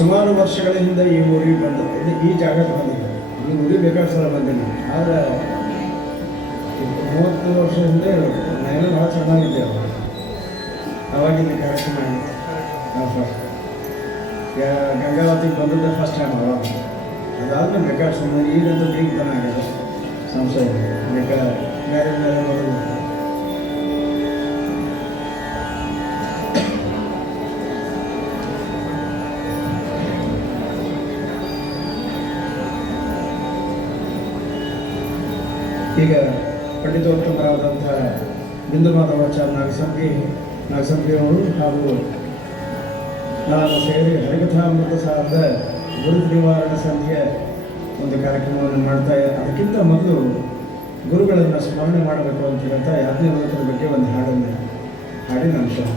ಸುಮಾರು ವರ್ಷಗಳ ಹಿಂದೆ ಈ ಊರಿಗೆ ಬಂದ ಈ ಜಾಗಕ್ಕೆ ಬಂದಿದ್ದೆ. ಈ ಊರಿಗೆ ಬೇಕಾದ ಸಲ ಬಂದಿಲ್ಲ. ಆದರೆ 30 ವರ್ಷ ಹಿಂದೆ ನಾನು ಭಾಳ ಚೆನ್ನಾಗಿದ್ದೆ. ಅವಾಗಿನ ಕಾರ್ಯಕ್ರಮ ಫಸ್ಟ್ ಗಂಗಾವತಿಗೆ ಬಂದಿದ್ದೆ ಫಸ್ಟ್ ಟೈಮ್ ಅವಾಗ. ಅದಾದ್ಮೇಲೆ ಬೇಕಾದ ಸುಮ್ಮನೆ ಈಗಂತೂ ಬೀಗ ಬನ ಆಗಿದೆ ಸಂಶಯ ಬೇಕಾ ಬೇರೆ ಬೇರೆ ಬರೋದು. ಈಗ ಪಂಡಿತೋತ್ತಮರಾದಂಥ ಬಿಂದು ಮಾಧವಾಚಾರ್ಯ ನಾಗಸಂಪಿಯವರು ಹಾಗೂ ನಾನು ಸೇರಿ ಹರಿಕಥಾಮೃತ ಸಾರದ ಗುರು ನಿವಾರಣೆ ಸಂಧಿಯ ಒಂದು ಕಾರ್ಯಕ್ರಮವನ್ನು ಮಾಡ್ತಾ ಅದಕ್ಕಿಂತ ಮೊದಲು ಗುರುಗಳನ್ನು ಸ್ಮರಣೆ ಮಾಡಬೇಕು ಅಂತ ಹೇಳ್ತಾ ಯಾಜ್ಞವಲ್ಕ್ಯರ ಬಗ್ಗೆ ಒಂದು ಹಾಡನ್ನು ಹಾಡಿ ನಾನು ಶುರು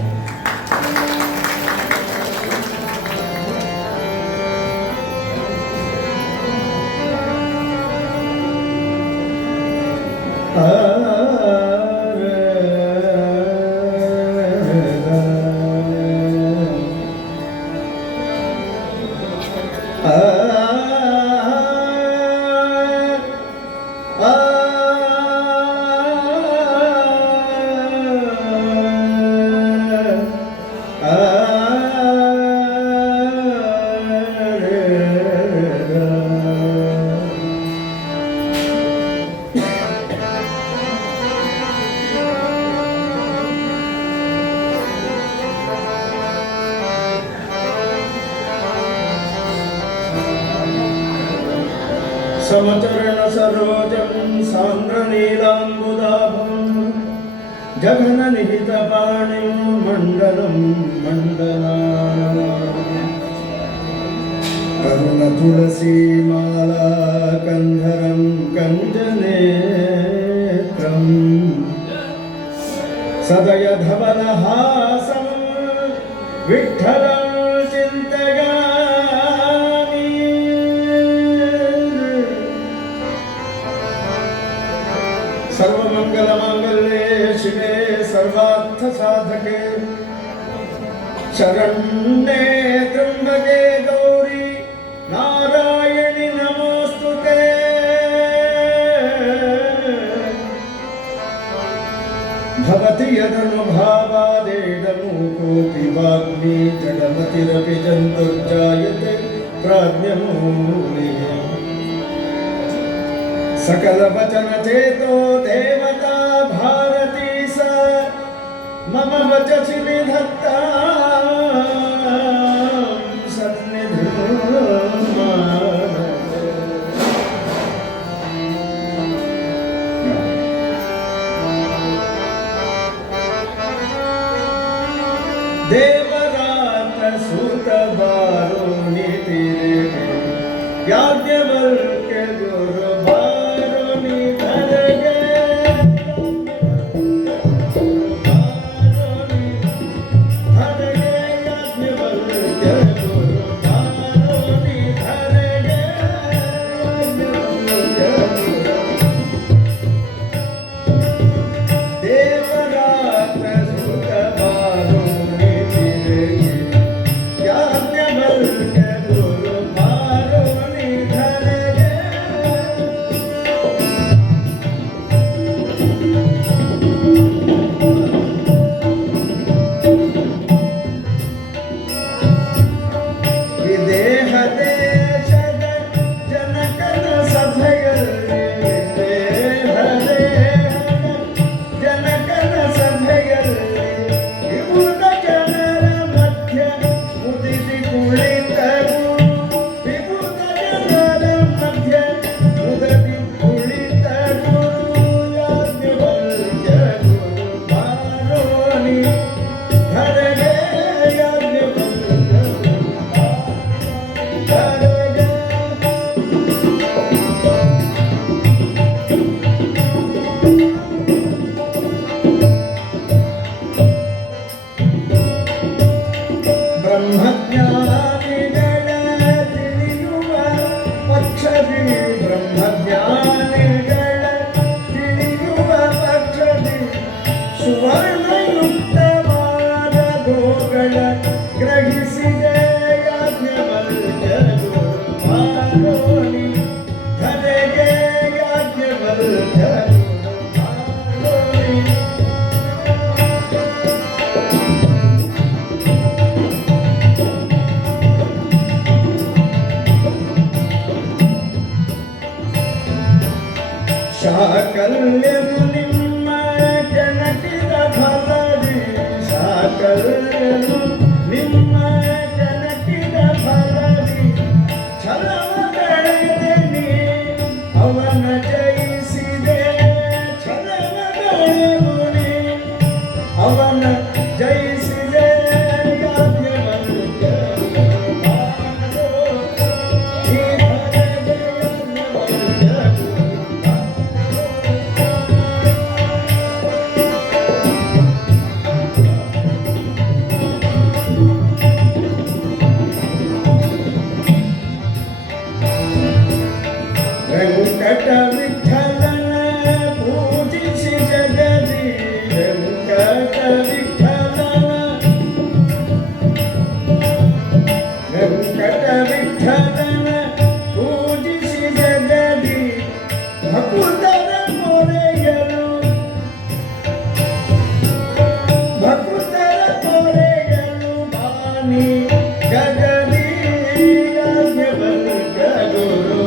समचरण सरोजं सान्द्रनीलाम्बुदाभं जघन निहितपाणिं मण्डलं अरुणतुलसीमाला कन्धरं कञ्जनेत्रं सदय धवलहासं विठ्ठलं चिन्तयामि सर्वमङ्गलमाङ्गल्ये शिवे सर्वार्थसाधके शरण्ये त्र्यम्बके गौरी नारायणि नमोऽस्तुते भवति यदनुभावादेडमूकोऽपि वाग्मी जडमतिरपि जन्तुर्जायते प्राज्ञमूलिः सकल वचन चेतो देवता भारती स मम वचसि विधत्ता देवरात सुत बारुणी तेरे याज्ञवल्क्य गुरु ಸಾಕಲ್ಯನು ನಿಮ್ಮ ಕೆಣಕಿದ ಫಲದಿ ಸಾಕಲ್ಯನು ನಿಮ್ಮ ಕೆಣಕಿದ ಫಲದಿ ಛಲವ ತಳೆದೆ ನೀ ಅವನ ಜಯಿಸಿದೆ ಛಲವ ತಳೆದು ನೀ ಅವನ ಜಯಿಸಿದೆ ವೆಂಕಟ ವಿಠಲನ ಪೂಜಿಸಿ ಜಗದಿ ವೆಂಕಟ ವಿಠಲನ ವೆಂಕಟ ವಿಠಲನ ಪೂಜಿಸಿ ಜಗದಿ ಭಕುತರ ಮೊರೆಯಲು ಭಕುತರ ಮೊರೆಯಲು ಬಾನಿ ಜಗದಿ ಯಾಜ್ಞವಲ್ಕ್ಯ ಗುರು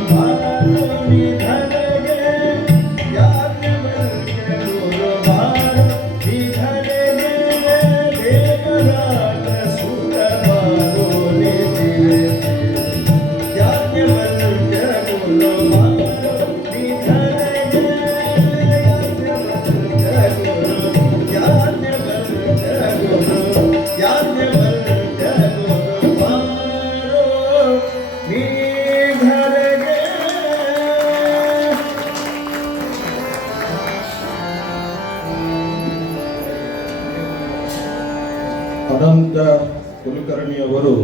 ಅನಂತ ಕುಲಕರ್ಣಿಯವರು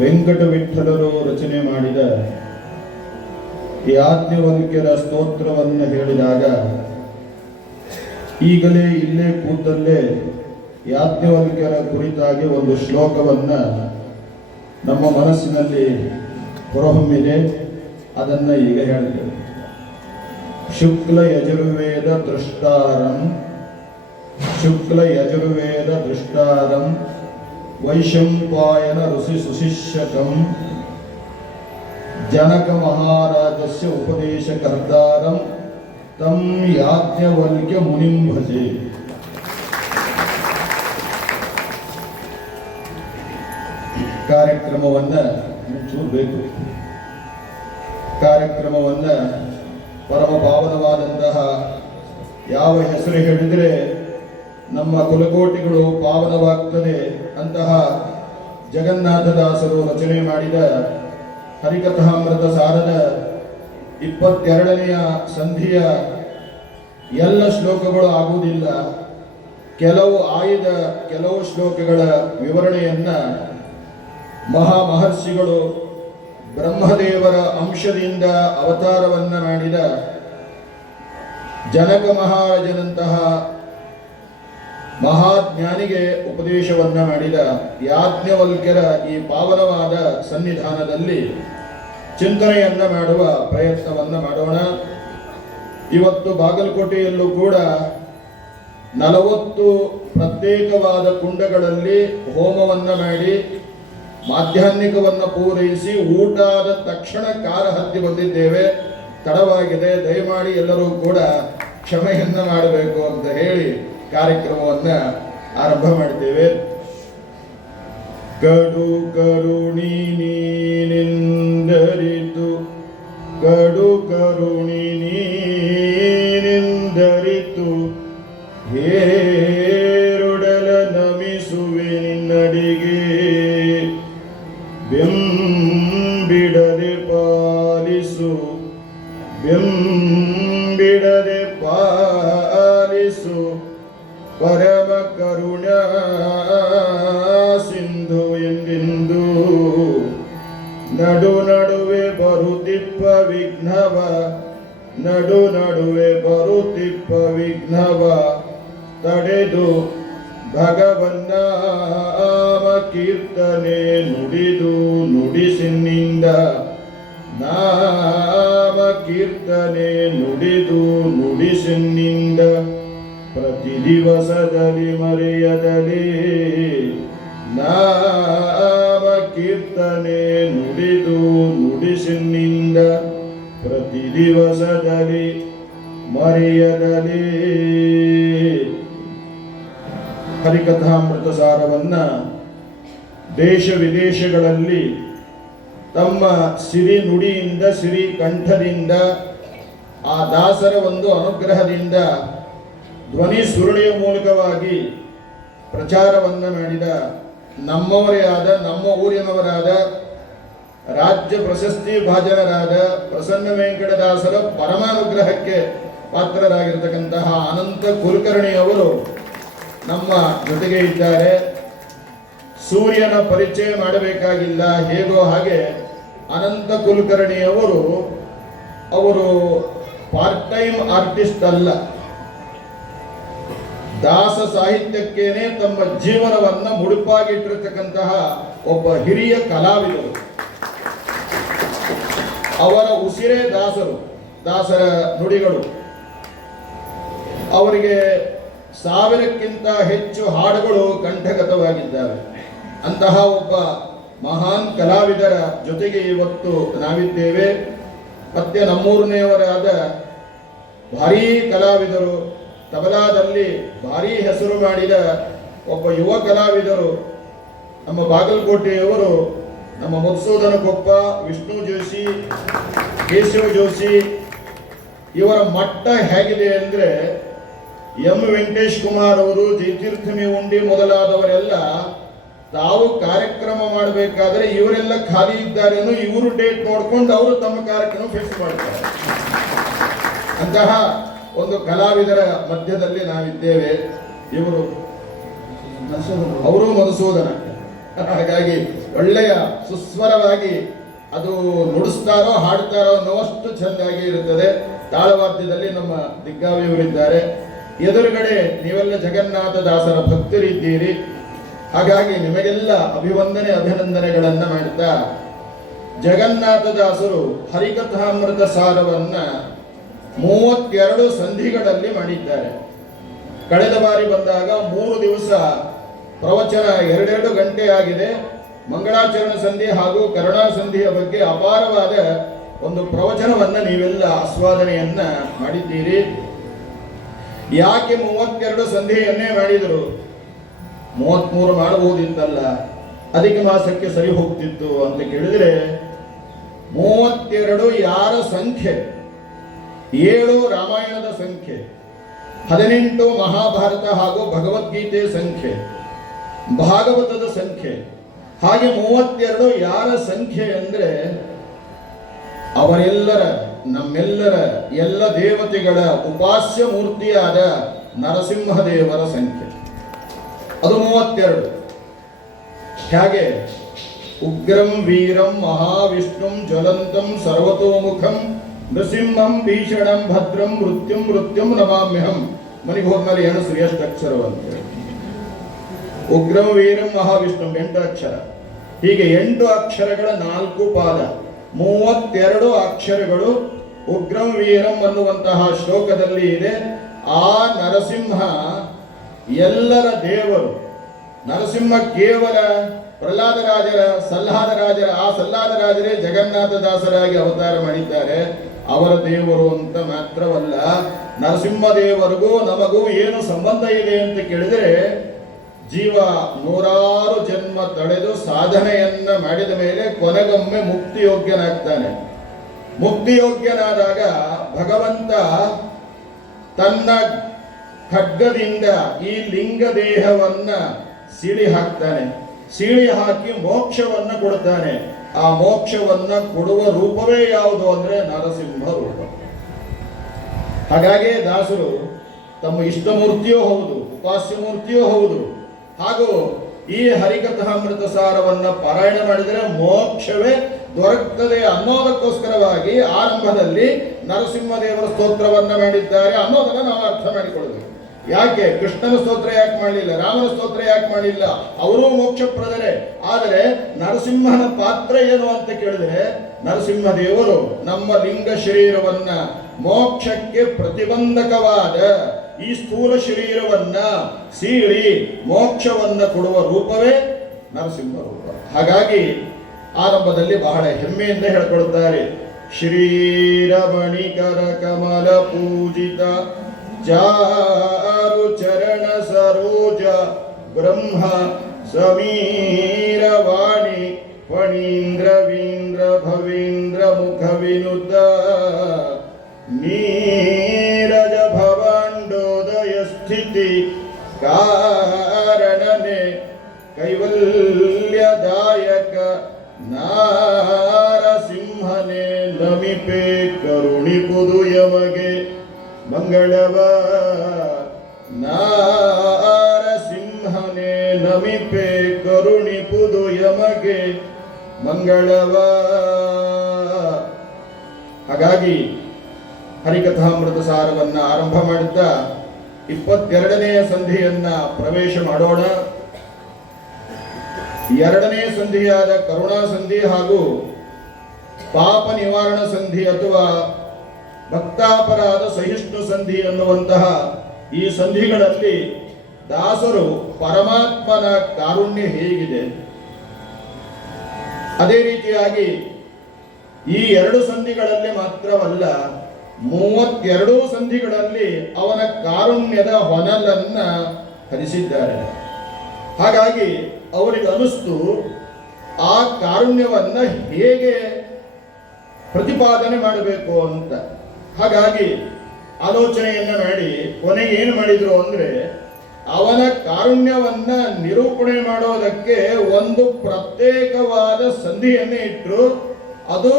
ವೆಂಕಟ ವಿಠಲರು ರಚನೆ ಮಾಡಿದ ಯಾಜ್ಞವಲ್ಕ್ಯರ ಸ್ತೋತ್ರವನ್ನು ಹೇಳಿದಾಗ ಈಗಲೇ ಇಲ್ಲೇ ಕೂತಲ್ಲೇ ಯಾಜ್ಞವಲ್ಕ್ಯರ ಕುರಿತಾಗಿ ಒಂದು ಶ್ಲೋಕವನ್ನು ನಮ್ಮ ಮನಸ್ಸಿನಲ್ಲಿ ಹೊರಹೊಮ್ಮಿದೆ. ಅದನ್ನು ಈಗ ಹೇಳ್ತೇವೆ. ಶುಕ್ಲ ಯಜುರ್ವೇದ ದೃಷ್ಟಾರಂ ಶುಕ್ಲ ಯಜುರ್ವೇದ ದೃಷ್ಟಾರಂ ವೈಶಂಪಾಯನ ಋಷಿ ಸುಶಿಷ್ಯಕಂ ಜನಕ ಮಹಾರಾಜಸ್ಯ ಉಪದೇಶಕರ್ತಾರಂ ತಂ ಯಾಜ್ಞವಲ್ಕ್ಯ ಮುನಿಂ ಭಜೆ. ಕಾರ್ಯಕ್ರಮವನ್ನು ಮುಚ್ಚಬೇಕು. ಕಾರ್ಯಕ್ರಮವನ್ನು ಪರಮ ಪಾವನವಾದಂತಹ ಯಾವ ಹೆಸರು ಹೇಳಿದರೆ ನಮ್ಮ ಕುಲಕೋಟಿಗಳು ಪಾವನವಾಗ್ತದೆ ಅಂತಹ ಜಗನ್ನಾಥದಾಸರು ರಚನೆ ಮಾಡಿದ ಹರಿಕಥಾಮೃತ ಸಾರದ 22ನೆಯ ಸಂಧಿಯ ಎಲ್ಲ ಶ್ಲೋಕಗಳು ಆಗುವುದಿಲ್ಲ. ಕೆಲವು ಶ್ಲೋಕಗಳ ವಿವರಣೆಯನ್ನ ಮಹಾಮಹರ್ಷಿಗಳು ಬ್ರಹ್ಮದೇವರ ಅಂಶದಿಂದ ಅವತಾರವನ್ನ ಮಾಡಿದ ಜನಕ ಮಹಾರಾಜನಂತಹ ಮಹಾಜ್ಞಾನಿಗೆ ಉಪದೇಶವನ್ನ ಮಾಡಿದ ಯಾಜ್ಞವಲ್ಕ್ಯರ ಈ ಪಾವನವಾದ ಸನ್ನಿಧಾನದಲ್ಲಿ ಚಿಂತನೆಯನ್ನ ಮಾಡುವ ಪ್ರಯತ್ನವನ್ನ ಮಾಡೋಣ. ಇವತ್ತು ಬಾಗಲಕೋಟೆಯಲ್ಲೂ ಕೂಡ 40 ಪ್ರತ್ಯೇಕವಾದ ಕುಂಡಗಳಲ್ಲಿ ಹೋಮವನ್ನ ಮಾಡಿ ಮಾಧ್ಯಾಹ್ನಿಕವನ್ನು ಪೂರೈಸಿ ಊಟ ಆದ ತಕ್ಷಣ ಕಾರ ಹತ್ತಿ ಬಂದಿದ್ದೇವೆ. ತಡವಾಗಿದೆ, ದಯಮಾಡಿ ಎಲ್ಲರೂ ಕೂಡ ಕ್ಷಮೆಯನ್ನ ಮಾಡಬೇಕು ಅಂತ ಹೇಳಿ ಕಾರ್ಯಕ್ರಮವನ್ನು ಆರಂಭ ಮಾಡ್ತೇವೆ. ಕಡು ಕರುಣಿ ನೀನಿಂದರಿತು ಕಡು ಕರುಣಿ ನೀನಿಂದರಿತು ಹೇರುಡಲ ನಮಿಸುವೆ ನಿನ್ನಡಿಗೆ ಬೆಂಬಿಡದೆ ಪಾಲಿಸು ಬೆಂಬಿಡದೆ ಪಾಲಿಸು ಪರಮ ಕರುಣ ಸಿಂಧು ಎಂದೆಂದು ನಡು ನಡುವೆ ಬರುತ್ತಿಪ್ಪ ವಿಘ್ನವ ನಡು ನಡುವೆ ಬರುತ್ತಿಪ್ಪ ವಿಘ್ನವ ತಡೆದು ಭಗವನ್ನಾಮ ಕೀರ್ತನೆ ನುಡಿದು ನುಡಿಸಿನಿಂದ ನಾಮ ಕೀರ್ತನೆ ನುಡಿದು ನುಡಿಸೆನ್ನಿಂದ ಪ್ರತಿ ದಿವಸದಲ್ಲಿ ಮರೆಯದಲೇ. ನಾಮ ಕೀರ್ತನೆ ನುಡಿದು ನುಡಿಸೆನ್ನಿಂದ ಪ್ರತಿ ದಿವಸದಲ್ಲಿ ಮರೆಯದಲೇ. ಹರಿಕಥಾಮೃತ ಸಾರವನ್ನ ದೇಶ ವಿದೇಶಗಳಲ್ಲಿ ತಮ್ಮ ಸಿರಿ ನುಡಿಯಿಂದ ಸಿರಿ ಕಂಠದಿಂದ ಆ ದಾಸರ ಒಂದು ಅನುಗ್ರಹದಿಂದ ಧ್ವನಿ ಸುರುಳಿಯ ಮೂಲಕವಾಗಿ ಪ್ರಚಾರವನ್ನ ಮಾಡಿದ ನಮ್ಮವರೇ ಆದ ನಮ್ಮ ಊರಿನವರಾದ ರಾಜ್ಯ ಪ್ರಶಸ್ತಿ ಭಾಜನರಾದ ಪ್ರಸನ್ನ ವೆಂಕಟದಾಸರ ಪರಮಾನುಗ್ರಹಕ್ಕೆ ಪಾತ್ರರಾಗಿರತಕ್ಕಂತಹ ಅನಂತ ಕುಲಕರ್ಣಿಯವರು ನಮ್ಮ ಜೊತೆಗೆ ಇದ್ದಾರೆ. ಸೂರ್ಯನ ಪರಿಚಯ ಮಾಡಬೇಕಾಗಿಲ್ಲ, ಹೇಗೋ ಹಾಗೆ ಅನಂತ ಕುಲಕರ್ಣಿಯವರು ಅವರು ಪಾರ್ಟ್ ಟೈಮ್ ಆರ್ಟಿಸ್ಟ್ ಅಲ್ಲ, ದಾಸ ಸಾಹಿತ್ಯಕ್ಕೇನೆ ತಮ್ಮ ಜೀವನವನ್ನ ಮುಡುಪಾಗಿಟ್ಟಿರತಕ್ಕಂತಹ ಒಬ್ಬ ಹಿರಿಯ ಕಲಾವಿದರು. ಅವರ ಉಸಿರೇ ದಾಸರು, ದಾಸರ ನುಡಿಗಳು. ಅವರಿಗೆ 1000ಕ್ಕಿಂತ ಹೆಚ್ಚು ಹಾಡುಗಳು ಕಂಠಗತವಾಗಿದ್ದಾವೆ. ಅಂತಹ ಒಬ್ಬ ಮಹಾನ್ ಕಲಾವಿದರ ಜೊತೆಗೆ ಇವತ್ತು ನಾವಿದ್ದೇವೆ. ಮತ್ತೆ ನಮ್ಮೂರನೆಯವರಾದ ಭಾರೀ ಕಲಾವಿದರು, ತಬಲಾದಲ್ಲಿ ಭಾರೀ ಹೆಸರು ಮಾಡಿದ ಒಬ್ಬ ಯುವ ಕಲಾವಿದರು ನಮ್ಮ ಬಾಗಲಕೋಟೆಯವರು, ನಮ್ಮ ಮಧುಸೂದನ ಕೊಪ್ಪ, ವಿಷ್ಣು ಜೋಶಿ, ಕೇಶವ ಜೋಶಿ. ಇವರ ಮಟ್ಟ ಹೇಗಿದೆ ಅಂದರೆ ಎಂ ವೆಂಕಟೇಶ್ ಕುಮಾರ್ ಅವರು, ಜಯತೀರ್ಥ ಮೇವುಂಡಿ ಮೊದಲಾದವರೆಲ್ಲ ತಾವು ಕಾರ್ಯಕ್ರಮ ಮಾಡಬೇಕಾದ್ರೆ ಇವರೆಲ್ಲ ಖಾಲಿ ಇದ್ದಾರೇನೋ ಇವರು ಡೇಟ್ ನೋಡ್ಕೊಂಡು ಅವರು ತಮ್ಮ ಕಾರ್ಯಕ್ರಮ ಫಿಕ್ಸ್ ಮಾಡ್ತಾರೆ. ಅಂತಹ ಒಂದು ಕಲಾವಿದರ ಮಧ್ಯದಲ್ಲಿ ನಾವಿದ್ದೇವೆ. ಇವರು ಅವರು ಮಧುಸೂದನ. ಹಾಗಾಗಿ ಒಳ್ಳೆಯ ಸುಸ್ವರವಾಗಿ ಅದು ನುಡಿಸ್ತಾರೋ ಹಾಡ್ತಾರೋ ಅನ್ನೋಷ್ಟು ಚೆಂದಾಗಿ ಇರುತ್ತದೆ. ತಾಳವಾದ್ಯದಲ್ಲಿ ನಮ್ಮ ದಿಗ್ಗಾವಿಯವರಿದ್ದಾರೆ. ಎದುರುಗಡೆ ನೀವೆಲ್ಲ ಜಗನ್ನಾಥ ದಾಸರ ಭಕ್ತರಿದ್ದೀರಿ. ಹಾಗಾಗಿ ನಿಮಗೆಲ್ಲ ಅಭಿವಂದನೆ ಅಭಿನಂದನೆಗಳನ್ನ ಮಾಡುತ್ತಾ, ಜಗನ್ನಾಥದಾಸರು ಹರಿಕಥಾಮೃತ ಸಾರವನ್ನ 32 ಸಂಧಿಗಳಲ್ಲಿ ಮಾಡಿದ್ದಾರೆ. ಕಳೆದ ಬಾರಿ ಬಂದಾಗ 3 ದಿವಸ ಪ್ರವಚನ 2 ಗಂಟೆ ಆಗಿದೆ. ಮಂಗಳಾಚರಣ ಸಂಧಿ ಹಾಗೂ ಕರುಣಾ ಸಂಧಿಯ ಬಗ್ಗೆ ಅಪಾರವಾದ ಒಂದು ಪ್ರವಚನವನ್ನ ನೀವೆಲ್ಲ ಆಸ್ವಾದನೆಯನ್ನ ಮಾಡಿದ್ದೀರಿ. ಯಾಕೆ 32 ಸಂಧಿಯನ್ನೇ ಮಾಡಿದರು? 33 ಮಾಡಬಹುದಿತ್ತಲ್ಲ, ಅಧಿಕ ಮಾಸಕ್ಕೆ ಸರಿ ಹೋಗ್ತಿತ್ತು ಅಂತ ಕೇಳಿದ್ರೆ 32 ಯಾರ ಸಂಖ್ಯೆ? 7 ರಾಮಾಯಣದ ಸಂಖ್ಯೆ, 18 ಮಹಾಭಾರತ ಹಾಗೂ ಭಗವದ್ಗೀತೆ ಸಂಖ್ಯೆ, ಭಾಗವತದ ಸಂಖ್ಯೆ. ಹಾಗೆ 32 ಯಾರ ಸಂಖ್ಯೆ ಅಂದ್ರೆ ಅವರೆಲ್ಲರ, ನಮ್ಮೆಲ್ಲರ ಎಲ್ಲ ದೇವತೆಗಳ ಉಪಾಸ್ಯ ಮೂರ್ತಿಯಾದ ನರಸಿಂಹದೇವರ ಸಂಖ್ಯೆ. ಅದು 32. ಹೇಗೆ ಉಗ್ರಂ ವೀರಂ ಮಹಾವಿಷ್ಣುಂ ಜ್ವಲಂತಂ ಸರ್ವತೋಮುಖಂ ನೃಸಿಂಹಂ ಭೀಷಣಂ ಭದ್ರಂ ಮೃತ್ಯುಂ ಮೃತ್ಯುಂ ನಮಾಮ್ಯಹಂ. ಮನೆಗೆ ಹೋದ್ಮೇಲೆ ಏನು ಶ್ರೇಷ್ಠಾಕ್ಷರವಂತೆ. ಉಗ್ರಂ ವೀರಂ ಮಹಾವಿಷ್ಣುಂ 8 ಅಕ್ಷರ. ಹೀಗೆ 8 ಅಕ್ಷರಗಳ 4 ಪಾದ, 32 ಅಕ್ಷರಗಳು ಉಗ್ರಂ ವೀರಂ ಅನ್ನುವಂತಹ ಶ್ಲೋಕದಲ್ಲಿ ಇದೆ. ಆ ನರಸಿಂಹ ಎಲ್ಲರ ದೇವರು. ನರಸಿಂಹ ಕೇವಲ ಪ್ರಹ್ಲಾದರಾಜರ ಸಲ್ಲಾದರಾಜರ, ಆ ಸಲ್ಲಾದರಾಜರೇ ಜಗನ್ನಾಥದಾಸರಾಗಿ ಅವತಾರ ಮಾಡಿದ್ದಾರೆ. ಅವರ ದೇವರು ಅಂತ ಮಾತ್ರವಲ್ಲ, ನರಸಿಂಹದೇವರಿಗೂ ನಮಗೂ ಏನು ಸಂಬಂಧ ಇದೆ ಅಂತ ಕೇಳಿದರೆ, ಜೀವ 100 ಜನ್ಮ ತಳೆದು ಸಾಧನೆಯನ್ನ ಮಾಡಿದ ಮೇಲೆ ಕೊನೆಗೊಮ್ಮೆ ಮುಕ್ತಿಯೋಗ್ಯನಾಗ್ತಾನೆ. ಮುಕ್ತಿಯೋಗ್ಯನಾದಾಗ ಭಗವಂತ ತನ್ನ ಖಡ್ಗದಿಂದ ಈ ಲಿಂಗ ದೇಹವನ್ನ ಸೀಳಿ ಹಾಕ್ತಾನೆ. ಸೀಳಿ ಹಾಕಿ ಮೋಕ್ಷವನ್ನ ಕೊಡ್ತಾನೆ. ಆ ಮೋಕ್ಷವನ್ನ ಕೊಡುವ ರೂಪವೇ ಯಾವುದು ಅಂದ್ರೆ ನರಸಿಂಹ ರೂಪ. ಹಾಗಾಗಿ ದಾಸರು ತಮ್ಮ ಇಷ್ಟಮೂರ್ತಿಯೂ ಹೌದು, ಉಪಾಸ್ಯ ಮೂರ್ತಿಯೂ ಹೌದು. ಹಾಗೂ ಈ ಹರಿಕಥಾಮೃತ ಸಾರವನ್ನ ಪಾರಾಯಣ ಮಾಡಿದರೆ ಮೋಕ್ಷವೇ ದೊರಕುತ್ತದೆ ಅನ್ನೋದಕ್ಕೋಸ್ಕರವಾಗಿ ಆರಂಭದಲ್ಲಿ ನರಸಿಂಹದೇವರ ಸ್ತೋತ್ರವನ್ನ ಮಾಡಿದ್ದಾರೆ ಅನ್ನೋದನ್ನ ನಾವು ಅರ್ಥ ಮಾಡಿಕೊಳ್ಳಬೇಕು. ಯಾಕೆ ಕೃಷ್ಣನ ಸ್ತೋತ್ರ ಯಾಕೆ ಮಾಡಲಿಲ್ಲ, ರಾಮನ ಸ್ತೋತ್ರ ಯಾಕೆ ಮಾಡಲಿಲ್ಲ? ಅವರೂ ಮೋಕ್ಷಪ್ರದರೇ. ಆದರೆ ನರಸಿಂಹನ ಪಾತ್ರ ಏನು ಅಂತ ಕೇಳಿದ್ರೆ, ನರಸಿಂಹದೇವರು ನಮ್ಮ ಲಿಂಗ ಶರೀರವನ್ನ ಮೋಕ್ಷಕ್ಕೆ ಪ್ರತಿಬಂಧಕವಾದ ಈ ಸ್ಥೂಲ ಶರೀರವನ್ನ ಸೀಳಿ ಮೋಕ್ಷವನ್ನ ಕೊಡುವ ರೂಪವೇ ನರಸಿಂಹ ರೂಪ. ಹಾಗಾಗಿ ಆರಂಭದಲ್ಲಿ ಬಹಳ ಹೆಮ್ಮೆಯಿಂದ ಹೇಳಿಕೊಡುತ್ತಾರೆ, ಶ್ರೀರಮಣಿಕರ ಕಮಲ ಪೂಜಿತ ಚಾರು ಚರಣ ಸರೋಜ ಬ್ರಹ್ಮ ಸಮೀರ ವಾಣಿ ಫಣೀಂದ್ರ ವೀಂದ್ರ ಭವೀಂದ್ರ ಮುಖ ವಿನುತ ನೀರಜ ಭವಾಂಡೋದಯ ಸ್ಥಿತಿ ಕಾರಣನೆ ಕೈವಲ್ಯದಾಯಕ ನಾರಸಿಂಹನೆ ನಮಿಪೆ ಕರುಣಿಪುದು ಯಮಗೆ ಮಂಗಳವ ನಾರಸಿಂಹನೆ ನಮಿಪೆ ಕರುಣಿಪುದು ಯಮಗೆ ಮಂಗಳವ. ಹಾಗಾಗಿ ಹರಿಕಥಾಮೃತ ಸಾರವನ್ನ ಆರಂಭ ಮಾಡುತ್ತಾ 22ನೆಯ ಸಂಧಿಯನ್ನ ಪ್ರವೇಶ ಮಾಡೋಣ. 2ನೇ ಸಂಧಿಯಾದ ಕರುಣಾ ಸಂಧಿ ಹಾಗೂ ಪಾಪ ನಿವಾರಣ ಸಂಧಿ ಅಥವಾ ಭಕ್ತಾಪರಾಧ ಸಹಿಷ್ಣು ಸಂಧಿ ಎನ್ನುವಂತಹ ಈ ಸಂಧಿಗಳಲ್ಲಿ ದಾಸರು ಪರಮಾತ್ಮನ ಕಾರುಣ್ಯ ಹೇಗಿದೆ, ಅದೇ ರೀತಿಯಾಗಿ ಈ 2 ಸಂಧಿಗಳಲ್ಲಿ ಮಾತ್ರವಲ್ಲ 32 ಸಂಧಿಗಳಲ್ಲಿ ಅವನ ಕಾರುಣ್ಯದ ಹೊನಲನ್ನ ಹರಿಸಿದ್ದಾರೆ. ಹಾಗಾಗಿ ಅವರಿಗೆ ಅನಿಸ್ತು ಆ ಕಾರುಣ್ಯವನ್ನ ಹೇಗೆ ಪ್ರತಿಪಾದನೆ ಮಾಡಬೇಕು ಅಂತ. ಹಾಗಾಗಿ ಆಲೋಚನೆಯನ್ನ ಮಾಡಿ ಕೊನೆಗೆ ಏನು ಮಾಡಿದ್ರು ಅಂದ್ರೆ, ಅವನ ಕಾರುಣ್ಯವನ್ನ ನಿರೂಪಣೆ ಮಾಡೋದಕ್ಕೆ ಒಂದು ಪ್ರತ್ಯೇಕವಾದ ಸಂಧಿಯನ್ನೇ ಇಟ್ಟರು. ಅದು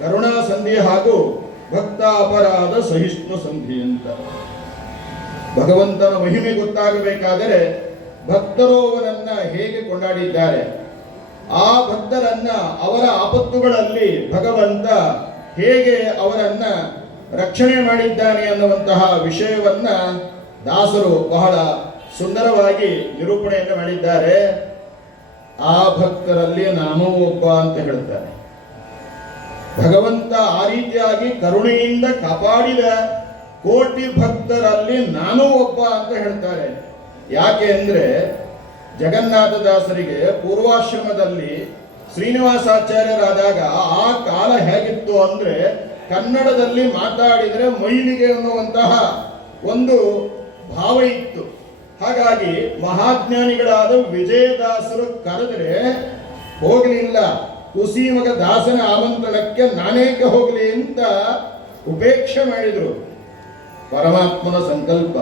ಕರುಣಾ ಸಂಧಿ ಹಾಗೂ ಭಕ್ತ ಅಪರಾಧ ಸಹಿಷ್ಣು ಸಂಧಿ ಅಂತ. ಭಗವಂತನ ಮಹಿಮೆ ಗೊತ್ತಾಗಬೇಕಾದರೆ ಭಕ್ತರು ಅವನನ್ನ ಹೇಗೆ ಕೊಂಡಾಡಿದ್ದಾರೆ, ಆ ಭಕ್ತರನ್ನ ಅವರ ಆಪತ್ತುಗಳಲ್ಲಿ ಭಗವಂತ ಹೇಗೆ ಅವರನ್ನ ರಕ್ಷಣೆ ಮಾಡಿದ್ದಾನೆ ಅನ್ನುವಂತಹ ವಿಷಯವನ್ನ ದಾಸರು ಬಹಳ ಸುಂದರವಾಗಿ ನಿರೂಪಣೆಯನ್ನು ಮಾಡಿದ್ದಾರೆ. ಆ ಭಕ್ತರಲ್ಲಿ ನಾನು ಒಬ್ಬ ಅಂತ ಹೇಳ್ತಾರೆ. ಭಗವಂತ ಆ ರೀತಿಯಾಗಿ ಕರುಣೆಯಿಂದ ಕಾಪಾಡಿದ ಕೋಟಿ ಭಕ್ತರಲ್ಲಿ ನಾನು ಒಬ್ಬ ಅಂತ ಹೇಳ್ತಾರೆ. ಯಾಕೆ ಅಂದ್ರೆ ಜಗನ್ನಾಥದಾಸರಿಗೆ ಪೂರ್ವಾಶ್ರಮದಲ್ಲಿ ಶ್ರೀನಿವಾಸಾಚಾರ್ಯರಾದಾಗ ಆ ಕಾಲ ಹೇಗಿತ್ತು ಅಂದ್ರೆ, ಕನ್ನಡದಲ್ಲಿ ಮಾತಾಡಿದರೆ ಮೈಲಿಗೆ ಅನ್ನುವಂತಹ ಒಂದು ಭಾವ ಇತ್ತು. ಹಾಗಾಗಿ ಮಹಾಜ್ಞಾನಿಗಳಾದ ವಿಜಯದಾಸರು ಕರೆದರೆ ಹೋಗಲಿಲ್ಲ. ಕುಸಿಮಗ ದಾಸನ ಆಮಂತ್ರಣಕ್ಕೆ ನಾನೇಕೆ ಹೋಗಲಿ ಅಂತ ಉಪೇಕ್ಷೆ ಮಾಡಿದರು. ಪರಮಾತ್ಮನ ಸಂಕಲ್ಪ.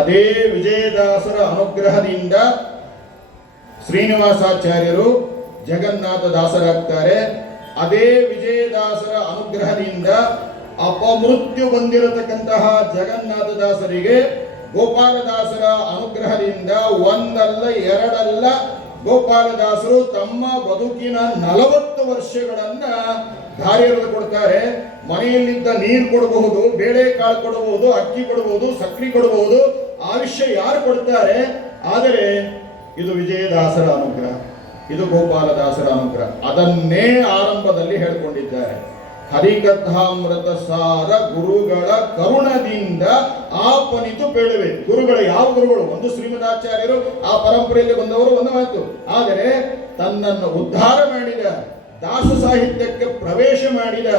ಅದೇ ವಿಜಯದಾಸರ ಅನುಗ್ರಹದಿಂದ ಶ್ರೀನಿವಾಸಾಚಾರ್ಯರು ಜಗನ್ನಾಥ ದಾಸರಾಗ್ತಾರೆ. ಅದೇ ವಿಜಯದಾಸರ ಅನುಗ್ರಹದಿಂದ ಅಪಮೃತ್ಯು ಬಂದಿರತಕ್ಕಂತಹ ಜಗನ್ನಾಥ ದಾಸರಿಗೆ ಗೋಪಾಲದಾಸರ ಅನುಗ್ರಹದಿಂದ ಒಂದಲ್ಲ ಎರಡಲ್ಲ ಗೋಪಾಲದಾಸರು ತಮ್ಮ ಬದುಕಿನ 40 ವರ್ಷಗಳನ್ನ ದಾರಿಯಲ್ಲಿ ಕೊಡ್ತಾರೆ. ಮನೆಯಲ್ಲಿದ್ದ ನೀರು ಕೊಡಬಹುದು, ಬೇಳೆಕಾಳು ಕೊಡಬಹುದು, ಅಕ್ಕಿ ಕೊಡಬಹುದು, ಸಕ್ರಿ ಕೊಡಬಹುದು, ಆ ವಿಷಯ ಯಾರು ಕೊಡ್ತಾರೆ? ಆದರೆ ಇದು ವಿಜಯದಾಸರ ಅನುಗ್ರಹ, ಇದು ಗೋಪಾಲದಾಸರ ಅನುಗ್ರಹ. ಅದನ್ನೇ ಆರಂಭದಲ್ಲಿ ಹೇಳ್ಕೊಂಡಿದ್ದಾರೆ. ಹರಿಕಥಾಮೃತ ಸಾರ ಗುರುಗಳ ಕರುಣದಿಂದ ಆಪನಿತು ಬೇಡುವೆ. ಗುರುಗಳು ಯಾವ ಗುರುಗಳು? ಒಂದು ಶ್ರೀಮದಾಚಾರ್ಯರು, ಆ ಪರಂಪರೆಯಲ್ಲಿ ಬಂದವರು ಒಂದು ಮಾತು. ಆದರೆ ತನ್ನನ್ನು ಉದ್ಧಾರ ಮಾಡಿದ, ದಾಸ ಸಾಹಿತ್ಯಕ್ಕೆ ಪ್ರವೇಶ ಮಾಡಿದ,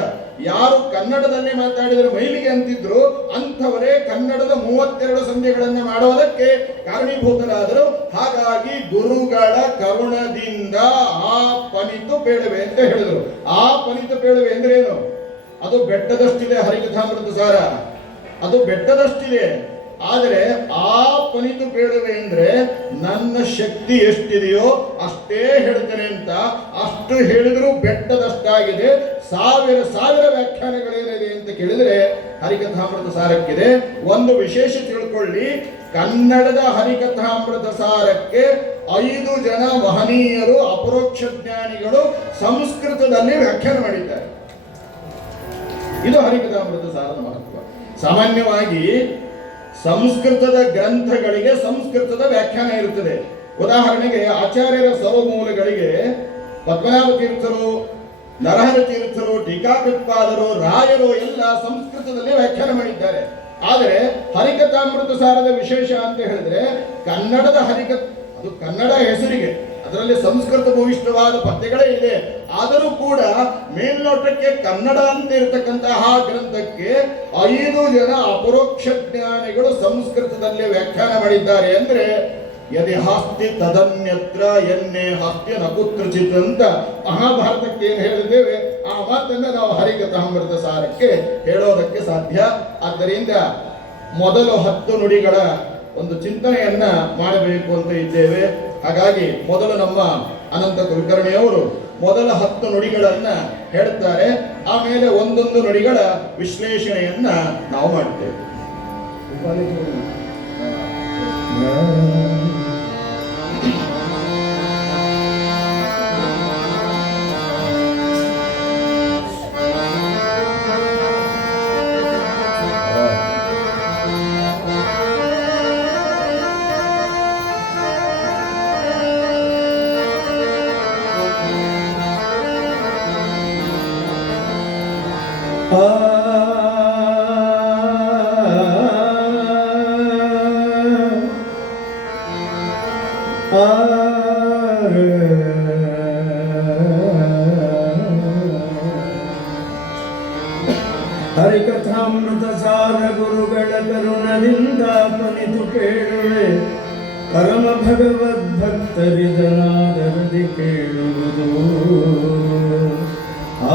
ಯಾರು ಕನ್ನಡದಲ್ಲೇ ಮಾತಾಡಿದರೆ ಮೈಲಿಗೆ ಅಂತಿದ್ರು ಅಂಥವರೇ ಕನ್ನಡದ 32 ಸಂಧಿಗಳನ್ನು ಮಾಡೋದಕ್ಕೆ ಕಾರಣೀಭೂತರಾದರು. ಹಾಗಾಗಿ ಗುರುಗಳ ಕರುಣದಿಂದ ಆ ಪನಿತು ಬೇಡವೆ ಅಂತ ಹೇಳಿದರು. ಆ ಪನಿತು ಬೇಡವೆ ಅಂದ್ರೆ ಏನು? ಅದು ಬೆಟ್ಟದಷ್ಟಿದೆ ಹರಿಕಥಾಮೃತ ಸಾರ, ಅದು ಬೆಟ್ಟದಷ್ಟಿದೆ. ಆದರೆ ಆ ಪನಿತು ಬೇಡವೆ ಅಂದ್ರೆ ನನ್ನ ಶಕ್ತಿ ಎಷ್ಟಿದೆಯೋ ಅಷ್ಟೇ ಹೇಳ್ತೇನೆ ಅಂತ. ಅಷ್ಟು ಹೇಳಿದ್ರು ಬೆಟ್ಟದಷ್ಟಾಗಿದೆ. ಸಾವಿರ ವ್ಯಾಖ್ಯಾನಗಳೇನಿದೆ ಅಂತ ಕೇಳಿದ್ರೆ ಹರಿಕಥಾಮೃತ ಸಾರಕ್ಕಿದೆ. ಒಂದು ವಿಶೇಷ ತಿಳ್ಕೊಳ್ಳಿ, ಕನ್ನಡದ ಹರಿಕಥಾಮೃತ ಸಾರಕ್ಕೆ 5 ಜನ ಮಹನೀಯರು ಅಪರೋಕ್ಷ ಜ್ಞಾನಿಗಳು ಸಂಸ್ಕೃತದಲ್ಲಿ ವ್ಯಾಖ್ಯಾನ ಮಾಡಿದ್ದಾರೆ. ಇದು ಹರಿಕಥಾಮೃತ ಸಾರದ ಮಹತ್ವ. ಸಾಮಾನ್ಯವಾಗಿ ಸಂಸ್ಕೃತದ ಗ್ರಂಥಗಳಿಗೆ ಸಂಸ್ಕೃತದ ವ್ಯಾಖ್ಯಾನ ಇರುತ್ತದೆ. ಉದಾಹರಣೆಗೆ ಆಚಾರ್ಯರ ಸರ್ವಮೂಲಗಳಿಗೆ ಪದ್ಮನಾಭ ತೀರ್ಥರು ನರಹರ ತೀರ್ಥರು, ಟೀಕಾಕೃತ್ಪಾದರು, ರಾಯರು ಎಲ್ಲ ಸಂಸ್ಕೃತದಲ್ಲಿ ವ್ಯಾಖ್ಯಾನ ಮಾಡಿದ್ದಾರೆ. ಆದರೆ ಹರಿಕಥಾಮೃತ ಸಾರದ ವಿಶೇಷ ಅಂತ ಹೇಳಿದ್ರೆ ಕನ್ನಡದ ಅದು ಕನ್ನಡ ಹೆಸರಿಗೆ, ಅದರಲ್ಲಿ ಸಂಸ್ಕೃತ ಭೂಯಿಷ್ಠವಾದ ಪದ್ಯಗಳೇ ಇದೆ. ಆದರೂ ಕೂಡ ಮೇಲ್ನೋಟಕ್ಕೆ ಕನ್ನಡ ಅಂತ ಇರತಕ್ಕಂತಹ ಗ್ರಂಥಕ್ಕೆ 5 ಜನ ಅಪರೋಕ್ಷ ಜ್ಞಾನಿಗಳು ಸಂಸ್ಕೃತದಲ್ಲಿ ವ್ಯಾಖ್ಯಾನ ಮಾಡಿದ್ದಾರೆ. ಅಂದ್ರೆ ಯದಿ ಹಾಸ್ತಿ ತದನ್ಯತ್ರ ಎನ್ನೆ ಹಾಸ್ತಿ ನಕುತ್ರಚಿತ್ ಅಂತ ಮಹಾಭಾರತಕ್ಕೆ ಏನು ಹೇಳಿದ್ದೇವೆ ಆ ಮಾತನ್ನ ನಾವು ಹರಿಕಥಾಮೃತ ಸಾರಕ್ಕೆ ಹೇಳೋದಕ್ಕೆ ಸಾಧ್ಯ. ಆದ್ದರಿಂದ ಮೊದಲು 10 ನುಡಿಗಳ ಒಂದು ಚಿಂತನೆಯನ್ನ ಮಾಡಬೇಕು ಅಂತ ಇದ್ದೇವೆ. ಹಾಗಾಗಿ ಮೊದಲು ನಮ್ಮ ಅನಂತ ಕುಲಕರ್ಣಿಯವರು ಮೊದಲ 10 ನುಡಿಗಳನ್ನ ಹೇಳ್ತಾರೆ. ಆಮೇಲೆ ಒಂದೊಂದು ನುಡಿಗಳ ವಿಶ್ಲೇಷಣೆಯನ್ನ ನಾವು ಮಾಡ್ತೇವೆ. ಹರಿಕಥಾಮೃತ ಸಾರ ಗುರುಗಳ ಕರುಣದಿಂದ ಪನಿತು ಕೇಳುವೆ, ಪರಮ ಭಗವದ್ಭಕ್ತರಿದನಾದರದಿ ಕೇಳುವುದು,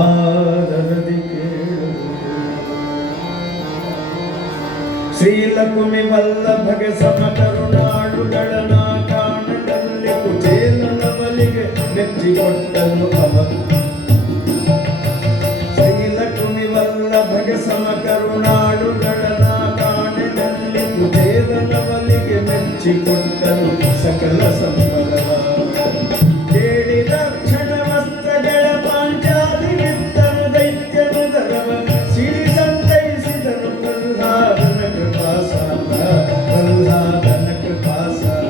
ಆದರದಿ ಕೇಳುವುದು. ಶ್ರೀಲಕುಮಿ ವಲ್ಲಭಗೆ ಸಮಕರುಣಾಳುಗಳನ ಕಾಣದಲ್ಲಿ ಕುಚೇಲನವಲಿಗೆ ಮೆಚ್ಚಿಕೊಟ್ಟನು ಅವರು. ಶ್ರೀಲಕುಮಿ ಸಮಕರುಣಾಳುಗಳನ ಕಾಣದಲ್ಲಿ ಕುಚೇಲನವಲಿಗೆ ಮೆಚ್ಚಿಕೊಟ್ಟನು ಸಕಲ ಸಂಬರವ. ಕೇಳಿದ ಕ್ಷಣ ವಸ್ತ್ರಗಳ ಪಾಂಚಾಲಿ ವಿತ್ತನು ದೈತ್ಯನು ದರವ ಸಿಡಿ ಸಂತೈಸಿದನು ಪ್ರಹ್ಲಾದನ ಕೃಪಾಸಾರ, ಪ್ರಹ್ಲಾದನ ಕೃಪಾಸಾರ.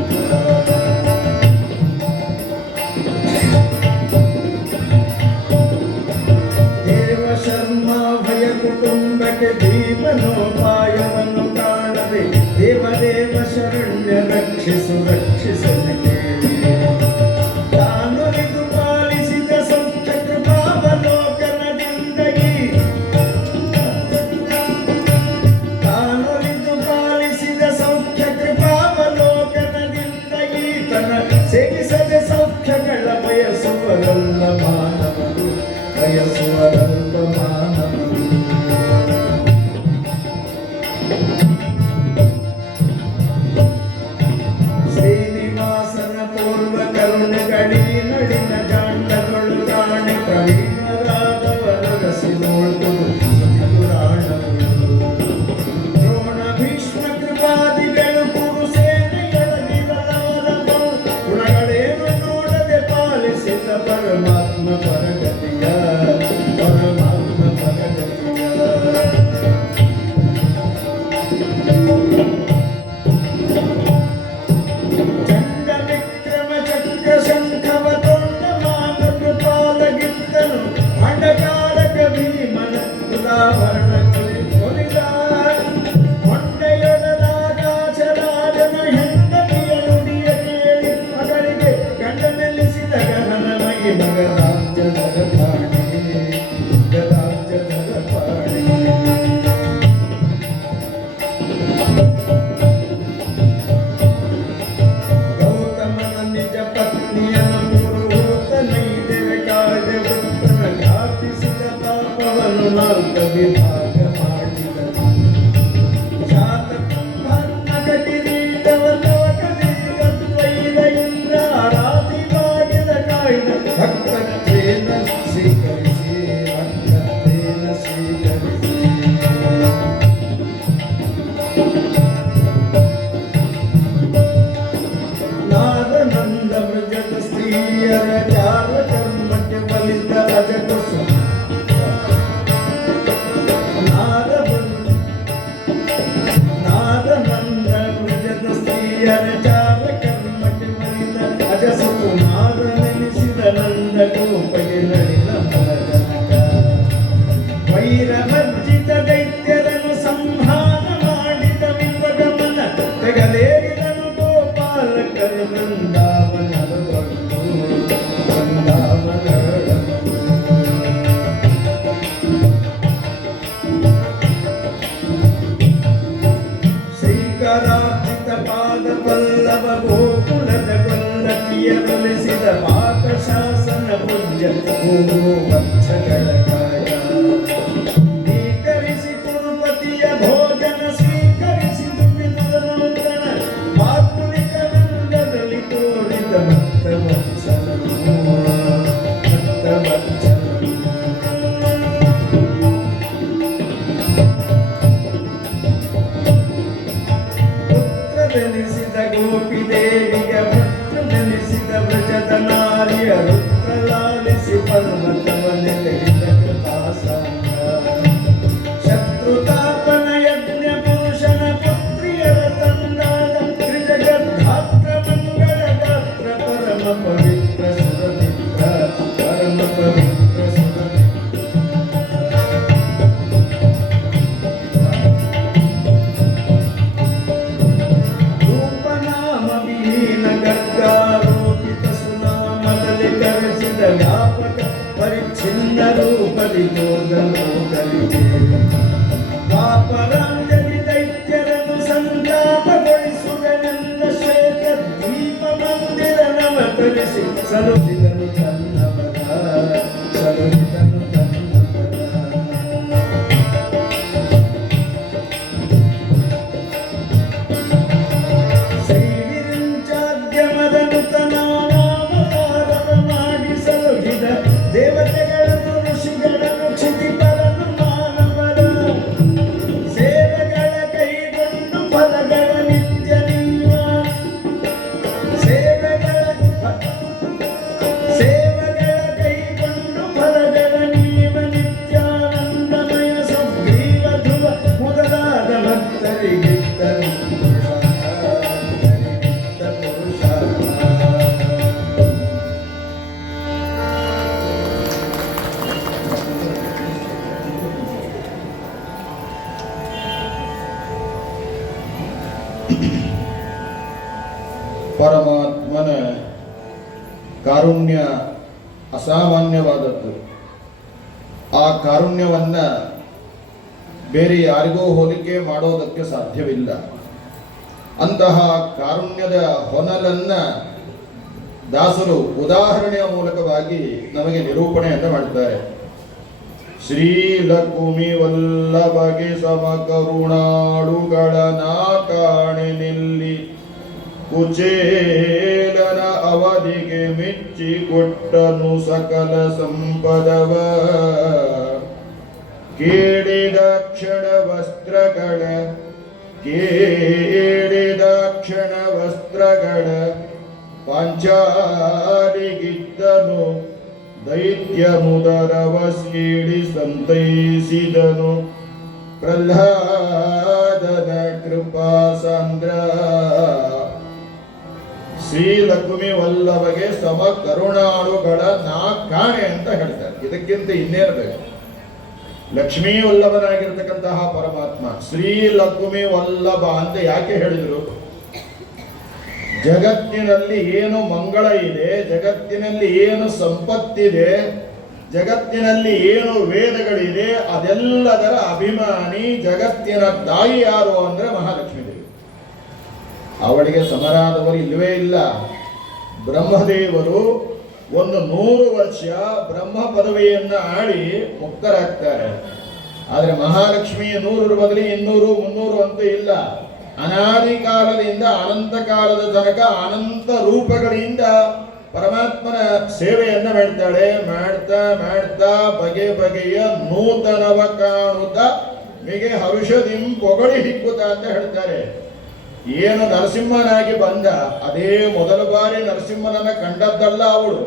ದೇವ ಶರ್ಮ ಭಯ ಕುಟುಂಬಕ್ಕೆ ದೀಪನೋಪಾಯವನ್ನು ಕಾಣದೆ ದೇವದೇವ ಶರಣ್ಯ ರಕ್ಷಿಸು ರಕ್ಷಿಸಲು ಕೇಳಿ ತಾನೊಲಿದು ಪಾಲಿಸಿದ ಸೌಖ್ಯ ಕೃಪಾವಲೋಕನದಿಂದಗಿ, ತಾನೊಲಿದು ಪಾಲಿಸಿದ ಸೌಖ್ಯ ಕೃಪಾವಲೋಕನದಿಂದಗಿ ತನ್ನ ಸೇವಿಸದ ಸೌಖ್ಯಗಳ ಬಯಸುವರಲ್ಲ ಮಾನವರು, ಬಯಸುವರಲ್ಲ ಮಾನವರು. ಶ್ರೀನಿವಾಸನ ಪೂರ್ವ ಕರುಣೆಗಳಿ ನಡಿನ ಜಾಂಡಗಳು ಕಾಣೆ ಪ್ರವೀಣರಾದವರಸಿ ನೋಡುವುದು ಪುರಾಣಗಳು. ದ್ರೋಣ ಭೀಷ್ಮ ಕೃಪಾದಿಗಳು ಕುರುಸೇನೆಯೊಳಗಿರಲವರ ಗುಣಗಳೇನು ನೋಡದೆ ಪಾಲಿಸಿದ ಪರಮಾತ್ಮ ಪರಗತಿಯ, ಪರಮಾತ್ಮ ಪರಗತಿಯ. ಚಂಡ ವಿಕ್ರಮ ಚಕ್ರ ಶಂಖವ ತೊಂಡ ಮಾನ ಕೃಪಾಲಗಿತ್ತನು ಅಂಡಕಾರಕ ಭೀಮನ ಉದಾಹರಣ ಕೊಲಿದ. ಹೊಂಡೆಯೊಡಲಾಕಾಶರಾಜನ ಹೆಂಡತಿಯ ನುಡಿಯ ಕೇಳಿ ಮಗಳಿಗೆ ಗಂಡ ನೆಲೆಸಿದ ಗಹನ ಮಗಿ ಮಗರಾಜ್ಯದ ಪಾಣಿ, ಗರಾಜ್ಯದ ಪಾಣಿ. ಗೌತಮನ ನಿಜ ಪತ್ನಿಯನ್ನು ಪುರುಹೂತನೈದೆವೆ ಕಾಯ್ದೆ ವೃತ್ತನ ಘಾತಿಸಿದ ಪಾಪವನ್ನು 4 ವಿಭಾಗ ಮಾಡಿದನು. ಶಾತಕುಂಭರ್ಣಕ ಕಿರೀಟವನ್ನವಕದೀಗ ತ್ವಯಿದ ಇಂದ್ರ ಆರಾಧಿ ಮಾಡಿದ ಕಾಯ್ದ ಭಕ್ತನ ಪ್ರೇಮ ಸ್ವೀಕರಿಸಿ, ಭಕ್ತನ ಪ್ರೇಮ ಸ್ವೀಕರಿಸಿ. ನಾದನಂದ ಮೃಜದ ಸ್ತ್ರೀಯರ ಚಾಲ ಕರ್ಮಕ್ಕೆ ಬಲಿತ ಅಜಕಸು. ನಾದನಂದ ಮೃಜದ ಸ್ತ್ರೀಯರ ಚಾಲ ಕರ್ಮಕ್ಕೆ ಬಲಿತ ಅಜಸು. ನಾದ ನೆನೆಸಿದ ನಂದ ಕೋಪಗೆ ನಡಿದ ಮರಗನ ಮೆಟ್ಟಲೇರಿದನು ಗೋಪಾಲಕರು ಬೃಂದಾವನದೊಳಗೂ ಬೃಂದಾವನದೊಳಗೂ. ಶ್ರೀಕರಾರ್ಚಿತ ಪಾದ ಪಲ್ಲವ ಗೋಕುಲದ ಗೊಲ್ಲತಿಯರೊಲಿಸಿದ ಪಾಕ ಶಾಸನ ಪೂಜ್ಯ ವತ್ಸಗಳ ಕಾಯ. ಸ್ವೀಕರಿಸಿ ಕುರುಪತಿಯ ಭೋಜನ ಸ್ವೀಕರಿಸಿದು ವಿದುರನಂದನ ಮಾತುಲಿಕನಂದದಲ್ಲಿ ತೋರಿದ ಭಕ್ತವತ್ಸಲನು ಭಕ್ತವತ್ಸಲನು. ಪುತ್ರನೆನಿಸಿದ ಗೋಪಿ ದೇವಿಗೆ ಪುತ್ರನೆನಿಸಿದ ವ್ರಜದ ನಾರಿಯ ರುದ್ರಲಾಲಿಸಿ ಪರ್ವತವ ನೆಲೆಗಿದ ಕೃಪಾಸಾಂಗ. ಶತ್ರುತಾಪನ ಯಜ್ಞ ಪುರುಷನ ಪುತ್ರಿಯರ ತಂದಾದ ತ್ರಿಜಗದ್ಧಾತ್ರ ಮಂಗಳ ಗಾತ್ರ ಪರಮ ಪವಿತ್ರ ಸುರಮಿತ್ರ ಪರಮ ಪವಿತ್ರ ಸುರಮಿತ್ರ. ರೂಪನಾಮ ವಿಹೀನ ಗರ್ಗಾರೋಪಿತ ಸುನಾಮದಲ್ಲಿ ಕರೆಸಿದ ವ್ಯಾಪಕ ಪರಿಚ್ಛಿನ್ನ ರೂಪದಿ ತೋರ್ಗಲೋಕರಿಗೆ ಪಾಪರಾಂಜಲಿ ದೈತ್ಯರನ್ನು ಸಂತಾಪಗೊಳಿಸುವೆನೆಂದ ಶ್ವೇತ ದ್ವೀಪ ಮಂದಿರ ನವತರಿಸಿ ಸಲುಹಿದನು ತನ್ನವರ ಸಲುಹಿದನು ತನ್ನವರ. ಶ್ರೀವಿರಿಂಚಾದ್ಯಮದನು ತನಾನಾಮಕಾರವ ಮಾಡಿ ಸಲುಹಿದ ದೇವತೆಗಳನ್ನು ಋಷಿಗಳನ್ನು ಕ್ಷಿತಿಪರನು ಮಾನವರ ಸೇವೆಗಳ ಕೈಗೊಂಡು ಫಲಗಳ ನಿತ್ಯ ನೀವ ಸೇವೆಗಳ ಕೈಗೊಂಡು ಫಲಗಳ ನೀವ ನಿತ್ಯಾನಂದಮಯ ಸುಗ್ರೀವ ಧ್ರುವ ಮೊದಲಾದ ಭಕ್ತರಿಗಿದ್ದರು ಪುರುಷ. ಪರಮಾತ್ಮನ ಕಾರುಣ್ಯ ಅಸಾಮಾನ್ಯವಾದದ್ದು. ಆ ಕಾರುಣ್ಯವನ್ನ ಬೇರೆ ಯಾರಿಗೂ ಹೋಲಿಕೆ ಮಾಡೋದಕ್ಕೆ ಸಾಧ್ಯವಿಲ್ಲ. ಅಂತಹ ಕಾರುಣ್ಯದ ಹೊನಲನ್ನ ದಾಸರು ಉದಾಹರಣೆಯ ಮೂಲಕವಾಗಿ ನಮಗೆ ನಿರೂಪಣೆಯನ್ನು ಮಾಡ್ತಾರೆ. ಶ್ರೀಲಕುಮಿ ವಲ್ಲಭಗೆ ಸಮಕರುಣಾಳುಗಳ ನಾಕಾಣೆ ನಿಲ್ಲಿ ಕುಚೇಲನ ಅವಧಿಗೆ ಮೆಚ್ಚಿ ಕೊಟ್ಟನು ಸಕಲ ಸಂಪದವ. ಕೇಳಿದ ಕ್ಷಣ ವಸ್ತ್ರಗಳ ಪಾಂಚಾಲಿಗಿದ್ದನು ದೈತ್ಯ ಮುದರವ ಸೀಳಿ ಸಂತೈಸಿದನು ಪ್ರಹ್ಲಾದನ ಕೃಪಾ ಸಾಂದ್ರ. ಶ್ರೀಲಕ್ಷ್ಮಿ ವಲ್ಲಭಗೆ ಸಮ ಕರುಣಾಳುಗಳ ನಾಕಾಣೆ ಅಂತ ಹೇಳ್ತಾರೆ. ಇದಕ್ಕಿಂತ ಇನ್ನೇನು ಬೇಕು? ಲಕ್ಷ್ಮೀ ವಲ್ಲಭನಾಗಿರ್ತಕ್ಕಂತಹ ಪರಮಾತ್ಮ ಶ್ರೀಲಕ್ಷ್ಮಿ ವಲ್ಲಭ ಅಂತ ಯಾಕೆ ಹೇಳಿದರು? ಜಗತ್ತಿನಲ್ಲಿ ಏನು ಮಂಗಳ ಇದೆ, ಜಗತ್ತಿನಲ್ಲಿ ಏನು ಸಂಪತ್ತಿದೆ, ಜಗತ್ತಿನಲ್ಲಿ ಏನು ವೇದಗಳಿದೆ, ಅದೆಲ್ಲದರ ಅಭಿಮಾನಿ ಜಗತ್ತಿನ ತಾಯಿ ಯಾರು ಅಂದ್ರೆ ಮಹಾಲಕ್ಷ್ಮೀ ದೇವಿ. ಅವಳಿಗೆ ಸಮರಾದವರು ಇಲ್ಲವೇ ಇಲ್ಲ. ಬ್ರಹ್ಮದೇವರು 100 ವರ್ಷ ಬ್ರಹ್ಮ ಪದವಿಯನ್ನ ಆಡಿ ಮುಕ್ತರಾಗ್ತಾರೆ. ಆದರೆ ಮಹಾಲಕ್ಷ್ಮಿ 100 ಬದಲಿ 200 300 ಅಂತ ಇಲ್ಲ. ಅನಾದಿ ಕಾಲದಿಂದ ಅನಂತ ಕಾಲದ ತನಕ ಅನಂತ ರೂಪಗಳಿಂದ ಪರಮಾತ್ಮನ ಸೇವೆಯನ್ನ ಮಾಡ್ತಾಳೆ. ಮಾಡ್ತಾ ಮಾಡ್ತಾ ಬಗೆ ಬಗೆಯ ನೂತನವ ಕಾಣುತ್ತ ಮಿಗೆ ಹರುಷದಿಂ ಪೊಗಳಿ ಹಿಕ್ಕುತ್ತ ಅಂತ ಹೇಳ್ತಾರೆ. ಏನು ನರಸಿಂಹನಾಗಿ ಬಂದ, ಅದೇ ಮೊದಲ ಬಾರಿ ನರಸಿಂಹನನ್ನ ಕಂಡದ್ದಲ್ಲ ಅವಳು,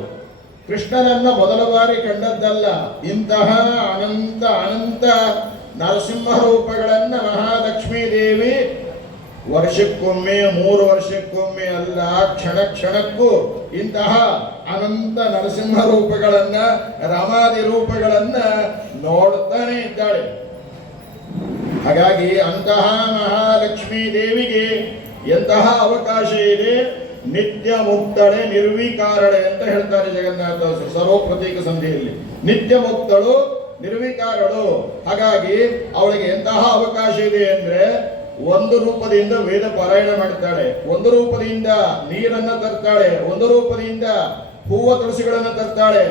ಕೃಷ್ಣನನ್ನ ಮೊದಲ ಬಾರಿ ಕಂಡದ್ದಲ್ಲ. ಇಂತಹ ಅನಂತ ಅನಂತ ನರಸಿಂಹ ರೂಪಗಳನ್ನ ಮಹಾಲಕ್ಷ್ಮೀ ದೇವಿ ವರ್ಷಕ್ಕೊಮ್ಮೆ 3 ವರ್ಷಕ್ಕೊಮ್ಮೆ ಅಲ್ಲ, ಕ್ಷಣ ಕ್ಷಣಕ್ಕೂ ಇಂತಹ ಅನಂತ ನರಸಿಂಹ ರೂಪಗಳನ್ನ, ರಾಮಾದಿ ರೂಪಗಳನ್ನ ನೋಡ್ತಾನೆ ಇದ್ದಾಳೆ. ಹಾಗಾಗಿ ಅಂತಹ ಮಹಾಲಕ್ಷ್ಮೀ ದೇವಿಗೆ ಎಂತಹ ಅವಕಾಶ ಇದೆ? ನಿತ್ಯ ಮುಕ್ತಳೆ ನಿರ್ವಿಕಾರಳೆ ಅಂತ ಹೇಳ್ತಾರೆ ಜಗನ್ನಾಥದಾಸರು ಸರ್ವಪ್ರತೀಕ ಸಂಧಿಯಲ್ಲಿ. ನಿತ್ಯ ಮುಕ್ತಳು, ನಿರ್ವಿಕಾರಳು. ಹಾಗಾಗಿ ಅವಳಿಗೆ ಎಂತಹ ಅವಕಾಶ ಇದೆ ಅಂದ್ರೆ, ಒಂದು ರೂಪದಿಂದ ವೇದ ಪಾರಾಯಣ ಮಾಡ್ತಾಳೆ, ಒಂದು ರೂಪದಿಂದ ನೀರನ್ನ ತರ್ತಾಳೆ, ಒಂದು ರೂಪದಿಂದ ಹೂವ ತುಳಸಿಗಳನ್ನ ತರ್ತಾಳೆ,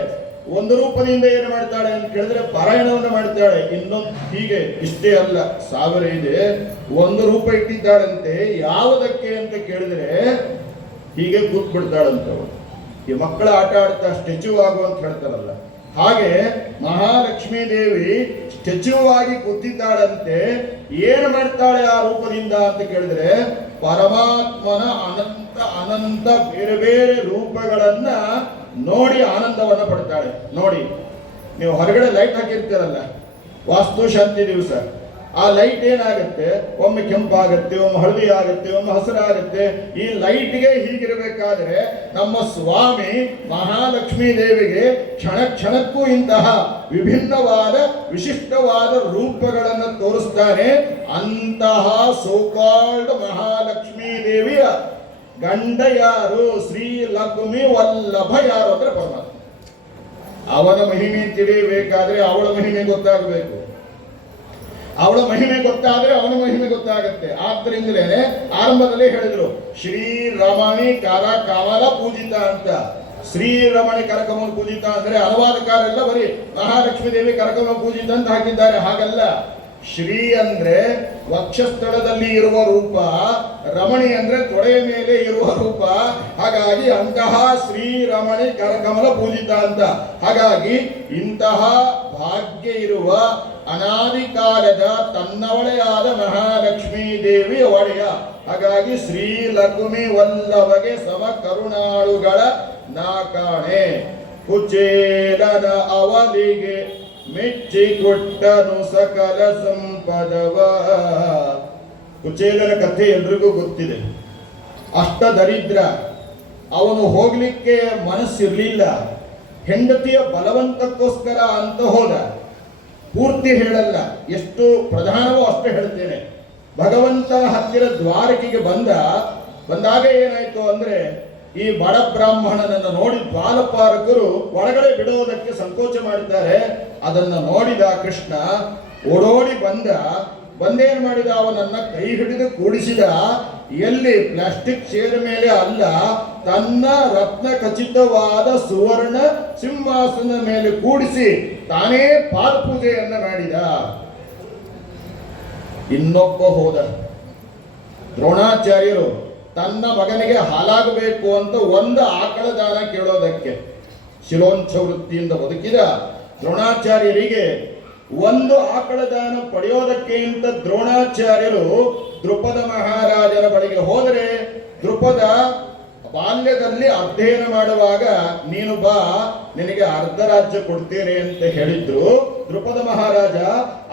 ಒಂದು ರೂಪದಿಂದ ಏನು ಮಾಡ್ತಾಳೆ ಅಂತ ಕೇಳಿದ್ರೆ ಪಾರಾಯಣವನ್ನು ಮಾಡ್ತಾಳೆ. ಇನ್ನೊಂದು ಹೀಗೆ ಇಷ್ಟೇ ಅಲ್ಲ, 1000 ಇದೆ. ಒಂದು ರೂಪ ಇಟ್ಟಿದ್ದಾಳಂತೆ. ಯಾವುದಕ್ಕೆ ಅಂತ ಕೇಳಿದ್ರೆ ಹೀಗೆ ಕೂತ್ ಬಿಡ್ತಾಳಂತವಳು. ಈ ಮಕ್ಕಳ ಆಟ ಆಡ್ತಾ ಸ್ಟ್ಯಾಚ್ಯೂ ಆಗು ಅಂತ ಹೇಳ್ತಾರಲ್ಲ, ಹಾಗೆ ಮಹಾಲಕ್ಷ್ಮೀ ದೇವಿ ಸ್ಟ್ಯಾಚ್ಯೂ ಆಗಿ ಕೂತಿದ್ದಾಳಂತೆ. ಏನು ಮಾಡ್ತಾಳೆ ಆ ರೂಪದಿಂದ ಅಂತ ಕೇಳಿದ್ರೆ, ಪರಮಾತ್ಮನ ಅನಂತ ಅನಂತ ಬೇರೆ ಬೇರೆ ರೂಪಗಳನ್ನ ನೋಡಿ ಆನಂದವನ್ನ ಪಡ್ತಾಳೆ. ನೋಡಿ, ನೀವು ಹೊರಗಡೆ ಲೈಟ್ ಹಾಕಿರ್ತೀರಲ್ಲ ವಾಸ್ತು ಶಾಂತಿ ದಿವಸ, ಆ ಲೈಟ್ ಏನಾಗುತ್ತೆ, ಒಮ್ಮೆ ಕೆಂಪಾಗತ್ತೆ, ಒಮ್ಮೆ ಹಳದಿ ಆಗುತ್ತೆ, ಒಮ್ಮೆ ಹಸಿರಾಗುತ್ತೆ. ಈ ಲೈಟ್ಗೆ ಹೀಗಿರಬೇಕಾದ್ರೆ ನಮ್ಮ ಸ್ವಾಮಿ ಮಹಾಲಕ್ಷ್ಮೀ ದೇವಿಗೆ ಕ್ಷಣ ಕ್ಷಣಕ್ಕೂ ಇಂತಹ ವಿಭಿನ್ನವಾದ ವಿಶಿಷ್ಟವಾದ ರೂಪಗಳನ್ನು ತೋರಿಸ್ತಾನೆ. ಅಂತಹ ಸೋಕಾಲ್ಡ್ ಮಹಾಲಕ್ಷ್ಮೀ ದೇವಿಯ ಗಂಡ ಯಾರು? ಶ್ರೀ ಲಕ್ಷ್ಮಿ ವಲ್ಲಭ ಯಾರು ಅಂದ್ರೆ ಪರಮಾತ್ಮ. ಅವನ ಮಹಿಮೆ ತಿಳಿಯಬೇಕಾದ್ರೆ ಅವಳ ಮಹಿಮೆ ಗೊತ್ತಾಗಬೇಕು. ಅವಳ ಮಹಿಮೆ ಗೊತ್ತಾದ್ರೆ ಅವನ ಮಹಿಮೆ ಗೊತ್ತಾಗುತ್ತೆ. ಆದ್ರಿಂದಲೇ ಆರಂಭದಲ್ಲಿ ಹೇಳಿದ್ರು ಶ್ರೀರಮಣಿ ಕರ ಕಮಲ ಪೂಜಿತ ಅಂತ. ಶ್ರೀರಮಣಿ ಕರಕಮಲ ಪೂಜಿತ ಅಂದ್ರೆ ಅನುವಾದಕಾರೆಲ್ಲ ಬರೀ ಮಹಾಲಕ್ಷ್ಮೀ ದೇವಿ ಕರಕಮಲ ಪೂಜಿತ ಅಂತ ಹಾಕಿದ್ದಾರೆ. ಹಾಗಲ್ಲ, ಶ್ರೀ ಅಂದ್ರೆ ವಕ್ಷಸ್ಥಳದಲ್ಲಿ ಇರುವ ರೂಪ, ರಮಣಿ ಅಂದ್ರೆ ತೊಡೆಯ ಮೇಲೆ ಇರುವ ರೂಪ. ಹಾಗಾಗಿ ಅಂತಹ ಶ್ರೀರಮಣಿ ಕರಕಮಲ ಪೂಜಿತ ಅಂತ. ಹಾಗಾಗಿ ಇಂತಹ ಭಾಗ್ಯ ಇರುವ ಅನಾದಿ ಕಾಲದ ತನ್ನವಳೇ ಆದ ಮಹಾಲಕ್ಷ್ಮೀ ದೇವಿ ಒಡೆಯ. ಹಾಗಾಗಿ ಶ್ರೀ ಲಕ್ಷ್ಮಿ ವಲ್ಲಭಗೆ ಸಮ ಕರುಣಾಳುಗಳ ನಾಕಾಣೆ. ಕುಚೇಲನ ಅವಲಿಗೆ ಮೆಚ್ಚಿ ಕೊಟ್ಟನು ಸಕಲ ಸಂಪದವ. ಕುಚೇಲನ ಕಥೆ ಎಲ್ರಿಗೂ ಗೊತ್ತಿದೆ. ಅಷ್ಟ ದರಿದ್ರ, ಅವನು ಹೋಗ್ಲಿಕ್ಕೆ ಮನಸ್ಸಿರ್ಲಿಲ್ಲ. ಹೆಂಡತಿಯ ಬಲವಂತಕ್ಕೋಸ್ಕರ ಅಂತ ಹೋದ. ಪೂರ್ತಿ ಹೇಳಲ್ಲ, ಎಷ್ಟು ಪ್ರಧಾನವೋ ಅಷ್ಟು ಹೇಳ್ತೇನೆ. ಭಗವಂತ ಹತ್ತಿರ ದ್ವಾರಕೆಗೆ ಬಂದಾಗ ಏನಾಯ್ತು ಅಂದ್ರೆ, ಈ ಬಡ ಬ್ರಾಹ್ಮಣನನ್ನು ನೋಡಿ ದ್ವಾರಪಾಲಕರು ಒಳಗಡೆ ಬಿಡುವುದಕ್ಕೆ ಸಂಕೋಚ ಮಾಡಿದ್ದಾರೆ. ಅದನ್ನ ನೋಡಿದ ಕೃಷ್ಣ ಓಡೋಡಿ ಬಂದೇನ್ ಮಾಡಿದ, ಅವನನ್ನ ಕೈ ಹಿಡಿದು ಕೂಡಿಸಿದ. ಎಲ್ಲಿ ಪ್ಲಾಸ್ಟಿಕ್ ಚೇರ್ ಮೇಲೆ ಅಲ್ಲ, ತನ್ನ ರತ್ನ ಖಚಿತವಾದ ಸುವರ್ಣ ಸಿಂಹಾಸನ ಮೇಲೆ ಕೂಡಿಸಿ ತಾನೇ ಪಾದಪೂಜೆಯನ್ನ ಮಾಡಿದ. ಇನ್ನೊಬ್ಬ ಹೋದ. ದ್ರೋಣಾಚಾರ್ಯರು ತನ್ನ ಮಗನಿಗೆ ಹಾಲಾಗಬೇಕು ಅಂತ ಒಂದು ಆಕಳ ದಾನ ಕೇಳೋದಕ್ಕೆ, ಶಿಲೋಂಚ ವೃತ್ತಿಯಿಂದ ಬದುಕಿದ ದ್ರೋಣಾಚಾರ್ಯರಿಗೆ ಒಂದು ಆಕಳ ದಾನ ಪಡೆಯೋದಕ್ಕೆ ಅಂತ ದ್ರೋಣಾಚಾರ್ಯರು ದೃಪದ ಮಹಾರಾಜನ ಬಳಿಗೆ ಹೋದರೆ, ದೃಪದ ಬಾಲ್ಯದಲ್ಲಿ ಅಧ್ಯಯನ ಮಾಡುವಾಗ ನೀನು ಬಾ, ನಿನಗೆ ಅರ್ಧ ರಾಜ್ಯ ಕೊಡ್ತೇನೆ ಅಂತ ಹೇಳಿದ್ರು ದೃಪದ ಮಹಾರಾಜ.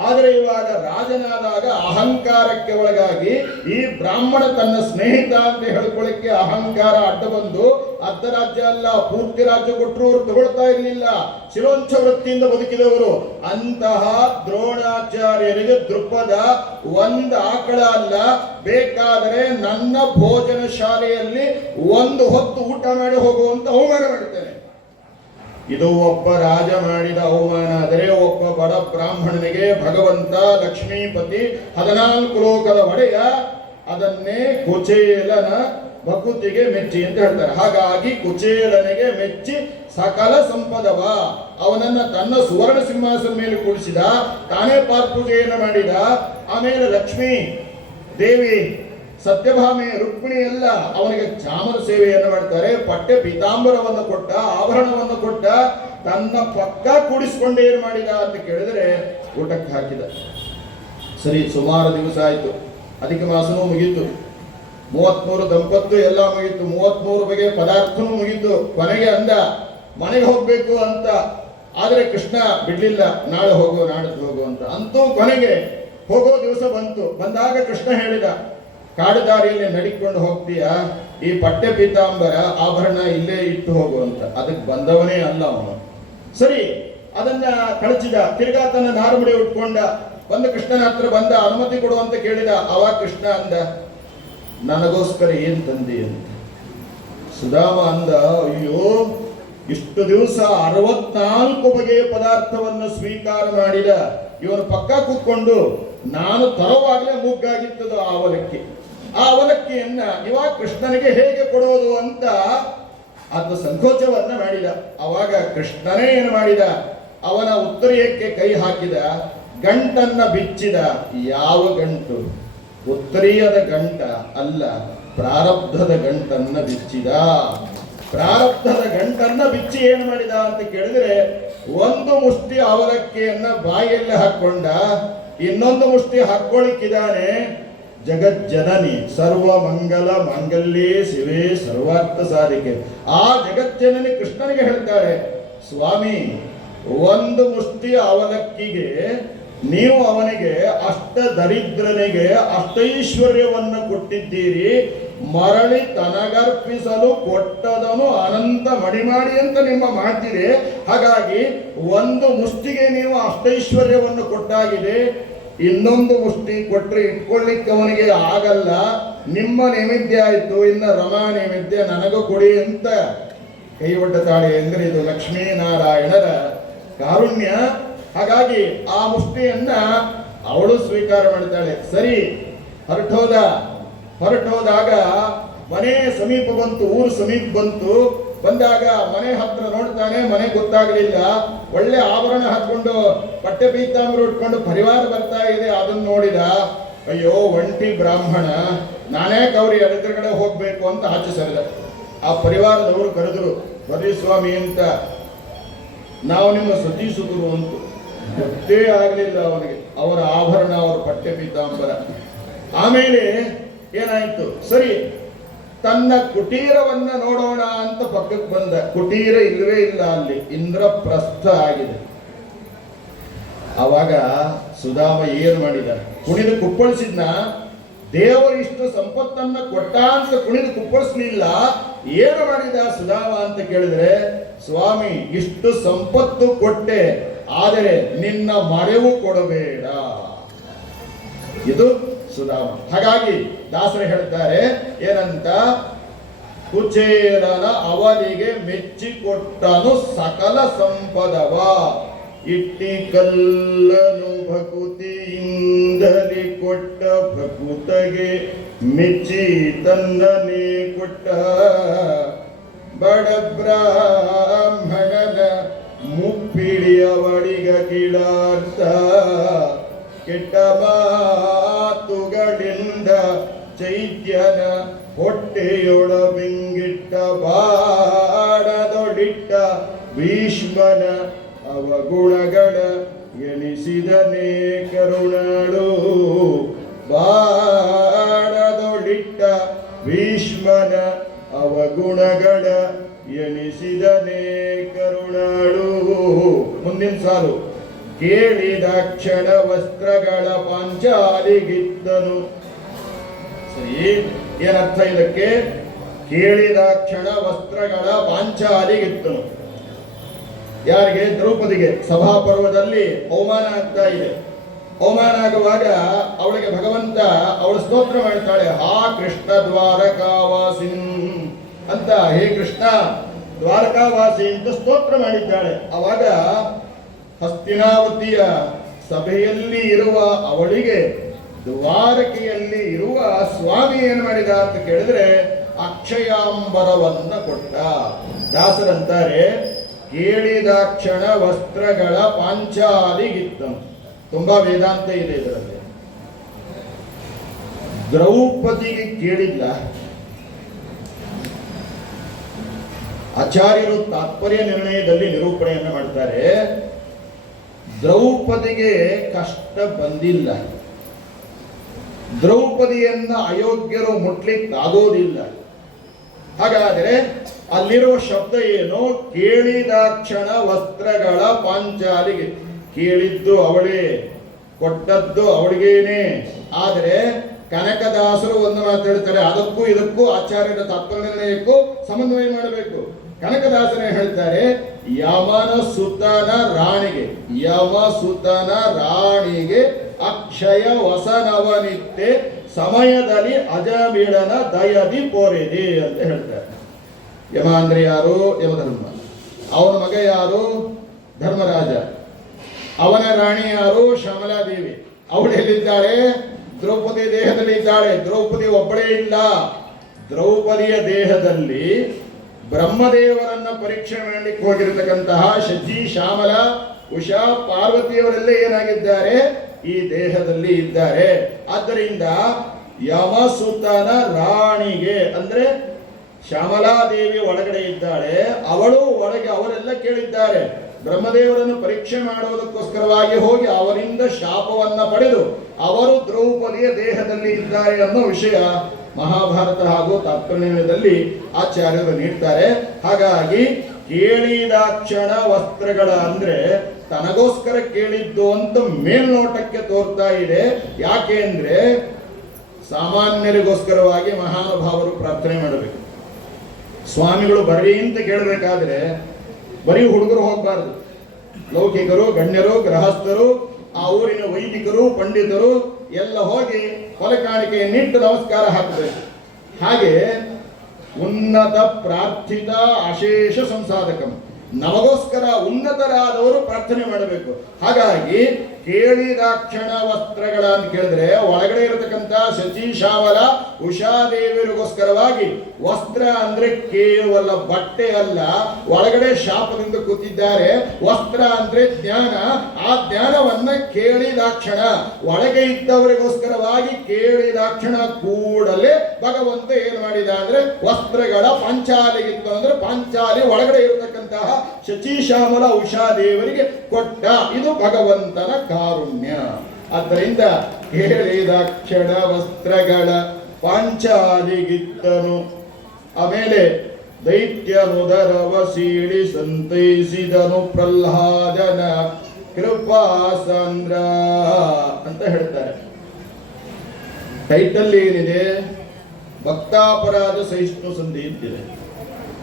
ಆದರೆ ಇವಾಗ ರಾಜನಾದಾಗ ಅಹಂಕಾರಕ್ಕೆ ಒಳಗಾಗಿ ಈ ಬ್ರಾಹ್ಮಣ ತನ್ನ ಸ್ನೇಹಿತ ಅಂತ ಹೇಳ್ಕೊಳ್ಳಿಕ್ಕೆ ಅಹಂಕಾರ ಅಡ್ಡ ಬಂದು ಅರ್ಧ ರಾಜ್ಯ ಅಲ್ಲ ಪೂರ್ತಿ ರಾಜ್ಯ ಕೊಟ್ಟರು ಅವರು ತಗೊಳ್ತಾ ಇರಲಿಲ್ಲ. ಶಿಲೋಂಚ ವೃತ್ತಿಯಿಂದ ಬದುಕಿದವರು. ಅಂತಹ ದ್ರೋಣಾಚಾರ್ಯರಿಗೆ ದೃಪದ ಒಂದು ಆಕಳ ಅಲ್ಲ, ಬೇಕಾದರೆ ನನ್ನ ಭೋಜನ ಶಾಲೆಯಲ್ಲಿ ಒಂದು ಹೊತ್ತು ಊಟ ಮಾಡಿ ಹೋಗುವಂತ ಅವಮಾನ ಮಾಡುತ್ತೇನೆ. ಇದು ಒಬ್ಬ ರಾಜ ಮಾಡಿದ ಅವಮಾನ. ಆದರೆ ಒಬ್ಬ ಬಡ ಬ್ರಾಹ್ಮಣನಿಗೆ ಭಗವಂತ ಲಕ್ಷ್ಮೀಪತಿ 14 ಲೋಕದ ಒಡೆಯ ಅದನ್ನೇ ಕುಚೇಲನ ಭಕುತಿಗೆ ಮೆಚ್ಚಿ ಅಂತ ಹೇಳ್ತಾರೆ. ಹಾಗಾಗಿ ಕುಚೇಲನಿಗೆ ಮೆಚ್ಚಿ ಸಕಲ ಸಂಪದವ, ಅವನನ್ನ ತನ್ನ ಸುವರ್ಣ ಸಿಂಹಾಸನ ಮೇಲೆ ಕೂಡಿಸಿದ, ತಾನೇ ಪಾರ್ಪೂಜೆಯನ್ನು ಮಾಡಿದ. ಆಮೇಲೆ ಲಕ್ಷ್ಮೀ ದೇವಿ, ಸತ್ಯಭಾಮೆ, ರುಕ್ಮಿಣಿ ಎಲ್ಲ ಅವನಿಗೆ ಚಾಮರ ಸೇವೆಯನ್ನು ಮಾಡ್ತಾರೆ. ಪಟ್ಟೆ ಪೀತಾಂಬರವನ್ನು ಕೊಟ್ಟ, ಆಭರಣವನ್ನು ಕೊಟ್ಟ, ತನ್ನ ಪಕ್ಕ ಕೂಡಿಸಿಕೊಂಡು ಏನು ಮಾಡಿದ ಅಂತ ಕೇಳಿದರೆ ಊಟಕ್ಕೆ ಹಾಕಿದ. ಸರಿ, ಸುಮಾರು ದಿವಸ ಆಯ್ತು. ಅಧಿಕ ಮಾಸನೂ ಮುಗೀತು, 33 ದಂಪತ್ತು ಎಲ್ಲ ಮುಗೀತು, 33 ಬಗೆಯ ಪದಾರ್ಥನೂ ಮುಗೀತು. ಕೊನೆಗೆ ಅಂದ ಮನೆಗೆ ಹೋಗ್ಬೇಕು ಅಂತ. ಆದರೆ ಕೃಷ್ಣ ಬಿಡ್ಲಿಲ್ಲ, ನಾಳೆ ಹೋಗು ನಾಡಿದ್ದು ಹೋಗು ಅಂತ. ಅಂತೂ ಕೊನೆಗೆ ಹೋಗೋ ದಿವಸ ಬಂದಾಗ ಕೃಷ್ಣ ಹೇಳಿದ, ಕಾಡು ದಾರಿಯಲ್ಲಿ ನಡಿಕೊಂಡು ಹೋಗ್ತೀಯಾ, ಈ ಪಟ್ಟೆ ಪೀತಾಂಬರ ಆಭರಣ ಇಲ್ಲೇ ಇಟ್ಟು ಹೋಗು ಅಂತ. ಅದಕ್ಕೆ ಬಂದವನೇ ಅಲ್ಲ ಅವನು. ಸರಿ, ಅದನ್ನ ಕಳಚಿದ. ತಿರ್ಗಾ ತನ್ನ ನಾರುಮಡಿ ಉಟ್ಕೊಂಡ. ಬಂದು ಕೃಷ್ಣನ ಹತ್ರ ಬಂದ, ಅನುಮತಿ ಕೊಡು ಅಂತ ಕೇಳಿದ. ಅವಾಗ ಕೃಷ್ಣ ಅಂದ, ನನಗೋಸ್ಕರ ಏನು ತಂದೆ ಅಂತ. ಸುಧಾಮ ಅಂದ, ಅಯ್ಯೋ, ಇಷ್ಟು ದಿವಸ 64 ಬಗೆಯ ಪದಾರ್ಥವನ್ನು ಸ್ವೀಕಾರ ಮಾಡಿದ ಇವನು ಪಕ್ಕ ಕೂತ್ಕೊಂಡು ನಾನು ತರುವಾಗಲೇ ಮುಗ್ಗಾಗಿತ್ತದು ಆ ಅವಲಕ್ಕಿ. ಆ ಅವಲಕ್ಕಿಯನ್ನ ಇವಾಗ ಕೃಷ್ಣನಿಗೆ ಹೇಗೆ ಕೊಡೋದು ಅಂತ ಆತ ಸಂಕೋಚವನ್ನ ಮಾಡಿದ. ಅವಾಗ ಕೃಷ್ಣನೇ ಏನು ಮಾಡಿದ, ಅವನ ಉತ್ತರೀಯಕ್ಕೆ ಕೈ ಹಾಕಿದ, ಗಂಟನ್ನ ಬಿಚ್ಚಿದ. ಯಾವ ಗಂಟು? ಉತ್ತರೀಯದ ಗಂಟ ಅಲ್ಲ, ಪ್ರಾರಬ್ಧದ ಗಂಟನ್ನ ಬಿಚ್ಚಿದ. ಪ್ರಾರಬ್ಧದ ಗಂಟನ್ನ ಬಿಚ್ಚಿ ಏನು ಮಾಡಿದ ಅಂತ ಕೇಳಿದ್ರೆ, ಒಂದು ಮುಷ್ಟಿ ಅವಲಕ್ಕಿಯನ್ನ ಬಾಯಲ್ಲಿ ಹಾಕೊಂಡ, ಇನ್ನೊಂದು ಮುಷ್ಟಿ ಹಾಕೊಳ್ಳಿಕ್ಕಿದ್ದಾನೆ. ಜಗಜ್ಜನನಿ ಸರ್ವ ಮಂಗಲ ಮಾಂಗಲ್ಯೇ ಶಿವೆ ಸರ್ವಾರ್ಥ ಸಾಧಿಕೆ. ಆ ಜಗಜ್ಜನನಿ ಕೃಷ್ಣನಿಗೆ ಹೇಳ್ತಾಳೆ, ಸ್ವಾಮಿ, ಒಂದು ಮುಷ್ಟಿ ಅವಲಕ್ಕಿಗೆ ನೀವು ಅವನಿಗೆ ಅಷ್ಟ ದರಿದ್ರನಿಗೆ ಅಷ್ಟೈಶ್ವರ್ಯವನ್ನು ಕೊಟ್ಟಿದ್ದೀರಿ, ಮರಳಿ ತನಗರ್ಪಿಸಲು ಕೊಟ್ಟದನು ಅನಂತ ಮಡಿಮಾಡಿ ಅಂತ ನಿಮ್ಮ ಮಾತಿದೆ. ಹಾಗಾಗಿ ಒಂದು ಮುಷ್ಟಿಗೆ ನೀವು ಅಷ್ಟೈಶ್ವರ್ಯವನ್ನು ಕೊಟ್ಟಾಗಿದೆ, ಇನ್ನೊಂದು ಮುಷ್ಟಿ ಕೊಟ್ಟರೆ ಇಟ್ಕೊಳ್ಳಿಕ್ಕೆ ಅವನಿಗೆ ಆಗಲ್ಲ. ನಿಮ್ಮ ನೈವೇದ್ಯ ಆಯಿತು, ಇನ್ನು ರಮಾ ನೈವೇದ್ಯ ನನಗೂ ಕೊಡಿ ಅಂತ ಕೈ ಒಡ್ಡುತ್ತಾಳೆ. ಎಂದರೆ ಇದು ಲಕ್ಷ್ಮೀನಾರಾಯಣರ ಕಾರುಣ್ಯ. ಹಾಗಾಗಿ ಆ ಮುಷ್ಟಿಯನ್ನ ಅವಳು ಸ್ವೀಕಾರ ಮಾಡ್ತಾಳೆ. ಸರಿ, ಹೊರಟೋದಾಗ ಮನೆ ಸಮೀಪ ಬಂತು, ಊರು ಸಮೀಪ ಬಂತು. ಬಂದಾಗ ಮನೆ ಹತ್ರ ನೋಡ್ತಾನೆ, ಮನೆ ಗೊತ್ತಾಗಲಿಲ್ಲ. ಒಳ್ಳೆ ಆಭರಣ ಹಾಕೊಂಡು ಪಟ್ಟೆ ಪೀತಾಂಬರ ಉಟ್ಕೊಂಡು ಪರಿವಾರ ಬರ್ತಾ ಇದೆ. ಅದನ್ನು ನೋಡಿದ, ಅಯ್ಯೋ ಒಂಟಿ ಬ್ರಾಹ್ಮಣ, ನಾನೇ ಕೌರಿ ಎದುರುಗಡೆ ಹೋಗ್ಬೇಕು ಅಂತ ಆಚೆ ಸರಿದ. ಆ ಪರಿವಾರದವರು ಕರೆದರು, ಬರ್ರಿ ಸ್ವಾಮಿ ಅಂತ, ನಾವು ನಿಮ್ಮ ಸತೀಸುದರು ಅಂತ. ಗೊತ್ತೇ ಆಗಲಿಲ್ಲ ಅವನಿಗೆ ಅವರ ಆಭರಣ, ಅವರ ಪಟ್ಟೆ ಪೀತಾಂಬರ. ಆಮೇಲೆ ಏನಾಯ್ತು, ಸರಿ ತನ್ನ ಕುಟೀರವನ್ನ ನೋಡೋಣ ಅಂತ ಪಕ್ಕಕ್ಕೆ ಬಂದ. ಕುಟೀರ ಇಲ್ಲವೇ ಇಲ್ಲ, ಅಲ್ಲಿ ಇಂದ್ರಪ್ರಸ್ಥ ಆಗಿದೆ. ಆವಾಗ ಸುಧಾಮ ಏನು ಮಾಡಿದ, ಕುಣಿದು ಕುಪ್ಪಳಿಸಿದ್ನ. ದೇವರು ಇಷ್ಟು ಸಂಪತ್ತನ್ನ ಕೊಟ್ಟ ಅಂತ ಕುಣಿದು ಕುಪ್ಪಳಿಸ್ಲಿಲ್ಲ. ಏನು ಮಾಡಿದ ಸುಧಾಮ ಅಂತ ಕೇಳಿದ್ರೆ, ಸ್ವಾಮಿ, ಇಷ್ಟು ಸಂಪತ್ತು ಕೊಟ್ಟೆ, ಆದರೆ ನಿನ್ನ ಮರೆವು ಕೊಡಬೇಡ. ಇದು ಸುಧಾಮ. ಹಾಗಾಗಿ ದಾಸರು ಹೇಳ್ತಾರೆ ಏನಂತ, ಕುಚೇಲನ ಅವನಿಗೆ ಮೆಚ್ಚಿಕೊಟ್ಟನು ಸಕಲ ಸಂಪದವ, ಇಟ್ಟಿ ಕಲ್ಲನು ಭಕುತಿಯಿಂದಲಿ ಕೊಟ್ಟ ಭಕುತಗೆ ಮೆಚ್ಚಿ ತನ್ನನೇ ಕೊಟ್ಟ. ಬಡ ಬ್ರಾಹ್ಮಣನ ಮುಪ್ಪಿಡಿಯವಳಿಗ ಕಿಳಾರ್ಥ, ಕೆಟ್ಟ ಮಾತುಗಳಿಂದ ಚೈತ್ಯನ ಹೊಟ್ಟೆಯೊಳ ಬಿಂಗಿಟ್ಟ. ಬಾಡದೊಡಿಟ್ಟ ಭೀಷ್ಮನ ಅವಗುಣಗಳ ಎಣಿಸಿದನೇ ಕರುಣಾಳು. ಬಾಡದೊಡಿಟ್ಟ ಭೀಷ್ಮನ ಅವಗುಣಗಳ ಎಣಿಸಿದನೇ ಕರುಣಾಳು. ಮುಂದಿನ ಸಾಲು, ಕೇಳಿದ ಕ್ಷಣ ವಸ್ತ್ರಗಳ ಪಾಂಚಾಲಿಗಿದ್ದನು. ಸರಿ, ಏನರ್ಥ ಇದಕ್ಕೆ? ಕೇಳಿದ ಕ್ಷಣ ವಸ್ತ್ರಗಳ ಪಾಂಚಾಲಿಗಿದ್ದನು. ಯಾರಿಗೆ? ದ್ರೌಪದಿಗೆ. ಸಭಾಪರ್ವದಲ್ಲಿ ಅವಮಾನ ಆಗ್ತಾ ಇದೆ. ಅವಮಾನ ಆಗುವಾಗ ಅವಳಿಗೆ ಭಗವಂತ ಅವಳು ಸ್ತೋತ್ರ ಮಾಡ್ತಾಳೆ, ಹಾ ಕೃಷ್ಣ ದ್ವಾರಕಾವಾಸಿನ್ ಅಂತ. ಹೇ ಕೃಷ್ಣ ದ್ವಾರಕಾವಾಸಿ ಅಂತ ಸ್ತೋತ್ರ ಮಾಡಿದ್ದಾಳೆ. ಅವಾಗ ಹಸ್ತಿನಾವತಿಯ ಸಭೆಯಲ್ಲಿ ಇರುವ ಅವಳಿಗೆ ದ್ವಾರಕೆಯಲ್ಲಿ ಇರುವ ಸ್ವಾಮಿ ಏನು ಮಾಡಿದ ಅಂತ ಕೇಳಿದ್ರೆ, ಅಕ್ಷಯಾಂಬರವನ್ನ ಕೊಟ್ಟ. ದಾಸರಂತಾರೆ, ಕೇಳಿದ ಕ್ಷಣ ವಸ್ತ್ರಗಳ ಪಾಂಚಾಲಿಗಿತ್ತನು. ತುಂಬಾ ವೇದಾಂತ ಇದೆ ಇದರಲ್ಲಿ. ದ್ರೌಪದಿಗೆ ಕೇಳಿಲ್ಲ. ಆಚಾರ್ಯರು ತಾತ್ಪರ್ಯ ನಿರ್ಣಯದಲ್ಲಿ ನಿರೂಪಣೆಯನ್ನು ಮಾಡ್ತಾರೆ, ದ್ರೌಪದಿಗೆ ಕಷ್ಟ ಬಂದಿಲ್ಲ. ದ್ರೌಪದಿಯನ್ನ ಅಯೋಗ್ಯರು ಮುಟ್ಲಿಕ್ಕಾಗೋದಿಲ್ಲ. ಹಾಗಾದರೆ ಅಲ್ಲಿರುವ ಶಬ್ದ ಏನು? ಕೇಳಿದ ಕ್ಷಣ ವಸ್ತ್ರಗಳ ಪಾಂಚಾಲಿಗೆ. ಕೇಳಿದ್ದು ಅವಳೇ, ಕೊಟ್ಟದ್ದು ಅವಳಿಗೇನೆ. ಆದರೆ ಕನಕದಾಸರು ಒಂದು ಮಾತು ಹೇಳ್ತಾರೆ, ಅದಕ್ಕೂ ಇದಕ್ಕೂ ಆಚಾರ್ಯರ ತಾತ್ಪರ್ಯ ನಿರ್ಣಯಕ್ಕೂ ಸಮನ್ವಯ ಮಾಡಬೇಕು. ಕನಕದಾಸರೇ ಹೇಳ್ತಾರೆ, ಯಮನ ಸುತನ ರಾಣಿಗೆ, ಯಮ ಸುತನ ರಾಣಿಗೆ ಅಕ್ಷಯ ವಸನವನಿತ್ತೆ ಸಮಯದಲ್ಲಿ ಅಜಮಿಳನ ದಯದಿ ಪೋರೆದಿ ಅಂತ ಹೇಳ್ತಾರೆ. ಯಮ ಅಂದ್ರೆ ಯಾರು? ಯಮಧರ್ಮ. ಅವನ ಮಗ ಯಾರು? ಧರ್ಮರಾಜ. ಅವನ ರಾಣಿ ಯಾರು? ಶ್ಯಾಮಲಾದೇವಿ. ಅವಳು ಎಲ್ಲಿದ್ದಾಳೆ? ದ್ರೌಪದಿ ದೇಹದಲ್ಲಿ ಇದ್ದಾಳೆ. ದ್ರೌಪದಿ ಒಬ್ಬಳೇ ಇಲ್ಲ. ದ್ರೌಪದಿಯ ದೇಹದಲ್ಲಿ ಬ್ರಹ್ಮದೇವರನ್ನ ಪರೀಕ್ಷೆ ಮಾಡಲಿಕ್ಕೆ ಹೋಗಿರತಕ್ಕಂತಹ ಶಚಿ, ಶ್ಯಾಮಲ, ಉಷಾ, ಪಾರ್ವತಿಯವರೆಲ್ಲ ಏನಾಗಿದ್ದಾರೆ? ಈ ದೇಹದಲ್ಲಿ ಇದ್ದಾರೆ. ಆದ್ದರಿಂದ ಯಮಸುತನ ರಾಣಿಗೆ ಅಂದ್ರೆ ಶ್ಯಾಮಲಾದೇವಿ ಒಳಗಡೆ ಇದ್ದಾಳೆ, ಅವಳು ಒಳಗೆ. ಅವರೆಲ್ಲ ಕೇಳಿದ್ದಾರೆ, ಬ್ರಹ್ಮದೇವರನ್ನು ಪರೀಕ್ಷೆ ಮಾಡುವುದಕ್ಕೋಸ್ಕರವಾಗಿ ಹೋಗಿ ಅವರಿಂದ ಶಾಪವನ್ನ ಪಡೆದು ಅವರು ದ್ರೌಪದಿಯ ದೇಹದಲ್ಲಿ ಇದ್ದಾರೆ ಅನ್ನೋ ವಿಷಯ ಮಹಾಭಾರತ ಹಾಗೂ ತಾತ್ಪರ್ಯದಲ್ಲಿ ಆಚಾರ್ಯರು ನೀಡ್ತಾರೆ. ಹಾಗಾಗಿ ಕೇಳಿದಾಕ್ಷಣ ವಸ್ತ್ರಗಳ ಅಂದ್ರೆ ತನಗೋಸ್ಕರ ಕೇಳಿದ್ದು ಅಂತ ಮೇಲ್ನೋಟಕ್ಕೆ ತೋರ್ತಾ ಇದೆ. ಯಾಕೆ ಅಂದ್ರೆ ಸಾಮಾನ್ಯರಿಗೋಸ್ಕರವಾಗಿ ಮಹಾನುಭಾವರು ಪ್ರಾರ್ಥನೆ ಮಾಡಬೇಕು. ಸ್ವಾಮಿಗಳು ಬರ್ರಿ ಅಂತ ಕೇಳಬೇಕಾದ್ರೆ ಬರೀ ಹುಡುಗರು ಹೋಗಬಾರ್ದು. ಲೌಕಿಕರು, ಗಣ್ಯರು, ಗೃಹಸ್ಥರು, ಆ ಊರಿನ ವೈದಿಕರು, ಪಂಡಿತರು ಎಲ್ಲ ಹೋಗಿ ಹೊಲಕಾಣಿಕೆಯನ್ನಿಟ್ಟು ನಮಸ್ಕಾರ ಹಾಕಬೇಕು. ಹಾಗೆ ಉನ್ನತ ಪ್ರಾರ್ಥಿತ ಅಶೇಷ ಸಂಸಾಧಕಂ, ನಮಗೋಸ್ಕರ ಉನ್ನತರಾದವರು ಪ್ರಾರ್ಥನೆ ಮಾಡಬೇಕು. ಹಾಗಾಗಿ ಕೇಳಿದಾಕ್ಷಣ ವಸ್ತ್ರಗಳ ಅಂತ ಕೇಳಿದ್ರೆ ಒಳಗಡೆ ಇರತಕ್ಕಂತ ಶಚಿ, ಶ್ಯಾಮಲ, ಉಷಾದೇವಿಯರಿಗೋಸ್ಕರವಾಗಿ ವಸ್ತ್ರ ಅಂದ್ರೆ ಕೇವಲ ಬಟ್ಟೆ ಅಲ್ಲ, ಒಳಗಡೆ ಶಾಪದಿಂದ ಕೂತಿದ್ದಾರೆ. ವಸ್ತ್ರ ಅಂದ್ರೆ ಜ್ಞಾನ. ಆ ಜ್ಞಾನವನ್ನ ಕೇಳಿದಾಕ್ಷಣ ಒಳಗೆ ಇದ್ದವರಿಗೋಸ್ಕರವಾಗಿ ಕೇಳಿದಾಕ್ಷಣ ಕೂಡಲೇ ಭಗವಂತ ಏನ್ ಮಾಡಿದ ಅಂದ್ರೆ ವಸ್ತ್ರಗಳ ಪಾಂಚಾಲಿಗಿತ್ತು ಅಂದ್ರೆ ಪಾಂಚಾಲಿ ಒಳಗಡೆ ಇರತಕ್ಕಂತಹ ಶಚಿ, ಶ್ಯಾಮಲ, ಉಷಾದೇವರಿಗೆ ಕೊಟ್ಟ. ಇದು ಭಗವಂತನ ಕಾರುಣ್ಯ. ಆದ್ದರಿಂದ ಕೇಳಿದಾಕ್ಷಣ ವಸ್ತ್ರಗಳ ಪಾಂಚಾಲಿಗಿತ್ತನು. ಆಮೇಲೆ ದೈತ್ಯನುದರವ ಸೀಳಿ ಸಂತೈಸಿದನು ಪ್ರಹ್ಲಾದನ ಕೃಪಾಸಂದ್ರ ಅಂತ ಹೇಳ್ತಾರೆ. ಟೈಟಲ್ ಏನಿದೆ? ಭಕ್ತಾಪರಾಧ ಸಹಿಷ್ಣು ಸಂಧಿ ಅಂತಿದೆ.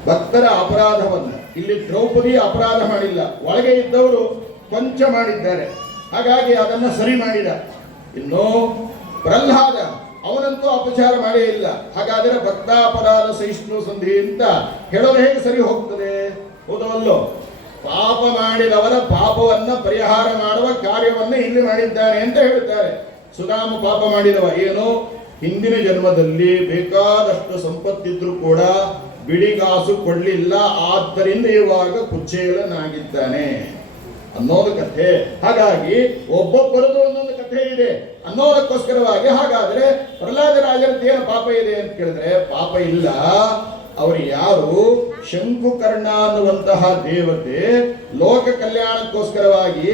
ಭಕ್ತರ ಅಪರಾಧವನ್ನ ಇಲ್ಲಿ ದ್ರೌಪದಿ ಅಪರಾಧ ಮಾಡಿಲ್ಲ, ಒಳಗೆ ಇದ್ದವರು ಕೊಂಚ ಮಾಡಿದ್ದಾರೆ. ಹಾಗಾಗಿ ಅದನ್ನ ಸರಿ ಮಾಡಿದ. ಇನ್ನು ಪ್ರಹ್ಲಾದ ಅವನಂತೂ ಅಪಚಾರ ಮಾಡೇ ಇಲ್ಲ. ಹಾಗಾದರೆ ಭಕ್ತಾಪರಾಧ ಸಹಿಷ್ಣು ಸಂಧಿ ಅಂತ ಹೇಳೋದು ಹೇಗೆ ಸರಿ ಹೋಗ್ತದೆ? ಹೌದವಲ್ಲೋ? ಪಾಪ ಮಾಡಿದವರ ಪಾಪವನ್ನ ಪರಿಹಾರ ಮಾಡುವ ಕಾರ್ಯವನ್ನ ಇಲ್ಲಿ ಮಾಡಿದ್ದಾನೆ ಅಂತ ಹೇಳ್ತಾರೆ. ಸುಧಾಮ ಪಾಪ ಮಾಡಿದವ ಏನು? ಹಿಂದಿನ ಜನ್ಮದಲ್ಲಿ ಬೇಕಾದಷ್ಟು ಸಂಪತ್ತಿದ್ರು ಕೂಡ ಬಿಡಿಗಾಸು ಕೊಡ್ಲಿಲ್ಲ, ಆದ್ದರಿಂದ ಇವಾಗ ಕುಚೇಲನಾಗಿದ್ದಾನೆ ಅನ್ನೋದು ಕಥೆ. ಹಾಗಾಗಿ ಒಬ್ಬೊಬ್ಬರದು ಒಂದೊಂದು ಕಥೆ ಇದೆ ಅನ್ನೋದಕ್ಕೋಸ್ಕರವಾಗಿ ಹಾಗಾದ್ರೆ ಪ್ರಹ್ಲಾದ ರಾಜರದ್ದು ಏನು ಪಾಪ ಇದೆ ಅಂತ ಕೇಳಿದ್ರೆ ಪಾಪ ಇಲ್ಲ. ಅವರು ಯಾರು? ಶಂಕುಕರ್ಣ ಅನ್ನುವಂತಹ ದೇವತೆ ಲೋಕ ಕಲ್ಯಾಣಕ್ಕೋಸ್ಕರವಾಗಿ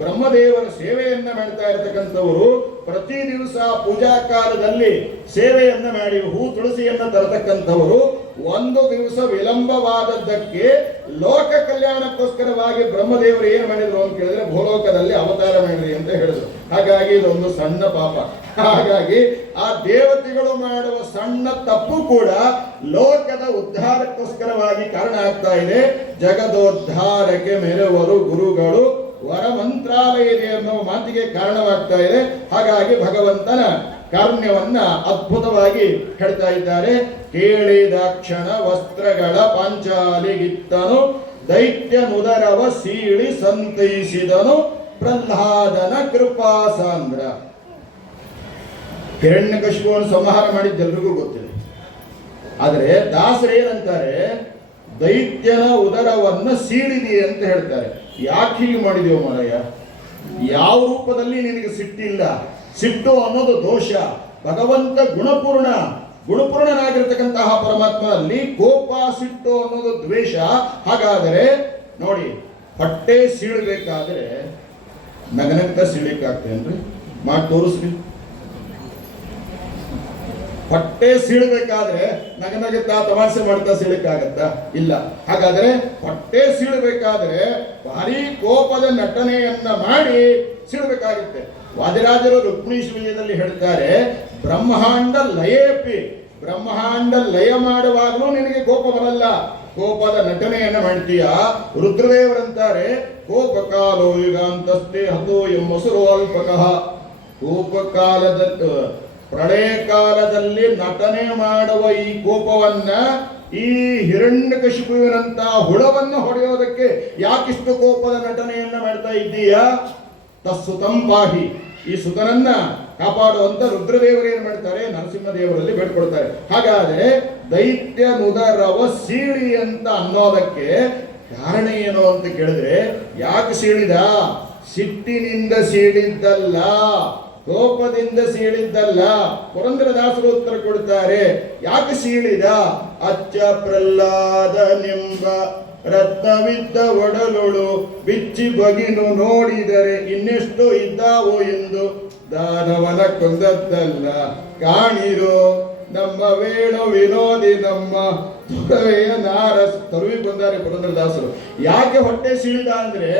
ಬ್ರಹ್ಮದೇವರ ಸೇವೆಯನ್ನ ಮಾಡ್ತಾ ಇರತಕ್ಕಂಥವರು. ಪ್ರತಿ ದಿವಸ ಪೂಜಾ ಕಾಲದಲ್ಲಿ ಸೇವೆಯನ್ನ ಮಾಡಿ ಹೂ ತುಳಸಿಯನ್ನ ತರತಕ್ಕಂಥವರು. ಒಂದು ದಿವಸ ವಿಳಂಬವಾದದ್ದಕ್ಕೆ ಲೋಕ ಕಲ್ಯಾಣಕ್ಕೋಸ್ಕರವಾಗಿ ಬ್ರಹ್ಮದೇವರು ಏನು ಮಾಡಿದ್ರು ಅಂತ ಕೇಳಿದ್ರೆ ಭೂಲೋಕದಲ್ಲಿ ಅವತಾರ ಮಾಡಿದ್ರಿ ಅಂತ ಹೇಳಿದ್ರು. ಹಾಗಾಗಿ ಇದೊಂದು ಸಣ್ಣ ಪಾಪ. ಹಾಗಾಗಿ ಆ ದೇವತೆಗಳು ಮಾಡುವ ಸಣ್ಣ ತಪ್ಪು ಕೂಡ ಲೋಕದ ಉದ್ಧಾರಕ್ಕೋಸ್ಕರವಾಗಿ ಕಾರಣ ಆಗ್ತಾ ಇದೆ. ಜಗದೋದ್ಧಾರಕ್ಕೆ ಮೆರೆವರು ಗುರುಗಳು ವರ ಮಂತ್ರಾಲಯ ಇದೆ ಅನ್ನೋ ಮಾತಿಗೆ ಕಾರಣವಾಗ್ತಾ ಇದೆ. ಹಾಗಾಗಿ ಭಗವಂತನ ಕಾರುಣ್ಯವನ್ನ ಅದ್ಭುತವಾಗಿ ಹೇಳ್ತಾ ಇದ್ದಾರೆ. ಕೇಳಿದಾಕ್ಷಣ ವಸ್ತ್ರಗಳ ಪಾಂಚಾಲಿಗಿತ್ತನು ದೈತ್ಯನುದರವ ಸೀಳಿ ಸಂತೈಸಿದನು ಪ್ರಹ್ಲಾದನ ಕೃಪಾಸಾಂದ್ರ. ಹಿರಣ್ಯಕಶಿಪುವನ್ನು ಸಂಹಾರ ಮಾಡಿದ್ದೆಲ್ರಿಗೂ ಗೊತ್ತಿದೆ. ಆದರೆ ದಾಸರು ಏನಂತಾರೆ? ದೈತ್ಯನ ಉದರವನ್ನ ಸೀಳಿದಿ ಅಂತ ಹೇಳ್ತಾರೆ. ಯಾಕೆ ಹೀಗೆ ಮಾಡಿದೆವು ಮಾರಾಯ? ಯಾವ ರೂಪದಲ್ಲಿ ನಿನಗೆ ಸಿಟ್ಟಿಲ್ಲ? ಸಿಟ್ಟು ಅನ್ನೋದು ದೋಷ. ಭಗವಂತ ಗುಣಪೂರ್ಣನಾಗಿರ್ತಕ್ಕಂತಹ ಪರಮಾತ್ಮನಲ್ಲಿ ಕೋಪ, ಸಿಟ್ಟು ಅನ್ನೋದು ದ್ವೇಷ. ಹಾಗಾದರೆ ನೋಡಿ, ಹೊಟ್ಟೆ ಸೀಳಬೇಕಾದ್ರೆ ನಗನಗ್ತ ಸೀಳಿಕಾಗ್ತೇನ್ರಿ? ಮಾಡಿ ತೋರಿಸ್ರಿ. ಹೊಟ್ಟೆ ಸೀಳಬೇಕಾದ್ರೆ ನಗನಗುತ್ತಾ ತಮಾಷೆ ಮಾಡ್ತಾ ಸೀಳಕ್ಕಾಗತ್ತಾ? ಇಲ್ಲ. ಹಾಗಾದ್ರೆ ಹೊಟ್ಟೆ ಸೀಳಬೇಕಾದ್ರೆ ಭಾರಿ ಕೋಪದ ನಟನೆಯನ್ನ ಮಾಡಿ ಸೀಳಬೇಕಾಗುತ್ತೆ. ವಾದಿರಾಜರು ರುಕ್ಮಿಣೀಶ ವಿಜಯದಲ್ಲಿ ಹೇಳ್ತಾರೆ, ಬ್ರಹ್ಮಾಂಡ ಲಯೇಪಿ, ಬ್ರಹ್ಮಾಂಡ ಲಯ ಮಾಡುವಾಗಲೂ ನಿನಗೆ ಕೋಪ ಬರಲ್ಲ, ಕೋಪದ ನಟನೆಯನ್ನ ಮಾಡ್ತೀಯ. ರುದ್ರದೇವರಂತಾರೆ, ಕೋಪ ಕಾಲೋ ಯುಗಾಂತಸ್ತೆ ಹತೋ ಎಂಬಸುರು ಅಲ್ಪಕಃ. ಕೋಪ ಕಾಲದ ಪ್ರಳಯ ಕಾಲದಲ್ಲಿ ನಟನೆ ಮಾಡುವ ಈ ಕೋಪವನ್ನ ಈ ಹಿರಣ್ಯಕಶಿಪುವಿನಂತ ಹುಳವನ್ನು ಹೊಡೆಯೋದಕ್ಕೆ ಯಾಕಿಷ್ಟು ಕೋಪದ ನಟನೆಯನ್ನ ಮಾಡ್ತಾ ಇದ್ದೀಯಾ? ತಸ್ಸುತಂ ಪಾಹಿ, ಈ ಸುತನನ್ನ ಕಾಪಾಡುವಂತ ರುದ್ರದೇವರು ಏನ್ ಮಾಡ್ತಾರೆ, ನರಸಿಂಹದೇವರಲ್ಲಿ ಬೇಡ್ಕೊಳ್ತಾರೆ. ಹಾಗಾದ್ರೆ ದೈತ್ಯ ನುದರವ ಸೀಳಿ ಅಂತ ಅನ್ನೋದಕ್ಕೆ ಕಾರಣ ಏನು ಅಂತ ಕೇಳಿದ್ರೆ, ಯಾಕೆ ಸೀಳಿದ? ಸಿಟ್ಟಿನಿಂದ ಸೀಳಿದ್ದಲ್ಲ, ಕೋಪದಿಂದ ಸೀಳಿದ್ದಲ್ಲ. ಪುರಂದರದಾಸರು ಉತ್ತರ ಕೊಡ್ತಾರೆ, ಯಾಕೆ ಸೀಳಿದ? ಅಚ್ಚ ಪ್ರಹ್ಲಾದ ನಿಂಬ ರತ್ನವಿದ್ದ ಒಡಲೊಳು ಬಿಚ್ಚಿ ಬಗಿನು ನೋಡಿದರೆ ಇನ್ನೆಷ್ಟು ಇದ್ದಾವೋ ಎಂದು ದಾನವನ ಕೊಂದದ್ದಲ್ಲ ಕಾಣಿರೋ ನಮ್ಮ ವೇಣು ವಿನೋದಿ ನಮ್ಮ ತುರವೆಯ ನಾರಸ್ ತರುವಿ ಬಂದಾರೆ ಪುರಂದರದಾಸರು. ಯಾಕೆ ಹೊಟ್ಟೆ ಸೀಳಿದ ಅಂದ್ರೆ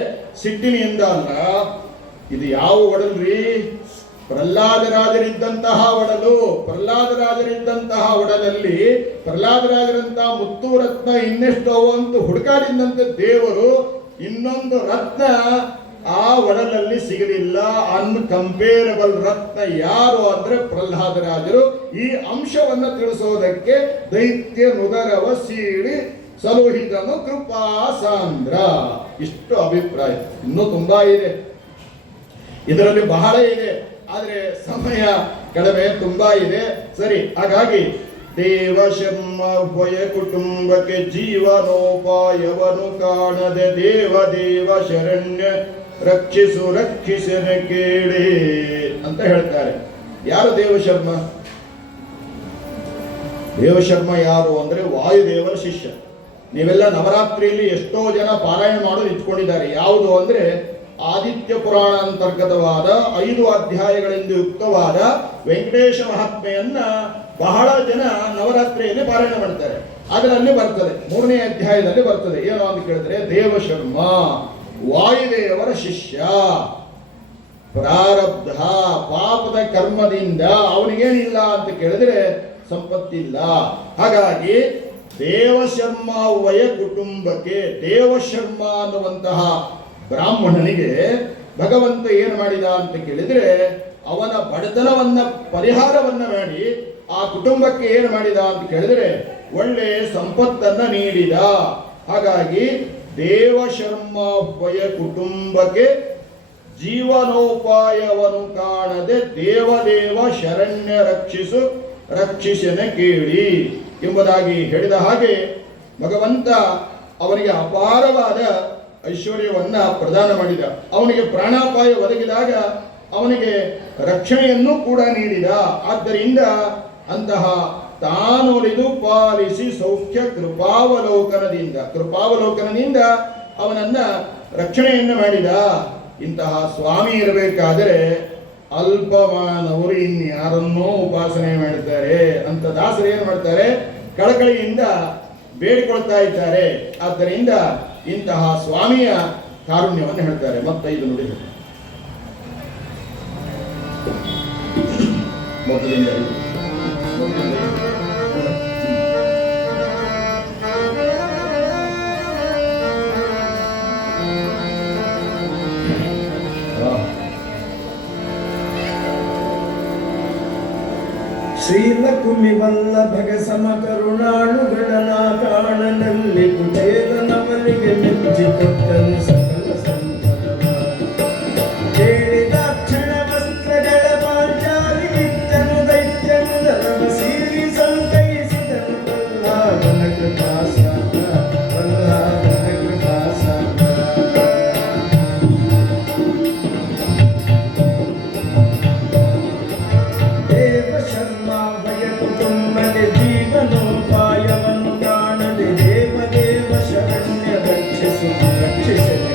ಸಿಟ್ಟಿನಿಂದ ಅಲ್ಲ. ಇದು ಯಾವ ಒಡಲ್ರಿ? ಪ್ರಹ್ಲಾದರಾಜರಿದ್ದಂತಹ ಒಡಲು. ಪ್ರಹ್ಲಾದರಾಜರಿದ್ದಂತಹ ಒಡಲಲ್ಲಿ ಪ್ರಹ್ಲಾದರಾಜರಂತಹ ಮುತ್ತು ರತ್ನ ಇನ್ನೆಷ್ಟೋ ಅಂತ ಹುಡುಕಾಡಿದಂತೆ ದೇವರು ಇನ್ನೊಂದು ರತ್ನ ಆ ಒಡಲಲ್ಲಿ ಸಿಗಲಿಲ್ಲ. ಅನ್ಕಂಪೇರಬಲ್ ರತ್ನ ಯಾರು ಅಂದ್ರೆ ಪ್ರಹ್ಲಾದರಾಜರು. ಈ ಅಂಶವನ್ನು ತಿಳಿಸೋದಕ್ಕೆ ದೈತ್ಯ ನುದರವ ಸೀಳಿ ಸಲುಹಿದನು ಕೃಪಾ ಸಾಂದ್ರ. ಇಷ್ಟು ಅಭಿಪ್ರಾಯ. ಇನ್ನೂ ತುಂಬಾ ಇದೆ, ಇದರಲ್ಲಿ ಬಹಳ ಇದೆ, ಆದ್ರೆ ಸಮಯ ಕಡಿಮೆ, ತುಂಬಾ ಇದೆ. ಸರಿ, ಹಾಗಾಗಿ ದೇವಶರ್ಮ ವಯ ಕುಟುಂಬಕ್ಕೆ ಜೀವನೋಪಾಯವನ್ನು ಕಾಣದೆ ದೇವ ದೇವ ಶರಣ್ಯ ರಕ್ಷಿಸು ರಕ್ಷಿಸನ ಕೇಳಿ ಅಂತ ಹೇಳ್ತಾರೆ. ಯಾರು ದೇವಶರ್ಮ? ದೇವಶರ್ಮ ಯಾರು ಅಂದ್ರೆ ವಾಯುದೇವರ ಶಿಷ್ಯ. ನೀವೆಲ್ಲ ನವರಾತ್ರಿಯಲ್ಲಿ ಎಷ್ಟೋ ಜನ ಪಾರಾಯಣ ಮಾಡೋದು ಇಟ್ಕೊಂಡಿದ್ದಾರೆ. ಯಾವುದು ಅಂದ್ರೆ ಆದಿತ್ಯ ಪುರಾಣ ಅಂತರ್ಗತವಾದ 5 ಅಧ್ಯಾಯಗಳಿಂದ ಯುಕ್ತವಾದ ವೆಂಕಟೇಶ ಮಹಾತ್ಮೆಯನ್ನ ಬಹಳ ಜನ ನವರಾತ್ರಿಯಲ್ಲಿ ಪಾರಾಯಣ ಮಾಡ್ತಾರೆ. ಅದರಲ್ಲಿ ಬರ್ತದೆ, 3ನೇ ಅಧ್ಯಾಯದಲ್ಲಿ ಬರ್ತದೆ. ಏನು ಅಂತ ಕೇಳಿದ್ರೆ, ದೇವಶರ್ಮ ವಾಯುದೇವರ ಶಿಷ್ಯ. ಪ್ರಾರಬ್ಧ ಪಾಪದ ಕರ್ಮದಿಂದ ಅವನಿಗೇನಿಲ್ಲ ಅಂತ ಕೇಳಿದ್ರೆ ಸಂಪತ್ತಿಲ್ಲ. ಹಾಗಾಗಿ ದೇವಶರ್ಮ ವಯ ಕುಟುಂಬಕ್ಕೆ, ದೇವಶರ್ಮ ಅನ್ನುವಂತಹ ಬ್ರಾಹ್ಮಣನಿಗೆ ಭಗವಂತ ಏನು ಮಾಡಿದ ಅಂತ ಕೇಳಿದ್ರೆ, ಅವನ ಬಡತನವನ್ನ ಪರಿಹಾರವನ್ನ ಮಾಡಿ ಆ ಕುಟುಂಬಕ್ಕೆ ಏನು ಮಾಡಿದ ಅಂತ ಕೇಳಿದ್ರೆ ಒಳ್ಳೆ ಸಂಪತ್ತನ್ನ ನೀಡಿದ. ಹಾಗಾಗಿ ದೇವಶರ್ಮ ವಯ ಕುಟುಂಬಕ್ಕೆ ಜೀವನೋಪಾಯವನ್ನು ಕಾಣದೆ ದೇವದೇವ ಶರಣ್ಯ ರಕ್ಷಿಸನ ಕೇಳಿ ಎಂಬುದಾಗಿ ಹೇಳಿದ ಹಾಗೆ ಭಗವಂತ ಅವನಿಗೆ ಅಪಾರವಾದ ಐಶ್ವರ್ಯವನ್ನ ಪ್ರದಾನ ಮಾಡಿದ. ಅವನಿಗೆ ಪ್ರಾಣಾಪಾಯ ಒದಗಿದಾಗ ಅವನಿಗೆ ರಕ್ಷಣೆಯನ್ನು ಕೂಡ ನೀಡಿದ. ಆದ್ದರಿಂದ ಅಂತಹ ತಾನೊಲಿದು ಪಾಲಿಸಿ ಸೌಖ್ಯ ಕೃಪಾವಲೋಕನದಿಂದ ಅವನನ್ನ ರಕ್ಷಣೆಯನ್ನು ಮಾಡಿದ. ಇಂತಹ ಸ್ವಾಮಿ ಇರಬೇಕಾದರೆ ಅಲ್ಪಮಾನವರು ಇನ್ಯಾರನ್ನೋ ಉಪಾಸನೆ ಮಾಡ್ತಾರೆ ಅಂತ ದಾಸರು ಏನು ಮಾಡ್ತಾರೆ, ಕಳಕಳಿಯಿಂದ ಬೇಡಿಕೊಳ್ತಾ ಇದ್ದಾರೆ. ಆದ್ದರಿಂದ ಇಂತಹ ಸ್ವಾಮಿಯ ಕಾರುಣ್ಯವನ್ನು ಹೇಳ್ತಾರೆ. ಮತ್ತೈದು ನುಡಿ ಮೊದಲಿಂದ ಶ್ರೀಲಕುಮಿ ವಲ್ಲಭಗ ಸಮ ಕರುಣಾಳುಗಳನ ಕಾಣನಲ್ಲಿ ಕುಚೇಲನವರಿಗೆ ಮೆಚ್ಚಿ ಕೊಟ್ಟನು ಸಕಲ ಸಂಪದವ. ಕೇಳಿದ ಕ್ಷಣ ವಸ್ತ್ರಗಳ ಪಾಂಚಾಲಿ ಇತ್ತನು ದೈತ್ಯನು ಧರ್ಮ ಸೀರಿ ಸಂತೈಸಿದನು ವಲ್ಲಭನ ಕೃಪಾಸಾರ ವಲ್ಲಭನ ಕೃಪಾಸಾರ. ಜೀವನೋಪಾಯವನ್ನು ಕಾಣದೆ ದೇವದೇವ ಶರಣ್ಯ ರಕ್ಷಿಸು ರಕ್ಷಿಸಲಿ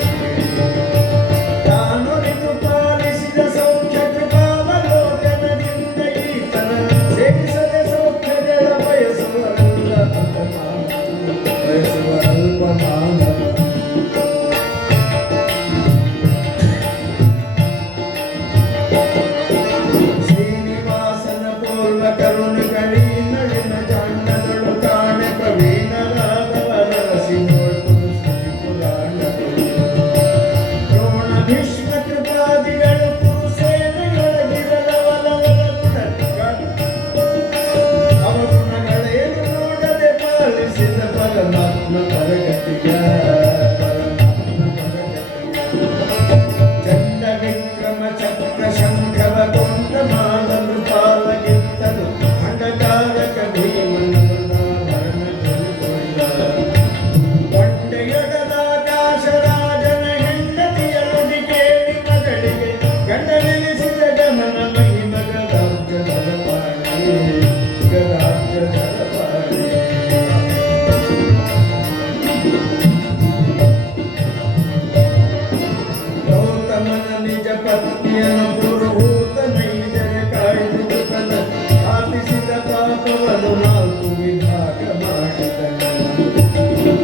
ಜ್ಞಾನವನ್ನು ನಾಲ್ಕು ವಿಭಾಗ ಮಾಡಿದನು.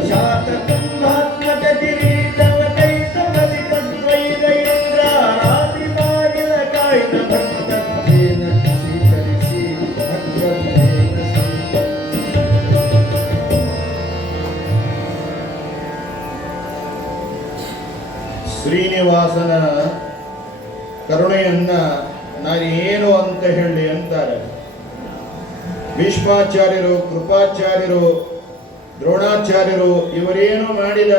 ಶಾತ ಕುಂಭಾತ್ಮಕ ಕಿರೀಟವ ಕೈತದಲ್ಲಿ ಕದ್ವೈದ ಇಂದ್ರ ರಾತ್ರಿ ಬಾಗಿಲ ಕಾಯ್ದ ಭಕ್ತೇನ ಸ್ವೀಕರಿಸಿ ಭಕ್ತೇನ ಶ್ರೀನಿವಾಸನ ಕರುಣೆಯನ್ನ ನಾನು ಏನು ಅಂತ ಹೇಳಿ ಅಂತಾರೆ. ಭೀಷ್ಮಾಚಾರ್ಯರು, ಕೃಪಾಚಾರ್ಯರು, ದ್ರೋಣಾಚಾರ್ಯರು ಇವರೇನು ಮಾಡಿದ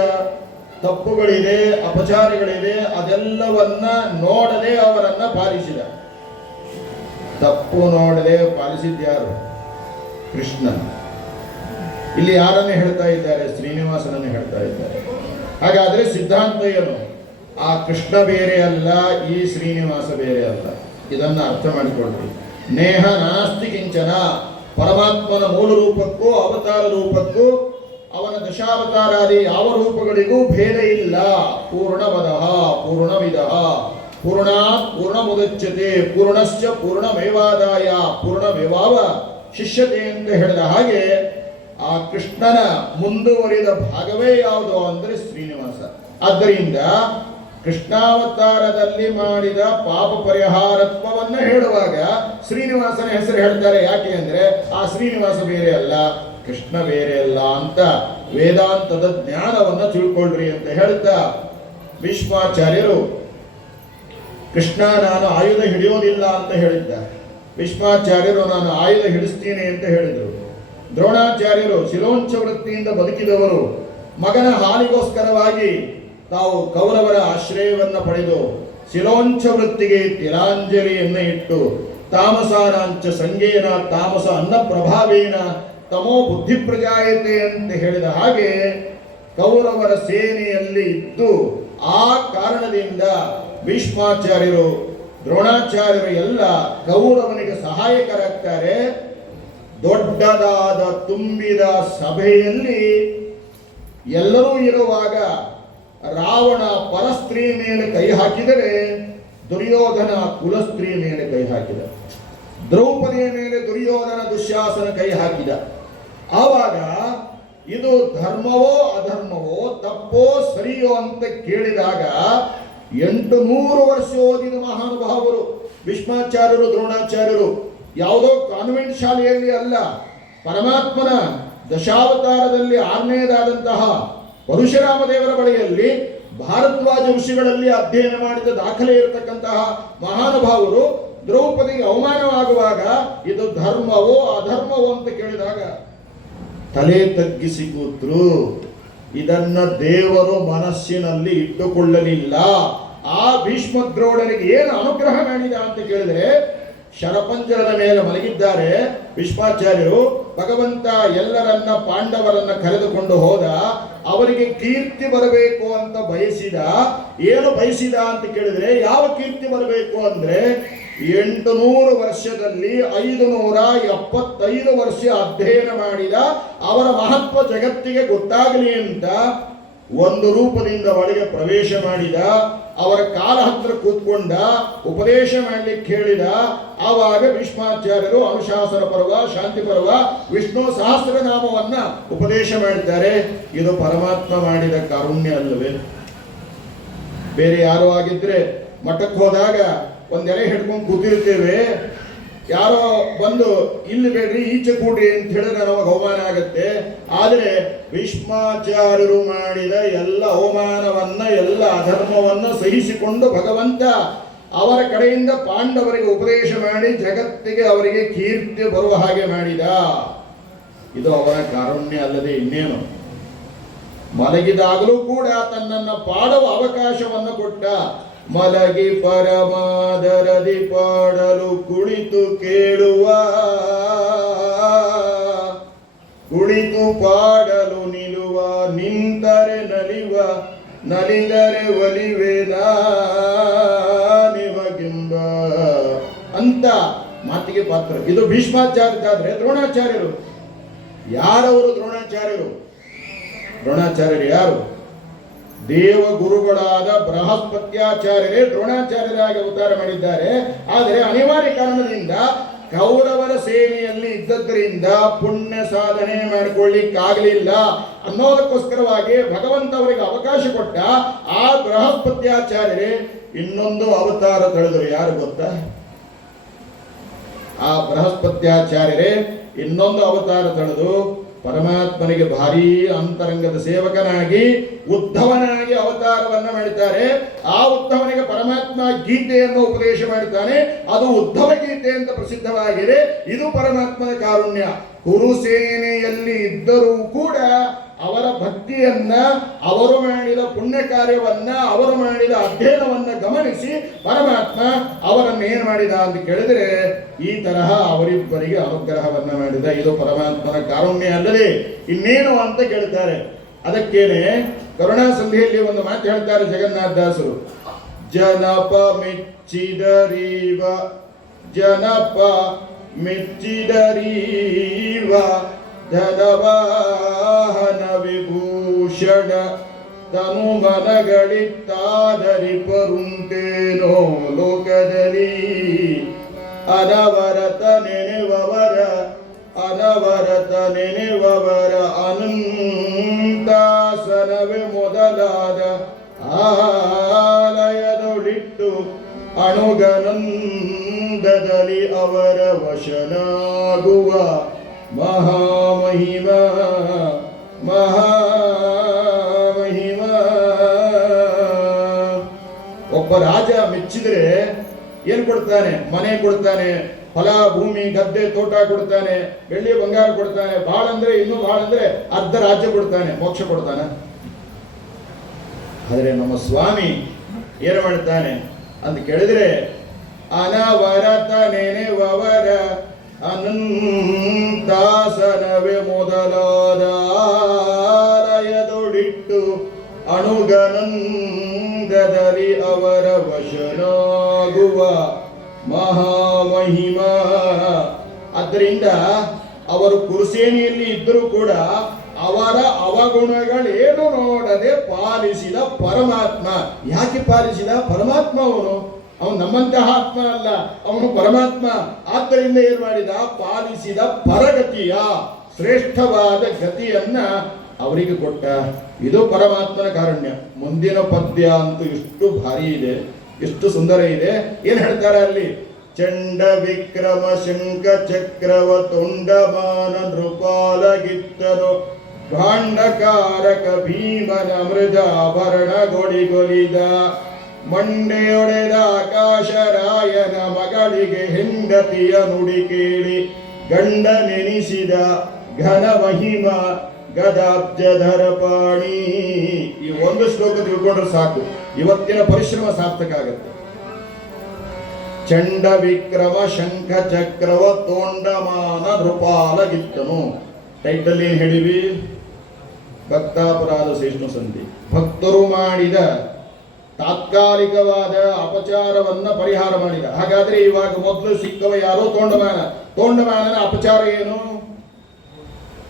ತಪ್ಪುಗಳಿದೆ, ಅಪಚಾರಗಳಿದೆ, ಅದೆಲ್ಲವನ್ನ ನೋಡದೆ ಅವರನ್ನ ಪಾಲಿಸಿದ. ತಪ್ಪು ನೋಡದೆ ಪಾಲಿಸಿದ್ಯಾರು? ಕೃಷ್ಣ. ಇಲ್ಲಿ ಯಾರನ್ನ ಹೇಳ್ತಾ ಇದ್ದಾರೆ? ಶ್ರೀನಿವಾಸನನ್ನು ಹೇಳ್ತಾ ಇದ್ದಾರೆ. ಹಾಗಾದ್ರೆ ಸಿದ್ಧಾಂತ ಏನು? ಆ ಕೃಷ್ಣ ಬೇರೆ ಅಲ್ಲ, ಈ ಶ್ರೀನಿವಾಸ ಬೇರೆ ಅಲ್ಲ. ಇದನ್ನ ಅರ್ಥ ಮಾಡಿಕೊಳ್ಳಿ. ನೇಹ ನಾಸ್ತಿ ಕಿಂಚನ. ಪರಮಾತ್ಮನ ಮೂಲ ರೂಪಕ್ಕೂ ಅವತಾರ ರೂಪಕ್ಕೂ ಅವನ ದಶಾವತಾರಾದಿ ಯಾವ ರೂಪಗಳಿಗೂ ಭೇದ ಇಲ್ಲ. ಪೂರ್ಣಮದಃ ಪೂರ್ಣಮಿದಃ ಪೂರ್ಣಾತ್ ಪೂರ್ಣಮುದಚ್ಯತೆ ಪೂರ್ಣಶ್ಚ ಪೂರ್ಣಮೇವಾದಾಯ ಪೂರ್ಣಮೇವಾವ ಶಿಷ್ಯತೆ ಅಂತ ಹೇಳಿದ ಹಾಗೆ ಆ ಕೃಷ್ಣನ ಮುಂದುವರಿದ ಭಾಗವೇ ಯಾವುದು ಅಂದರೆ ಶ್ರೀನಿವಾಸ. ಆದ್ದರಿಂದ ಕೃಷ್ಣಾವತಾರದಲ್ಲಿ ಮಾಡಿದ ಪಾಪ ಪರಿಹಾರತ್ವವನ್ನು ಹೇಳುವಾಗ ಶ್ರೀನಿವಾಸನ ಹೆಸರು ಹೇಳ್ತಾರೆ. ಯಾಕೆ ಅಂದ್ರೆ ಆ ಶ್ರೀನಿವಾಸ ಬೇರೆ ಅಲ್ಲ, ಕೃಷ್ಣ ಬೇರೆ ಅಲ್ಲ ಅಂತ ವೇದಾಂತದ ಜ್ಞಾನವನ್ನು ತಿಳ್ಕೊಳ್ರಿ ಅಂತ ಹೇಳ್ತಾ ಭೀಷ್ಮಾಚಾರ್ಯರು ಕೃಷ್ಣ ನಾನು ಆಯುಧ ಹಿಡಿಯೋದಿಲ್ಲ ಅಂತ ಹೇಳಿದ್ದ. ಭೀಷ್ಮಾಚಾರ್ಯರು ನಾನು ಆಯುಧ ಹಿಡಿಸ್ತೀನಿ ಅಂತ ಹೇಳಿದರು. ದ್ರೋಣಾಚಾರ್ಯರು ಶಿಲೋಂಚ ವೃತ್ತಿಯಿಂದ ಬದುಕಿದವರು. ಮಗನ ಹಾನಿಗೋಸ್ಕರವಾಗಿ ತಾವು ಕೌರವರ ಆಶ್ರಯವನ್ನು ಪಡೆದು ಶಿಲೋಂಚ ವೃತ್ತಿಗೆ ತಿಲಾಂಜಲಿಯನ್ನು ಇಟ್ಟು ತಾಮಸಾನಾಂಚ ಸಂಗೇನ ತಾಮಸ ಅನ್ನ ಪ್ರಭಾವೇನ ತಮೋ ಬುದ್ಧಿ ಪ್ರಜಾಯತೆ ಅಂತ ಹೇಳಿದ ಹಾಗೆ ಕೌರವರ ಸೇನೆಯಲ್ಲಿ ಇದ್ದು ಆ ಕಾರಣದಿಂದ ಭೀಷ್ಮಾಚಾರ್ಯರು, ದ್ರೋಣಾಚಾರ್ಯರು ಎಲ್ಲ ಕೌರವನಿಗೆ ಸಹಾಯಕರಾಗ್ತಾರೆ. ದೊಡ್ಡದಾದ ತುಂಬಿದ ಸಭೆಯಲ್ಲಿ ಎಲ್ಲರೂ ಇರುವಾಗ ರಾವಣ ಪರಸ್ತ್ರೀ ಮೇಲೆ ಕೈ ಹಾಕಿದರೆ ದುರ್ಯೋಧನ ಕುಲಸ್ತ್ರೀ ಮೇಲೆ ಕೈ ಹಾಕಿದ. ದ್ರೌಪದಿಯ ಮೇಲೆ ದುರ್ಯೋಧನ ದುಶ್ಯಾಸನ ಕೈ ಹಾಕಿದ. ಆವಾಗ ಇದು ಧರ್ಮವೋ ಅಧರ್ಮವೋ ತಪ್ಪೋ ಸರಿಯೋ ಅಂತ ಕೇಳಿದಾಗ 800 ವರ್ಷ ಓದಿದ ಮಹಾನುಭಾವರು ಭೀಷ್ಮಾಚಾರ್ಯರು, ದ್ರೋಣಾಚಾರ್ಯರು ಯಾವುದೋ ಕಾನ್ವೆಂಟ್ ಶಾಲೆಯಲ್ಲಿ ಅಲ್ಲ, ಪರಮಾತ್ಮನ ದಶಾವತಾರದಲ್ಲಿ 6ನೇದಾದಂತಹ ಪರಶುರಾಮ ದೇವರ ಬಳಿಯಲ್ಲಿ ಭಾರದ್ವಾಜ ಋಷಿಗಳಲ್ಲಿ ಅಧ್ಯಯನ ಮಾಡಿದ ದಾಖಲೆ ಇರತಕ್ಕಂತಹ ಮಹಾನುಭಾವರು ದ್ರೌಪದಿಗೆ ಅವಮಾನವಾಗುವಾಗ ಇದು ಧರ್ಮವೋ ಅಧರ್ಮವೋ ಅಂತ ಕೇಳಿದಾಗ ತಲೆ ತಗ್ಗಿಸಿ ಕೂತ್ರು. ಇದನ್ನ ದೇವರು ಮನಸ್ಸಿನಲ್ಲಿ ಇಟ್ಟುಕೊಳ್ಳಲಿಲ್ಲ. ಆ ಭೀಷ್ಮ ದ್ರೋಣರಿಗೆ ಏನು ಅನುಗ್ರಹ ಮಾಡಿದ ಅಂತ ಕೇಳಿದ್ರೆ ಶರಪಂಜರದ ಮೇಲೆ ಮಲಗಿದ್ದಾರೆ ಭೀಷ್ಮಾಚಾರ್ಯರು. ಭಗವಂತ ಎಲ್ಲರನ್ನ ಪಾಂಡವರನ್ನ ಕರೆದುಕೊಂಡು ಹೋದ. ಅವರಿಗೆ ಕೀರ್ತಿ ಬರಬೇಕು ಅಂತ ಬಯಸಿದ. ಏನು ಬಯಸಿದ ಅಂತ ಕೇಳಿದ್ರೆ ಯಾವ ಕೀರ್ತಿ ಬರಬೇಕು ಅಂದ್ರೆ 800 ವರ್ಷದಲ್ಲಿ 575 ವರ್ಷ ಅಧ್ಯಯನ ಮಾಡಿದ ಅವರ ಮಹತ್ವ ಜಗತ್ತಿಗೆ ಗೊತ್ತಾಗಲಿ ಅಂತ ಒಂದು ರೂಪದಿಂದ ಒಳಗೆ ಪ್ರವೇಶ ಮಾಡಿದ. ಅವರ ಕಾಲ ಹತ್ರ ಕೂತ್ಕೊಂಡ, ಉಪದೇಶ ಮಾಡಲಿಕ್ಕೆ ಹೇಳಿದ. ಆವಾಗ ಭೀಷ್ಮಾಚಾರ್ಯರು ಅನುಶಾಸನ ಪರ್ವ, ಶಾಂತಿ ಪರ್ವ, ವಿಷ್ಣು ಸಹಸ್ರನಾಮವನ್ನ ಉಪದೇಶ ಮಾಡಿದ್ದಾರೆ. ಇದು ಪರಮಾತ್ಮ ಮಾಡಿದ ಕಾರುಣ್ಯ ಅಲ್ಲವೇ? ಬೇರೆ ಯಾರೋ ಆಗಿದ್ರೆ ಮಠಕ್ಕೆ ಹೋದಾಗ ಒಂದೆಲೆ ಹಿಡ್ಕೊಂಡು ಕೂತಿರ್ತೇವೆ, ಯಾರೋ ಬಂದು ಇಲ್ಲಿ ಬೇಡ್ರಿ ಈಚೆ ಕೂಡ್ರಿ ಅಂತ ಹೇಳಿದ್ರೆ ನಮಗೆ ಅವಮಾನ ಆಗತ್ತೆ. ಆದರೆ ಭೀಷ್ಮಾಚಾರ್ಯರು ಮಾಡಿದ ಎಲ್ಲ ಅವಮಾನವನ್ನ, ಎಲ್ಲ ಅಧರ್ಮವನ್ನ ಸಹಿಸಿಕೊಂಡು ಭಗವಂತ ಅವರ ಕಡೆಯಿಂದ ಪಾಂಡವರಿಗೆ ಉಪದೇಶ ಮಾಡಿ ಜಗತ್ತಿಗೆ ಅವರಿಗೆ ಕೀರ್ತಿ ಬರುವ ಹಾಗೆ ಮಾಡಿದ. ಇದು ಅವರ ಕಾರುಣ್ಯ ಅಲ್ಲದೆ ಇನ್ನೇನು. ಮಲಗಿದಾಗಲೂ ಕೂಡ ತನ್ನನ್ನು ಪಾಡುವ ಅವಕಾಶವನ್ನು ಕೊಟ್ಟ. ಮಲಗಿ ಪರಮಾದರದಿ ಪಾಡಲು ಕುಳಿತು ಕೇಳುವ, ಕುಳಿತು ಪಾಡಲು ನಿಲ್ಲುವ, ನಿಂತರೆ ನಲಿವ, ನಲಿದರೆ ಒಲಿವೆನ ನಿಮಗೆಂಬ ಅಂತ ಮಾತಿಗೆ ಪಾತ್ರ. ಇದು ಭೀಷ್ಮಾಚಾರ್ಯರಾದ್ರೆ ದ್ರೋಣಾಚಾರ್ಯರು. ಯಾರವರು ದ್ರೋಣಾಚಾರ್ಯರು? ದ್ರೋಣಾಚಾರ್ಯರು ಯಾರು? ದೇವ ಗುರುಗಳಾದ ಬೃಹಸ್ಪತ್ಯಾಚಾರ್ಯರೇ ದ್ರೋಣಾಚಾರ್ಯರಾಗಿ ಅವತಾರ ಮಾಡಿದ್ದಾರೆ. ಆದರೆ ಅನಿವಾರ್ಯ ಕಾರಣದಿಂದ ಕೌರವರ ಸೇನೆಯಲ್ಲಿ ಇದ್ದದ್ರಿಂದ ಪುಣ್ಯ ಸಾಧನೆ ಮಾಡಿಕೊಳ್ಳಿಕ್ಕಾಗಲಿಲ್ಲ ಅನ್ನೋದಕ್ಕೋಸ್ಕರವಾಗಿ ಭಗವಂತ ಅವರಿಗೆ ಅವಕಾಶ ಕೊಟ್ಟ. ಆ ಬೃಹಸ್ಪತ್ಯಾಚಾರ್ಯರೇ ಇನ್ನೊಂದು ಅವತಾರ ತಳೆದರು. ಯಾರು ಗೊತ್ತಾ? ಆ ಬೃಹಸ್ಪತ್ಯಾಚಾರ್ಯರೇ ಇನ್ನೊಂದು ಅವತಾರ ತಳೆದು ಪರಮಾತ್ಮನಿಗೆ ಭಾರೀ ಅಂತರಂಗದ ಸೇವಕನಾಗಿ ಉದ್ಧವನಾಗಿ ಅವತಾರವನ್ನ ಮಾಡಿದ್ದಾರೆ. ಆ ಉದ್ಧವನಿಗೆ ಪರಮಾತ್ಮ ಗೀತೆಯನ್ನು ಉಪದೇಶ ಮಾಡುತ್ತಾನೆ. ಅದು ಉದ್ಧವ ಗೀತೆ ಅಂತ ಪ್ರಸಿದ್ಧವಾಗಿದೆ. ಇದು ಪರಮಾತ್ಮನ ಕಾರುಣ್ಯ. ಕುರುಸೇನೆಯಲ್ಲಿ ಇದ್ದರೂ ಕೂಡ ಅವರ ಭಕ್ತಿಯನ್ನ, ಅವರು ಮಾಡಿದ ಪುಣ್ಯ ಕಾರ್ಯವನ್ನ, ಅವರು ಮಾಡಿದ ಅಧ್ಯಯನವನ್ನ ಗಮನಿಸಿ ಪರಮಾತ್ಮ ಅವರನ್ನು ಏನು ಮಾಡಿದ ಅಂತ ಕೇಳಿದರೆ ಈ ತರಹ ಅವರಿಬ್ಬರಿಗೆ ಅನುಗ್ರಹವನ್ನ ಮಾಡಿದ. ಇದು ಪರಮಾತ್ಮನ ಕಾರುಣ್ಯ ಅಲ್ಲದೆ ಇನ್ನೇನು ಅಂತ ಕೇಳ್ತಾರೆ. ಅದಕ್ಕೇನೆ ಕರುಣಾ ಸಂಧಿಯಲ್ಲಿ ಒಂದು ಮಾತು ಹೇಳ್ತಾರೆ ಜಗನ್ನಾಥದಾಸರು. ಜನಪ ಮೆಚ್ಚಿದರೀವ, ಜನಪ ಮೆಚ್ಚಿದರೀವ, ಧನವಾಹನ ವಿಭೂಷಣ ತನು ಮನಗಳಿತ್ತಾದರಿ ಪರುಂಟೇನೋ ಲೋಕದಲ್ಲಿ. ಅನವರತ ನೆನೆವವರ, ಅನವರತ ನೆನೆವವರ ಅನಂತಾಸನವೇ ಮೊದಲಾದ ಆಲಯದೊಳಿಟ್ಟು ಅಣುಗನಂದದಲ್ಲಿ ಅವರ ವಶನಾಗುವ ಮಹಾಮಹಿಮ ಮಹಾಮಹಿಮ. ಒಬ್ಬ ರಾಜ ಮೆಚ್ಚಿದ್ರೆ ಏನ್ ಕೊಡ್ತಾನೆ? ಮನೆ ಕೊಡ್ತಾನೆ, ಹೊಲ ಭೂಮಿ ಗದ್ದೆ ತೋಟ ಕೊಡ್ತಾನೆ, ಬೆಳ್ಳಿ ಬಂಗಾರ ಕೊಡ್ತಾನೆ, ಬಹಳ ಅಂದ್ರೆ ಇನ್ನೂ ಬಹಳ ಅಂದ್ರೆ ಅರ್ಧ ರಾಜ್ಯ ಕೊಡ್ತಾನೆ, ಮೋಕ್ಷ ಕೊಡ್ತಾನೆ. ಆದ್ರೆ ನಮ್ಮ ಸ್ವಾಮಿ ಏನು ಮಾಡ್ತಾನೆ ಅಂತ ಕೇಳಿದ್ರೆ ಅನವರತ ನೆನೆವವರ ಅನಂತಾಸನವೇ ಮೊದಲಾದ ಆಲಯದೊಳಿಟ್ಟು ಅಣುಗನಂದದಲ್ಲಿ ಅವರ ವಶನಾಗುವ ಮಹಾಮಹಿಮ. ಆದ್ದರಿಂದ ಅವರು ಕುರುಸೇನೆಯಲ್ಲಿ ಇದ್ದರೂ ಕೂಡ ಅವರ ಅವಗುಣಗಳೇನು ನೋಡದೆ ಪಾಲಿಸಿದ ಪರಮಾತ್ಮ. ಯಾಕೆ ಪಾಲಿಸಿದ? ಪರಮಾತ್ಮ ಅವನು ನಮ್ಮಂತಹ ಆತ್ಮ ಅಲ್ಲ, ಅವನು ಪರಮಾತ್ಮ. ಆದ್ದರಿಂದ ಏನು ಮಾಡಿದ? ಪಾಲಿಸಿದ ಪರಗತಿಯ ಶ್ರೇಷ್ಠವಾದ ಗತಿಯನ್ನ ಅವರಿಗೆ ಕೊಟ್ಟ. ಇದು ಪರಮಾತ್ಮನ ಕಾರುಣ್ಯ. ಮುಂದಿನ ಪದ್ಯ ಅಂತೂ ಎಷ್ಟು ಭಾರಿ ಇದೆ, ಎಷ್ಟು ಸುಂದರ ಇದೆ. ಏನ್ ಹೇಳ್ತಾರೆ ಅಲ್ಲಿ? ಚಂಡ ವಿಕ್ರಮ ಶಂಕ ಚಕ್ರವ ತುಂಡಮಾನ ನೃಪಾಲಗಿತ್ತನು ಭಾಂಡಕಾರಕ ಭೀಮನ ಮೃದಾಭರಣ ಗೊಳಿಗೊಲಿದ ಮಂಡೆಯೊಡೆದ ಆಕಾಶರಾಯನ ಮಗಳಿಗೆ ಹೆಂಡತಿಯ ನುಡಿ ಕೇಳಿ ಗಂಡ ನೆನೆಸಿದ ಘನ ಮಹಿಮ ಗದಾಬ್ಜಧರ ಪಾಣಿ. ಈ ಒಂದು ಶ್ಲೋಕ ತಿಳ್ಕೊಂಡ್ರೆ ಸಾಕು, ಇವತ್ತಿನ ಪರಿಶ್ರಮ ಸಾರ್ಥಕ ಆಗುತ್ತೆ. ಚಂಡ ವಿಕ್ರಮ ಶಂಖ ಚಕ್ರವ ತೋಂಡಮಾನ ನೃಪಾಲಗಿತ್ತನು. ಟೈಟಲ್ ಏನ್ ಹೇಳಿವಿ? ಭಕ್ತಾಪರಾಧ ಸಹಿಷ್ಣು ಸಂಧಿ. ಭಕ್ತರು ಮಾಡಿದ ತಾತ್ಕಾಲಿಕವಾದ ಅಪಚಾರವನ್ನ ಪರಿಹಾರ ಮಾಡಿದ. ಹಾಗಾದ್ರೆ ಇವಾಗ ಮೊದಲು ಸಿಕ್ಕವ ಯಾರೋ ತೋಂಡಮಾನ. ತೋಂಡಮಾನನ ಅಪಚಾರ ಏನು?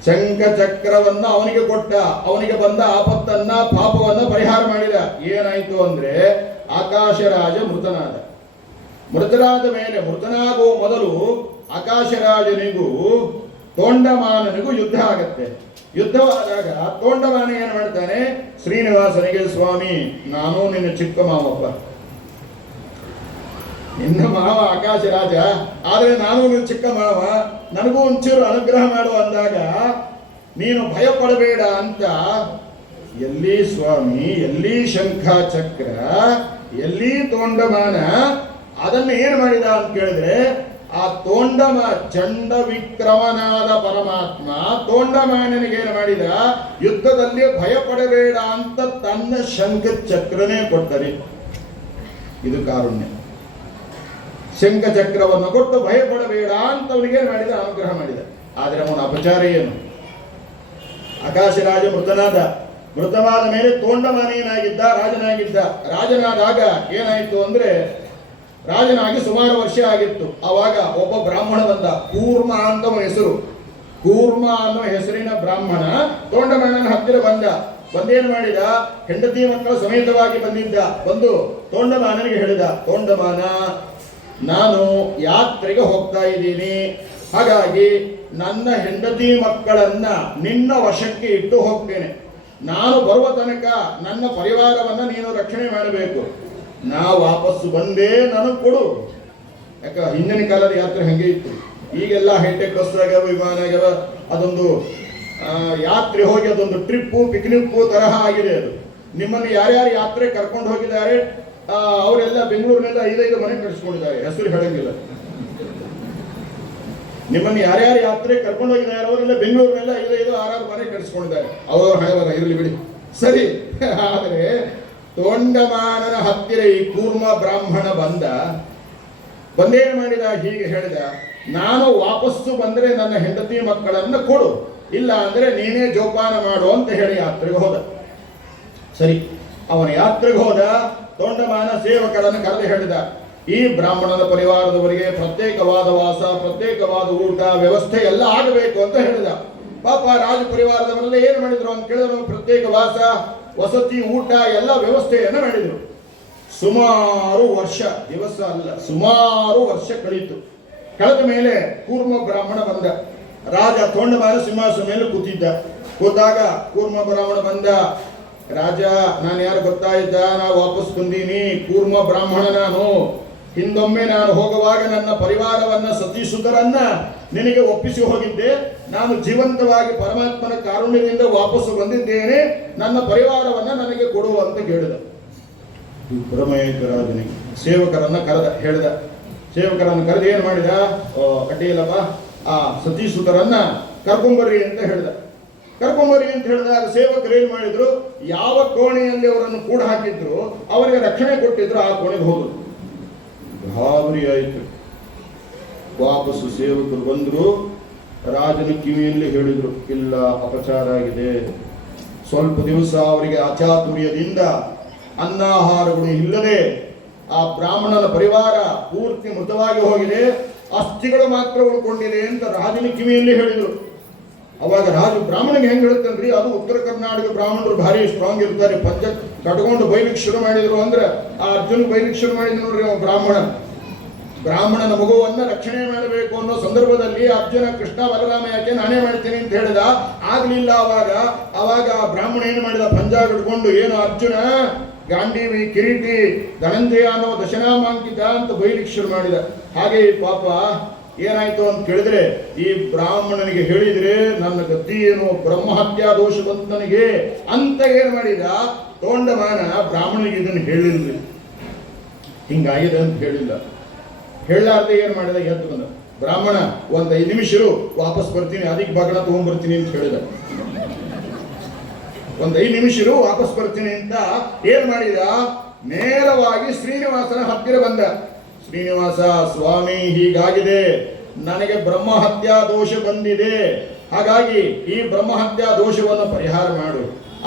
ಶಂಖ ಚಕ್ರವನ್ನ ಅವನಿಗೆ ಕೊಟ್ಟ, ಅವನಿಗೆ ಬಂದ ಆಪತ್ತನ್ನ ಪಾಪವನ್ನ ಪರಿಹಾರ ಮಾಡಿದ. ಏನಾಯ್ತು ಅಂದ್ರೆ ಆಕಾಶರಾಜ ಮೃತನಾದ. ಮೃತನಾದ ಮೇಲೆ, ಮೃತನಾಗುವ ಮೊದಲು ಆಕಾಶರಾಜನಿಗೂ ತೋಂಡಮಾನನಿಗೂ ಯುದ್ಧ ಆಗತ್ತೆ. ಯುದ್ಧವಾದಾಗ ತೋಂಡಮಾನ ಏನ್ ಮಾಡ್ತಾನೆ? ಶ್ರೀನಿವಾಸನಿಗೆ, ಸ್ವಾಮಿ ನಾನು ನಿನ್ನ ಚಿಕ್ಕ ಮಾವಪ್ಪ, ನಿನ್ನ ಮಾವ ಆಕಾಶರಾಜ, ಆದ್ರೆ ನಾನು ನಿನ್ನ ಚಿಕ್ಕ ಮಾವ, ನನಗೂ ಒಂಚೂರು ಅನುಗ್ರಹ ಮಾಡು ಅಂದಾಗ ನೀನು ಭಯ ಪಡಬೇಡ ಅಂತ ಎಲ್ಲಿ ಸ್ವಾಮಿ, ಎಲ್ಲಿ ಶಂಖ ಚಕ್ರ, ಎಲ್ಲಿ ತೋಂಡಮಾನ, ಅದನ್ನು ಏನು ಮಾಡಿದ ಅಂತ ಕೇಳಿದ್ರೆ ಆ ಚಂಡ ವಿಕ್ರಮನಾದ ಪರಮಾತ್ಮ ತೋಂಡಮಾನನಿಗೆ ಏನು ಮಾಡಿದ? ಯುದ್ಧದಲ್ಲಿ ಭಯ ಪಡಬೇಡ ಅಂತ ತನ್ನ ಶಂಖ ಚಕ್ರನೇ ಕೊಟ್ಟರೆ. ಇದು ಕಾರುಣ್ಯ. ಶಂಖ ಚಕ್ರವನ್ನು ಕೊಟ್ಟು ಭಯ ಪಡಬೇಡ ಅಂತ ಅವನಿಗೆ ಮಾಡಿದ, ಅನುಗ್ರಹ ಮಾಡಿದ. ಆದರೆ ಅವನ ಅಪಚಾರ ಏನು? ಆಕಾಶರಾಜ ಮೃತನಾದ. ಮೃತವಾದ ಮೇಲೆ ತೋಂಡಮಾನ ಏನಾಗಿದ್ದ? ರಾಜನಾಗಿದ್ದ. ರಾಜನಾದಾಗ ಏನಾಯಿತು ಅಂದ್ರೆ, ರಾಜನಾಗಿ ಸುಮಾರು ವರ್ಷ ಆಗಿತ್ತು. ಆವಾಗ ಒಬ್ಬ ಬ್ರಾಹ್ಮಣ ಬಂದ, ಕೂರ್ಮ ಅಂತ ಹೆಸರು. ಕೂರ್ಮ ಅನ್ನೋ ಹೆಸರಿನ ಬ್ರಾಹ್ಮಣ ತೋಂಡಮಾನನ ಹತ್ತಿರ ಬಂದೇನು ಮಾಡಿದ? ಹೆಂಡತಿ ಮಕ್ಕಳ ಸಮೇತವಾಗಿ ಬಂದಿದ್ದ. ಬಂದು ತೋಂಡಮಾನನಿಗೆ ಹೇಳಿದ, ತೋಂಡಮಾನ ನಾನು ಯಾತ್ರೆಗೆ ಹೋಗ್ತಾ ಇದ್ದೀನಿ, ಹಾಗಾಗಿ ನನ್ನ ಹೆಂಡತಿ ಮಕ್ಕಳನ್ನ ನಿನ್ನ ವಶಕ್ಕೆ ಇಟ್ಟು ಹೋಗ್ತೇನೆ. ನಾನು ಬರುವ ತನಕ ನನ್ನ ಪರಿವಾರವನ್ನ ನೀನು ರಕ್ಷಣೆ ಮಾಡಬೇಕು. ನಾ ವಾಪಸ್ಸು ಬಂದೇ ನನಗೆ ಕೊಡು. ಯಾಕ ಹಿಂದಿನ ಕಾಲದ ಯಾತ್ರೆ ಹಂಗೆ ಇತ್ತು. ಈಗೆಲ್ಲ ಹೈಟೆಕ್ ಬಸ್ ಆಗ್ಯಾವ, ವಿಮಾನ ಆಗ್ಯಾವ. ಅದೊಂದು ಯಾತ್ರೆ ಹೋಗಿ ಅದೊಂದು ಟ್ರಿಪ್ಪು ಪಿಕ್ನಿಕ್ಕು ತರಹ ಆಗಿದೆ ಅದು. ನಿಮ್ಮನ್ನು ಯಾರ್ಯಾರು ಯಾತ್ರೆ ಕರ್ಕೊಂಡು ಹೋಗಿದ್ದಾರೆ ಅವರೆಲ್ಲ ಬೆಂಗಳೂರಿನೆಲ್ಲ 5 ಮನೆ ಕಟ್ಸ್ಕೊಂಡಿದ್ದಾರೆ, ಹೆಸರು ಹೇಳಂಗಿಲ್ಲ. ನಿಮ್ಮನ್ನು ಯಾರ್ಯಾರು ಯಾತ್ರೆ ಕರ್ಕೊಂಡು ಹೋಗಿದ್ದಾರೆ ಅವರೆಲ್ಲ ಬೆಂಗಳೂರಿನೆಲ್ಲ 5, 6 ಮನೆ ಕಟ್ಸ್ಕೊಂಡಿದ್ದಾರೆ. ಅವರು ಹಣವರ ಇರಲಿ ಬಿಡಿ, ಸರಿ. ಆದರೆ ತೋಂಡಮಾನನ ಹತ್ತಿರ ಈ ಕೂರ್ಮ ಬ್ರಾಹ್ಮಣ ಬಂದೇನು ಮಾಡಿದ, ಹೀಗೆ ಹೇಳಿದ, ನಾನು ವಾಪಸ್ಸು ಬಂದರೆ ನನ್ನ ಹೆಂಡತಿ ಮಕ್ಕಳನ್ನ ಕೊಡು, ಇಲ್ಲ ಅಂದ್ರೆ ನೀನೇ ಜೋಪಾನ ಮಾಡು ಅಂತ ಹೇಳಿ ಯಾತ್ರೆಗೆ ಹೋದ. ಸರಿ, ಅವನ ಯಾತ್ರೆಗೆ ಹೋದ. ತೋಂಡಮಾನ ಸೇವಕರನ್ನು ಕರೆದು ಹೇಳಿದ, ಈ ಬ್ರಾಹ್ಮಣನ ಪರಿವಾರದವರಿಗೆ ಪ್ರತ್ಯೇಕವಾದ ವಾಸ, ಪ್ರತ್ಯೇಕವಾದ ಊಟ ವ್ಯವಸ್ಥೆ ಎಲ್ಲ ಆಗಬೇಕು ಅಂತ ಹೇಳಿದ. ಪಾಪ ರಾಜ ಪರಿವಾರದವರೆಲ್ಲ ಏನು ಮಾಡಿದ್ರು ಅಂತ ಕೇಳಿದ್ರು, ಪ್ರತ್ಯೇಕ ವಾಸ, ವಸತಿ, ಊಟ ಎಲ್ಲ ವ್ಯವಸ್ಥೆಯನ್ನು ಮಾಡಿದ್ರು. ಸುಮಾರು ವರ್ಷ, ದಿವಸ ಅಲ್ಲ, ಸುಮಾರು ವರ್ಷ ಕಳೀತು. ಕಳೆದ ಮೇಲೆ ಕೂರ್ಮ ಬ್ರಾಹ್ಮಣ ಬಂದ. ರಾಜ ತೋಂಡಮಾನ ಸಿಂಹಾಸನ ಮೇಲೆ ಕೂತಾಗ ಕೂರ್ಮ ಬ್ರಾಹ್ಮಣ ಬಂದ. ರಾಜ, ನಾನು ಯಾರು ಗೊತ್ತಾಯ್ತಾ? ನಾ ವಾಪಸ್ ಬಂದೀನಿ, ಕೂರ್ಮ ಬ್ರಾಹ್ಮಣ ನಾನು. ಹಿಂದೊಮ್ಮೆ ನಾನು ಹೋಗುವಾಗ ನನ್ನ ಪರಿವಾರವನ್ನ ಸತೀಸುತರನ್ನ ನಿನಗೆ ಒಪ್ಪಿಸಿ ಹೋಗಿದ್ದೆ. ನಾನು ಜೀವಂತವಾಗಿ ಪರಮಾತ್ಮನ ಕಾರುಣ್ಯದಿಂದ ವಾಪಸ್ಸು ಬಂದಿದ್ದೇನೆ, ನನ್ನ ಪರಿವಾರವನ್ನ ನನಗೆ ಕೊಡು ಅಂತ ಕೇಳಿದ. ಪರಮೇಶ್ವರಾಜನಿಗೆ ಸೇವಕರನ್ನ ಹೇಳಿದ. ಸೇವಕರನ್ನು ಕರೆದು ಏನು ಮಾಡಿದ, ಅಡ್ಡಿಯಿಲ್ಲಪ್ಪ, ಆ ಸತೀಸುತರನ್ನ ಕರ್ಕೊಂಬರ್ರಿ ಅಂತ ಹೇಳಿದ. ಕರ್ಕೊಂಬರ್ರಿ ಅಂತ ಹೇಳಿದಾಗ ಸೇವಕರು ಏನು ಮಾಡಿದ್ರು, ಯಾವ ಕೋಣೆಯಲ್ಲಿ ಅವರನ್ನು ಕೂಡ ಹಾಕಿದ್ರು ಅವರಿಗೆ ರಕ್ಷಣೆ ಕೊಟ್ಟಿದ್ರು ಆ ಕೋಣೆಗೆ ಹೋದ್ರು. ಗಾಬರಿ ಆಯಿತು. ವಾಪಸ್ಸು ಸೇವಕರು ಬಂದ್ರು. ರಾಜನ ಕಿವಿಯಲ್ಲಿ ಹೇಳಿದ್ರು, ಇಲ್ಲ, ಅಪಚಾರ ಆಗಿದೆ. ಸ್ವಲ್ಪ ದಿವಸ ಅವರಿಗೆ ಅಚಾತುರ್ಯದಿಂದ ಅನ್ನಾಹಾರಗಳು ಇಲ್ಲದೆ ಆ ಬ್ರಾಹ್ಮಣನ ಪರಿವಾರ ಪೂರ್ತಿ ಮೃತವಾಗಿ ಹೋಗಿದೆ, ಅಸ್ಥಿಗಳು ಮಾತ್ರ ಉಳ್ಕೊಂಡಿದೆ ಅಂತ ರಾಜನ ಕಿವಿಯಲ್ಲಿ ಹೇಳಿದರು. ಅವಾಗ ರಾಜು ಬ್ರಾಹ್ಮಣಿಗೆ ಹೆಂಗೆ ಹೇಳುತ್ತಂದ್ರಿ, ಅದು ಉತ್ತರ ಕರ್ನಾಟಕ ಬ್ರಾಹ್ಮಣರು ಭಾರಿ ಸ್ಟ್ರಾಂಗ್ ಇರ್ತಾರೆ, ಪಂಚ ಕಟ್ಕೊಂಡು ಬೈಲಿಕ್ಕೆ ಶುರು ಮಾಡಿದ್ರು ಅಂದ್ರೆ ಆ ಅರ್ಜುನ್ ಬೈಲಿಕ್ಕೆ ಶುರು ಮಾಡಿದ್ರು ನೋಡ್ರಿ. ಬ್ರಾಹ್ಮಣನ ಮಗುವನ್ನ ರಕ್ಷಣೆ ಮಾಡಬೇಕು ಅನ್ನೋ ಸಂದರ್ಭದಲ್ಲಿ ಅರ್ಜುನ, ಕೃಷ್ಣ ಬಲರಾಮ ಯಾಕೆ ನಾನೇ ಮಾಡ್ತೀನಿ ಅಂತ ಹೇಳಿದ. ಆಗ್ಲಿಲ್ಲ. ಅವಾಗ ಆ ಬ್ರಾಹ್ಮಣ ಏನು ಮಾಡಿದ, ಪಂಜ ಕಟ್ಕೊಂಡು, ಏನು ಅರ್ಜುನ ಗಾಂಡೀವಿ ಕಿರೀಟಿ ಧನಂಜಯ ಅನ್ನೋ ದಶನಾಮಾಂಕಿತ ಅಂತ ಬೈಲಿಕ್ಕೆ ಶುರು ಮಾಡಿದ. ಹಾಗೆ ಪಾಪ ಏನಾಯ್ತು ಅಂತ ಕೇಳಿದ್ರೆ, ಈ ಬ್ರಾಹ್ಮಣನಿಗೆ ಹೇಳಿದ್ರೆ ನನ್ನ ಗತಿ ಏನು, ಬ್ರಹ್ಮಹತ್ಯಾ ದೋಷ ಬಂತು ನನಗೆ ಅಂತ ಏನು ಮಾಡಿದ ತೋಂಡಮಾನ. ಬ್ರಾಹ್ಮಣಿಗೆ ಇದನ್ನು ಹೇಳಿಲ್ರಿ, ಹಿಂಗಾಗಿದೆ ಅಂತ ಹೇಳಿಲ್ಲ. ಹೇಳಲಾರ್ದೆ ಏನು ಮಾಡಿದ, ಎದ್ದು ಬಂದ. ಬ್ರಾಹ್ಮಣ, ಒಂದು 5 ನಿಮಿಷ ಇರು, ವಾಪಸ್ ಬರ್ತೀನಿ, ಅದಕ್ಕೆ ಬಾಗಣ ತಗೊಂಡ್ಬರ್ತೀನಿ ಅಂತ ಹೇಳಿದ. ಒಂದು 5 ನಿಮಿಷ ಇರು, ವಾಪಸ್ ಬರ್ತೀನಿ ಅಂತ ಏನ್ ಮಾಡಿದ, ನೇರವಾಗಿ ಶ್ರೀನಿವಾಸನ ಹತ್ತಿರ ಬಂದ. ಶ್ರೀನಿವಾಸ, ಸ್ವಾಮಿ, ಹೀಗಾಗಿದೆ, ನನಗೆ ಬ್ರಹ್ಮಹತ್ಯಾ ದೋಷ ಬಂದಿದೆ, ಹಾಗಾಗಿ ಈ ಬ್ರಹ್ಮಹತ್ಯಾ ದೋಷವನ್ನು ಪರಿಹಾರ ಮಾಡು.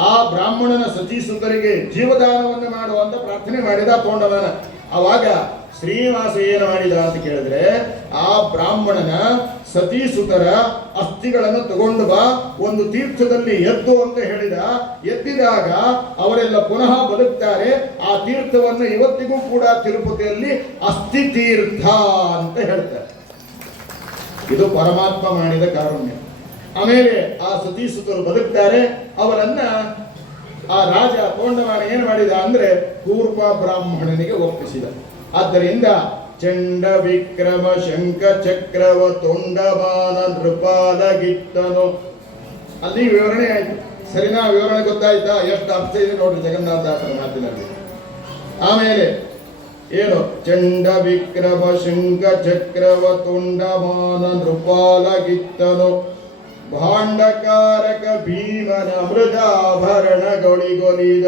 ಆ ಬ್ರಾಹ್ಮಣನ ಸತೀಸುತರಿಗೆ ಜೀವದಾನವನ್ನು ಮಾಡುವಂತ ಪ್ರಾರ್ಥನೆ ಮಾಡಿದ ತೋಂಡಮಾನ. ಅವಾಗ ಶ್ರೀನಿವಾಸ ಏನು ಮಾಡಿದ ಅಂತ ಕೇಳಿದ್ರೆ, ಆ ಬ್ರಾಹ್ಮಣನ ಸತೀಸುತರ ಅಸ್ಥಿಗಳನ್ನು ತಗೊಂಡು ಬಾ, ಒಂದು ತೀರ್ಥದಲ್ಲಿ ಎದ್ದು ಅಂತ ಹೇಳಿದ. ಎದ್ದಿದಾಗ ಅವರೆಲ್ಲ ಪುನಃ ಬದುಕ್ತಾರೆ. ಆ ತೀರ್ಥವನ್ನು ಇವತ್ತಿಗೂ ಕೂಡ ತಿರುಪತಿಯಲ್ಲಿ ಅಸ್ಥಿ ತೀರ್ಥ ಅಂತ ಹೇಳ್ತಾರೆ. ಇದು ಪರಮಾತ್ಮ ಮಾಡಿದ ಕಾರುಣ್ಯ. ಆಮೇಲೆ ಆ ಸತೀಸುತರು ಬದುಕ್ತಾರೆ. ಅವರನ್ನ ಆ ರಾಜ ತೋಂಡಮಾನ ಏನು ಮಾಡಿದ ಅಂದ್ರೆ ಕೂರ್ಮ ಬ್ರಾಹ್ಮಣನಿಗೆ ಒಪ್ಪಿಸಿದ. ಆದ್ದರಿಂದ ಚಂಡ ವಿಕ್ರಮ ಶಂಕ ಚಕ್ರವ ತೋಂಡಮಾನ ನೃಪಾಲಗಿತ್ತನು, ಅಲ್ಲಿ ವಿವರಣೆ ಆಯ್ತು. ಸರಿನಾ? ವಿವರಣೆ ಗೊತ್ತಾಯ್ತಾ? ಎಷ್ಟು ಅರ್ಥ ಇದೆ ನೋಡ್ರಿ ಜಗನ್ನಾಥದಾಸರ ಮಾತಿನಲ್ಲಿ. ಆಮೇಲೆ ಏನು, ಚಂಡ ವಿಕ್ರಮ ಶಂಕ ಚಕ್ರವ ತೋಂಡಮಾನ ನೃಪಾಲಗಿತ್ತನು, ಭಾಂಡಕಾರಕ ಭೀಮನ ಮೃದಾಭರಣಗಳಿಗೊಲಿದ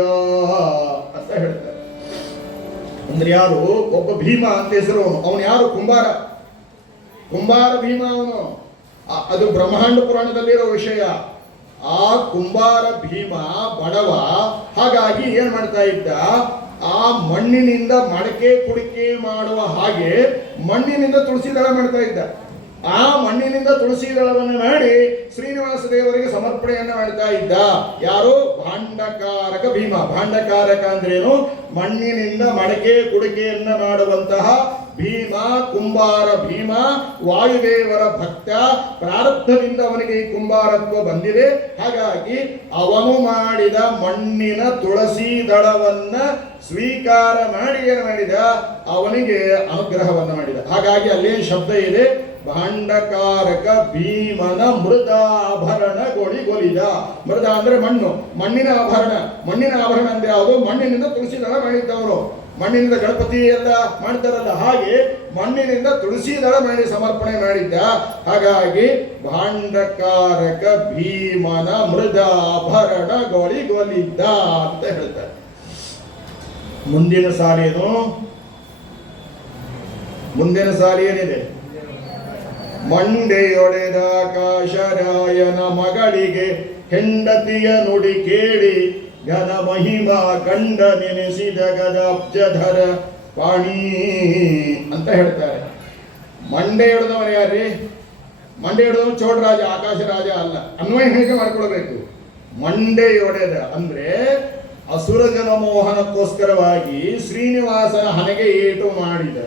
ಅಂತ ಹೇಳ್ತಾರೆ. ಅಂದ್ರೆ ಯಾರು, ಒಬ್ಬ ಭೀಮ ಅಂತ ಹೆಸರು. ಅವನು ಯಾರು, ಕುಂಬಾರ ಭೀಮ ಅವನು. ಅದು ಬ್ರಹ್ಮಾಂಡ ಪುರಾಣದಲ್ಲಿರೋ ವಿಷಯ. ಆ ಕುಂಬಾರ ಭೀಮ ಬಡವ. ಹಾಗಾಗಿ ಏನ್ ಮಾಡ್ತಾ ಇದ್ದ, ಆ ಮಣ್ಣಿನಿಂದ ಮಡಕೆ ಕುಡಿಕೆ ಮಾಡುವ ಹಾಗೆ ಮಣ್ಣಿನಿಂದ ತುಳಸಿ ದಳ ಮಾಡ್ತಾ ಇದ್ದ. ಆ ಮಣ್ಣಿನಿಂದ ತುಳಸಿ ದಳವನ್ನು ಮಾಡಿ ಶ್ರೀನಿವಾಸ ದೇವರಿಗೆ ಸಮರ್ಪಣೆಯನ್ನು ಮಾಡ್ತಾ ಇದ್ದ. ಯಾರು? ಭಾಂಡಕಾರಕ ಭೀಮ. ಭಾಂಡಕಾರಕ ಅಂದ್ರೇನು? ಮಣ್ಣಿನಿಂದ ಮಡಕೆ ಕುಡಿಕೆಯನ್ನ ಮಾಡುವಂತಹ ಭೀಮ, ಕುಂಬಾರ ಭೀಮ ವಾಯುದೇವರ ಭಕ್ತ. ಪ್ರಾರಬ್ಧದಿಂದ ಅವನಿಗೆ ಈ ಕುಂಬಾರತ್ವ ಬಂದಿದೆ. ಹಾಗಾಗಿ ಅವನು ಮಾಡಿದ ಮಣ್ಣಿನ ತುಳಸಿ ದಳವನ್ನ ಸ್ವೀಕಾರ ಮಾಡಿ ಏನು ಮಾಡಿದ? ಅವನಿಗೆ ಅನುಗ್ರಹವನ್ನು ಮಾಡಿದ. ಹಾಗಾಗಿ ಅಲ್ಲೇನು ಶಬ್ದ ಇದೆ? ಭಾಂಡಕಾರಕ ಭೀಮನ ಮೃದಾಭರಣಗೊಳಿಗೊಲಿದ. ಮೃದ ಅಂದ್ರೆ ಮಣ್ಣು, ಮಣ್ಣಿನ ಆಭರಣ. ಮಣ್ಣಿನ ಆಭರಣ ಅಂದ್ರೆ ಯಾವುದು? ಮಣ್ಣಿನಿಂದ ತುಳಸಿ ದಳ ಮಾಡಿದ್ದವರು. ಮಣ್ಣಿನಿಂದ ಗಣಪತಿ ಎಲ್ಲ ಮಾಡ್ತಾರಲ್ಲ, ಹಾಗೆ ಮಣ್ಣಿನಿಂದ ತುಳಸಿ ದಳ ಮಾಡಿ ಸಮರ್ಪಣೆ ಮಾಡಿದ್ದ. ಹಾಗಾಗಿ ಭಾಂಡಕಾರಕ ಭೀಮನ ಮೃದಾಭರಣಗೊಳಿಗೊಲಿದ್ದ ಅಂತ ಹೇಳ್ತಾರೆ. ಮುಂದಿನ ಸಾಲೇನು? ಮುಂದಿನ ಸಾಲಿ ಏನಿದೆ? ಮಂಡೆಯೊಡೆದ ಆಕಾಶರಾಯನ ಮಗಳಿಗೆ ಹೆಂಡತಿಯ ನುಡಿ ಕೇಳಿ ಘನ ಮಹಿಮಾ ಗಂಡ ನೆನೆಸಿದ ಗದಾಬ್ಜಧರ ಪಾಣಿ ಅಂತ ಹೇಳ್ತಾರೆ. ಮಂಡೆ ಹಿಡಿದವನು ಯಾರ್ರಿ? ಮಂಡೆ ಹಿಡಿದವನು ಚೋಳರಾಜ, ಆಕಾಶ ರಾಜ ಅಲ್ಲ. ಅನ್ವಯ ಹೇಗೆ ಮಾಡ್ಕೊಳ್ಬೇಕು? ಮಂಡೆಯೊಡೆದ ಅಂದ್ರೆ ಅಸುರ ಜನ ಮೋಹನಕ್ಕೋಸ್ಕರವಾಗಿ ಶ್ರೀನಿವಾಸನ ಹಣೆಗೆ ಏಟು ಮಾಡಿದ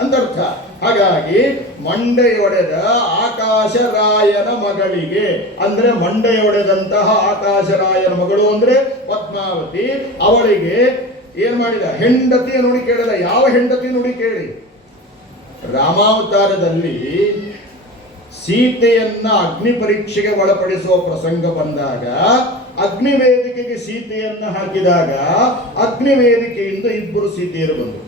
ಅಂತ ಅರ್ಥ. ಹಾಗಾಗಿ ಮಂಡೆಯೊಡೆದ ಆಕಾಶರಾಯನ ಮಗಳಿಗೆ ಅಂದ್ರೆ ಮಂಡೆಯೊಡೆದಂತಹ ಆಕಾಶರಾಯನ ಮಗಳು ಅಂದ್ರೆ ಪದ್ಮಾವತಿ. ಅವಳಿಗೆ ಏನ್ ಮಾಡಿದ? ಹೆಂಡತಿಯ ನುಡಿ ಕೇಳಿದ. ಯಾವ ಹೆಂಡತಿ ನುಡಿ ಕೇಳಿ? ರಾಮಾವತಾರದಲ್ಲಿ ಸೀತೆಯನ್ನ ಅಗ್ನಿ ಪರೀಕ್ಷೆಗೆ ಒಳಪಡಿಸುವ ಪ್ರಸಂಗ ಬಂದಾಗ ಅಗ್ನಿ ವೇದಿಕೆಗೆ ಸೀತೆಯನ್ನ ಹಾಕಿದಾಗ ಅಗ್ನಿ ವೇದಿಕೆಯಿಂದ ಇಬ್ಬರು ಸೀತೆಯರು ಬಂದರು.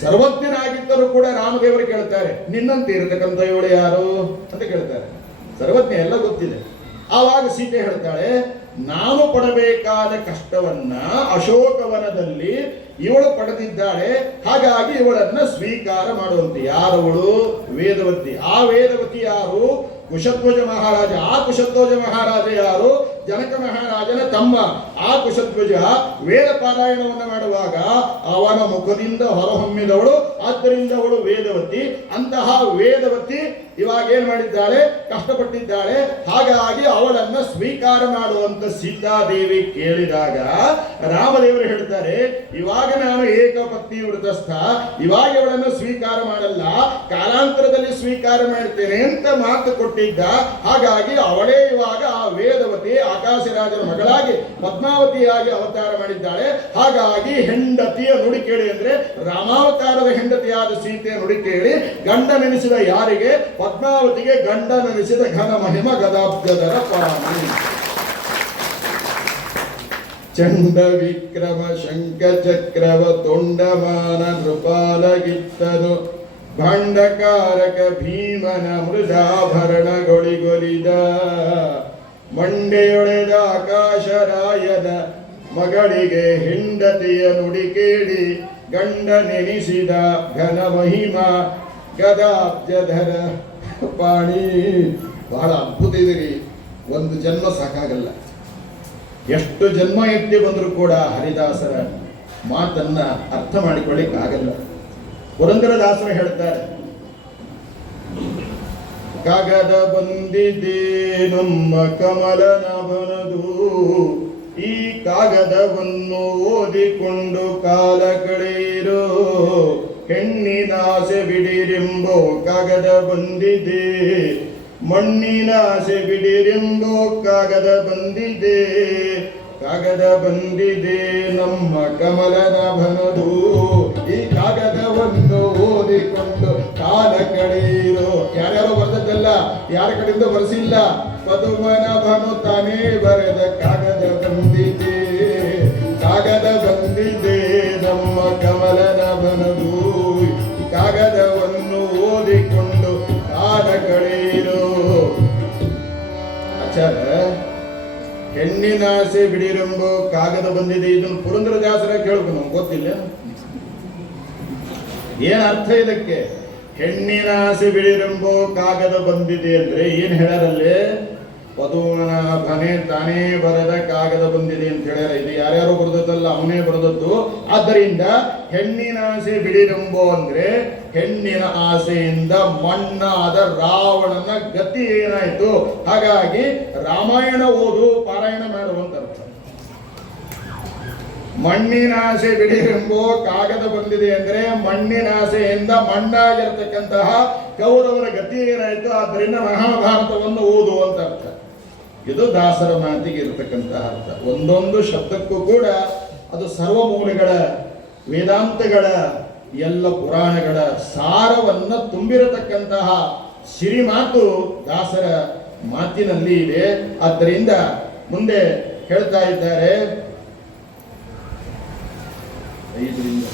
ಸರ್ವಜ್ಞನಾಗಿದ್ದರೂ ಕೂಡ ರಾಮದೇವರು ಕೇಳ್ತಾರೆ, ನಿನ್ನಂತೆ ಇರತಕ್ಕಂಥ ಇವಳು ಯಾರು ಅಂತ ಕೇಳ್ತಾರೆ. ಸರ್ವಜ್ಞ ಎಲ್ಲ ಗೊತ್ತಿದೆ. ಆವಾಗ ಸೀತೆ ಹೇಳ್ತಾಳೆ, ನಾನು ಪಡಬೇಕಾದ ಕಷ್ಟವನ್ನ ಅಶೋಕವನದಲ್ಲಿ ಇವಳು ಪಡೆದಿದ್ದಾಳೆ. ಹಾಗಾಗಿ ಇವಳನ್ನ ಸ್ವೀಕಾರ ಮಾಡುವಂತೆ. ಯಾರವಳು? ವೇದವತಿ. ಆ ವೇದವತಿ ಯಾರು? ಕುಶಧ್ವಜ ಮಹಾರಾಜ. ಆ ಕುಶಧ್ವಜ ಮಹಾರಾಜ ಯಾರು? ಜನಕ ಮಹಾರಾಜನ ತಮ್ಮ. ಆ ಕುಶಧ್ವಜ ವೇದ ಪಾರಾಯಣವನ್ನು ಮಾಡುವಾಗ ಅವನ ಮುಖದಿಂದ ಹೊರಹೊಮ್ಮಿದವಳು. ಆದ್ದರಿಂದ ಅವಳು ವೇದವತಿ. ಅಂತಹ ವೇದವತಿ ಇವಾಗ ಏನ್ ಮಾಡಿದ್ದಾಳೆ? ಕಷ್ಟಪಟ್ಟಿದ್ದಾಳೆ. ಹಾಗಾಗಿ ಅವಳನ್ನ ಸ್ವೀಕಾರ ಮಾಡುವಂತ ಸೀತಾದೇವಿ ಕೇಳಿದಾಗ ರಾಮದೇವರು ಹೇಳ್ತಾರೆ, ಇವಾಗ ನಾನು ಏಕಪತ್ನಿ ವೃತಸ್ಥ, ಇವಾಗ ಇವಳನ್ನು ಸ್ವೀಕಾರ ಮಾಡಲ್ಲ, ಕಾಲಾಂತರದಲ್ಲಿ ಸ್ವೀಕಾರ ಮಾಡ್ತೇನೆ ಅಂತ ಮಾತು ಕೊಟ್ಟಿದ್ದ. ಹಾಗಾಗಿ ಅವಳೇ ಇವಾಗ ಆ ವೇದವತಿ ಆಕಾಶರಾಜನ ಮಗಳಾಗಿ ಪದ್ಮಾವತಿಯಾಗಿ ಅವತಾರ ಮಾಡಿದ್ದಾಳೆ. ಹಾಗಾಗಿ ಹೆಂಡತಿಯ ನುಡಿ ಕೇಳಿ ಅಂದ್ರೆ ರಾಮಾವತಾರದ ಹೆಂಡತಿಯಾದ ಸೀತೆಯ ನುಡಿ ಕೇಳಿ ಗಂಡ ನೆನೆಸಿದ ಯಾರಿಗೆ? ಪದ್ಮಾವತಿಗೆ ಗಂಡ ನೆನೆಸಿದ ಘನ ಮಹಿಮ ಗದಾಬ್ಜಧರ ಪಾಣಿ. ಚಂಡ ವಿಕ್ರಮ ಶಂಖ ಚಕ್ರವ ತೊಂಡಮಾನ ನೃಪಾಲಗಿತ್ತನು ಭಾಂಡಕಾರಕ ಭೀಮನ ಮೃದಾಭರಣಗೊಳಿಗೊಲಿದ. ಮಂಡೆಯೊಳೆದ ಆಕಾಶರಾಯನ ಮಗಳಿಗೆ ಹೆಂಡತಿಯ ನುಡಿ ಕೇಳಿ ಗಂಡ ನೆನೆಸಿದ ಘನ ಮಹಿಮಾ ಗದಾಬ್ಜಧರ ಪಾಣಿ. ಬಹಳ ಅದ್ಭುತ ಇದೀರಿ. ಒಂದು ಜನ್ಮ ಸಾಕಾಗಲ್ಲ. ಎಷ್ಟು ಜನ್ಮ ಎತ್ತಿ ಬಂದರೂ ಕೂಡ ಹರಿದಾಸರ ಮಾತನ್ನ ಅರ್ಥ ಮಾಡಿಕೊಳ್ಳಿಕ್ಕಾಗಲ್ಲ. ಪುರಂದರದಾಸರು ಹೇಳ್ತಾರೆ, ಕಾಗದ ಬಂದಿದೆ ನಮ್ಮ ಕಮಲನವನದು, ಈ ಕಾಗದವನ್ನು ಓದಿಕೊಂಡು ಕಾಲ ಕಳೆಯಿರೋ, ಹೆಣ್ಣಿನಾಸೆ ಬಿಡಿರೆಂಬೋ ಕಾಗದ ಬಂದಿದೆ, ಮಣ್ಣಿನಾಸೆ ಬಿಡಿರೆಂಬೋ ಕಾಗದ ಬಂದಿದೆ, ಕಾಗದ ಬಂದಿದೆ ನಮ್ಮ ಕಮಲನಭನದು, ಈ ಕಾಗದವನ್ನು ಓದಿಕೊಂಡು ಕಾಲ ಕಳೆಯಿರೋ. ಯಾರ್ಯಾರೋ ಬರೆದದ್ದಲ್ಲ, ಯಾರ ಕಡೆಯಿಂದ ಬರೆಸಿಲ್ಲ. ಪದುಮನಭನು ತಾನೇ ಬರೆದ ಕಾಗದ ಬಂದಿದೆ, ಕಾಗದ ಬಂದಿದೆ ನಮ್ಮ ಕಮಲನಭನದು, ಈ ಕಾಗದವನ್ನು ಓದಿಕೊಂಡು ಕಾಲ ಕಳೆಯಿರೋ. ಆಚಾರ, ಹೆಣ್ಣಿನಾಸೆ ಬಿಡಿರೆಂಬೋ ಕಾಗದ ಬಂದಿದೆ. ಇದನ್ನು ಪುರಂದರದಾಸರ ಕೇಳ್ಬೇಕು, ನಮ್ಗೆ ಗೊತ್ತಿಲ್ಲ ಏನ್ ಅರ್ಥ ಇದಕ್ಕೆ. ಹೆಣ್ಣಿನಾಸೆ ಬಿಡಿರೆಂಬೋ ಕಾಗದ ಬಂದಿದೆ ಅಂದ್ರೆ ಏನ್ ಹೇಳಾರಲ್ಲಿ? ಪದುಮನ ಭನೆ ತಾನೇ ಬರೆದ ಕಾಗದ ಬಂದಿದೆ ಅಂತ ಹೇಳ್ಯಾರ. ಇದು ಯಾರ್ಯಾರು ಬರೆದದ್ದಲ್ಲ, ಅವನೇ ಬರೆದದ್ದು. ಆದ್ದರಿಂದ ಹೆಣ್ಣಿನಾಸೆ ಬಿಡಿರೆಂಬೋ ಅಂದ್ರೆ ಹೆಣ್ಣಿನ ಆಸೆಯಿಂದ ಮಣ್ಣಾದ ರಾವಣನ ಗತಿ ಏನಾಯ್ತು. ಹಾಗಾಗಿ ರಾಮಾಯಣ ಓದು, ಪಾರಾಯಣ ಮಾಡುವಂತ ಅರ್ಥ. ಮಣ್ಣಿನ ಆಸೆ ಬಿಡಿರೆಂಬೋ ಕಾಗದ ಬಂದಿದೆ ಅಂದ್ರೆ ಮಣ್ಣಿನ ಆಸೆಯಿಂದ ಮಣ್ಣಾಗಿರ್ತಕ್ಕಂತಹ ಕೌರವರ ಗತಿ ಏನಾಯ್ತು, ಆದ್ದರಿಂದ ಮಹಾಭಾರತವನ್ನು ಓದು ಅಂತ ಅರ್ಥ. ಇದು ದಾಸರ ಮಾತಿಗೆ ಇರತಕ್ಕಂತಹ ಅರ್ಥ. ಒಂದೊಂದು ಶಬ್ದಕ್ಕೂ ಕೂಡ ಅದು ಸರ್ವಮೂಲೆಗಳ ವೇದಾಂತಗಳ ಎಲ್ಲ ಪುರಾಣಗಳ ಸಾರವನ್ನು ತುಂಬಿರತಕ್ಕಂತಹ ಸಿರಿಮಾತು ದಾಸರ ಮಾತಿನಲ್ಲಿ ಇದೆ. ಆದ್ದರಿಂದ ಮುಂದೆ ಹೇಳ್ತಾ ಇದ್ದಾರೆ 5ರಿಂದ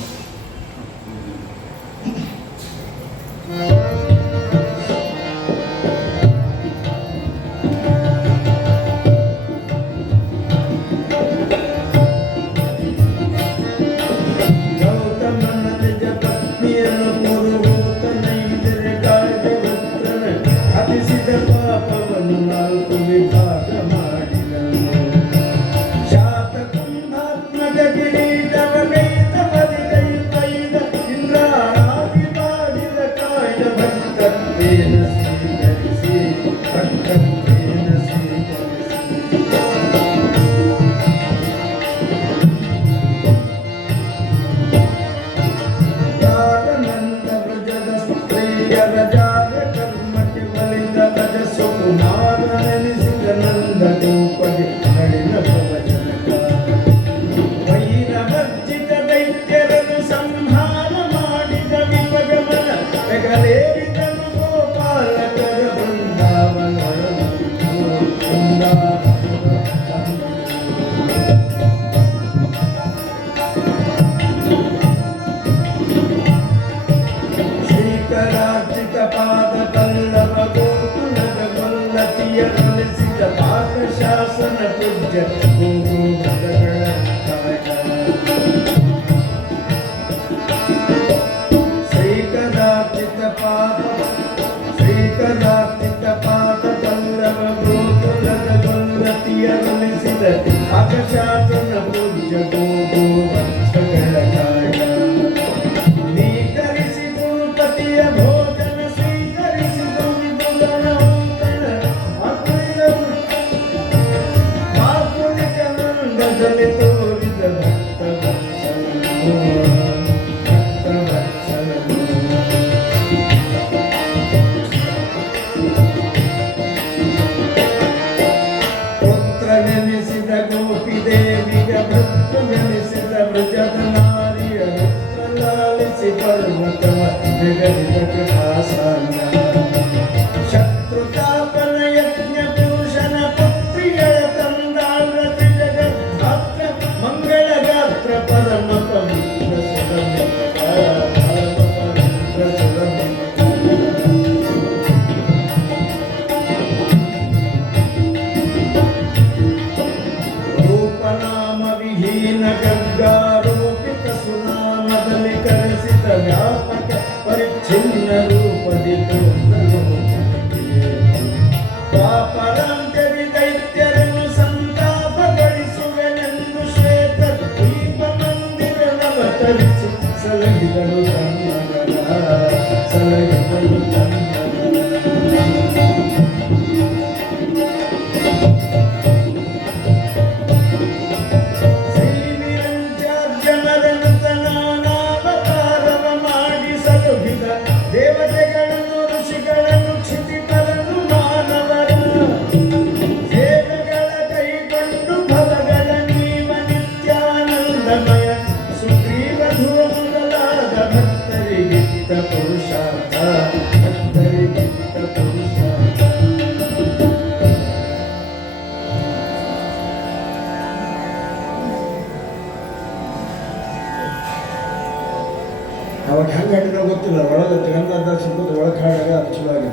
ಅವಾಗ ಹೆಂಗೆ ಹಾಡಿದ್ರೆ ಗೊತ್ತಿಲ್ಲ. ಒಳಗೆ ಜಗನ್ನಾಥ ಸಿಂಪದ ಒಳಗೆ ಹಾಡಾಗ ಅದು ಚಲೋ ಆಗಿದೆ.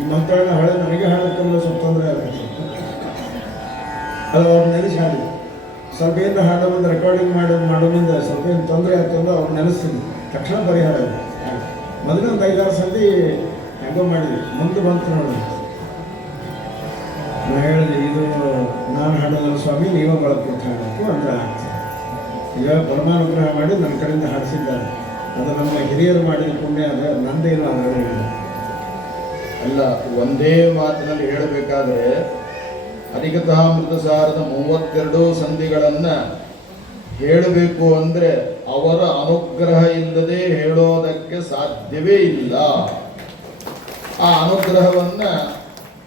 ಈ ಮಂತ್ರಗಳನ್ನ ಹಾಳೆ ನನಗೆ ಹಾಡೋಕ್ಕಲ್ಲ ಸ್ವಲ್ಪ ತೊಂದರೆ ಆಗುತ್ತೆ. ಅದು ಅವ್ರು ನೆನೆಸಿ ಹಾಡಿ ಸ್ವಲ್ಪ ಏನು ಹಾಡೋ ಮುಂದೆ ರೆಕಾರ್ಡಿಂಗ್ ಮಾಡೋ ಮುಂದೆ ಸ್ವಲ್ಪ ಏನು ತೊಂದರೆ ಆಗ್ತಂದ್ರೆ ಅವ್ರು ನೆನೆಸ್ತೀನಿ ತಕ್ಷಣ ಪರಿಹಾರ ಇದೆ. ಮೊದಲೇ ಒಂದು 5-6 ಸರ್ತಿ ಹೆಂಗೋ ಮಾಡಿದ್ವಿ, ಮುಂದೆ ಬಂತು ನೋಡಿ. ನಾನು ಹೇಳಿದೆ ಇದು ನಾನು ಹಾಡೋದಲ್ಲ ಸ್ವಾಮಿ, ನೀವೇ ಒಳಗೆ ಕೂತು ಹಾಡಬೇಕು ಅಂದ್ರೆ ಆಗ್ತದೆ. ಈಗ ಪರಮಾನುಗ್ರಹ ಮಾಡಿ ನನ್ನ ಕಡೆಯಿಂದ ಹಾಡಿಸಿದ್ದಾರೆ. ಅದು ನಮ್ಮ ಹಿರಿಯರು ಮಾಡಿದ ಪುಣ್ಯ ಅದ, ನಂದೇನು ಆಗಲಿಲ್ಲ. ಅಲ್ಲ, ಒಂದೇ ಮಾತಿನಲ್ಲಿ ಹೇಳಬೇಕಾದ್ರೆ ಹರಿಕಥಾಮೃತ ಸಾರದ 32 ಸಂಧಿಗಳನ್ನು ಹೇಳಬೇಕು ಅಂದರೆ ಅವರ ಅನುಗ್ರಹ ಇಲ್ಲದೆ ಹೇಳೋದಕ್ಕೆ ಸಾಧ್ಯವೇ ಇಲ್ಲ. ಆ ಅನುಗ್ರಹವನ್ನು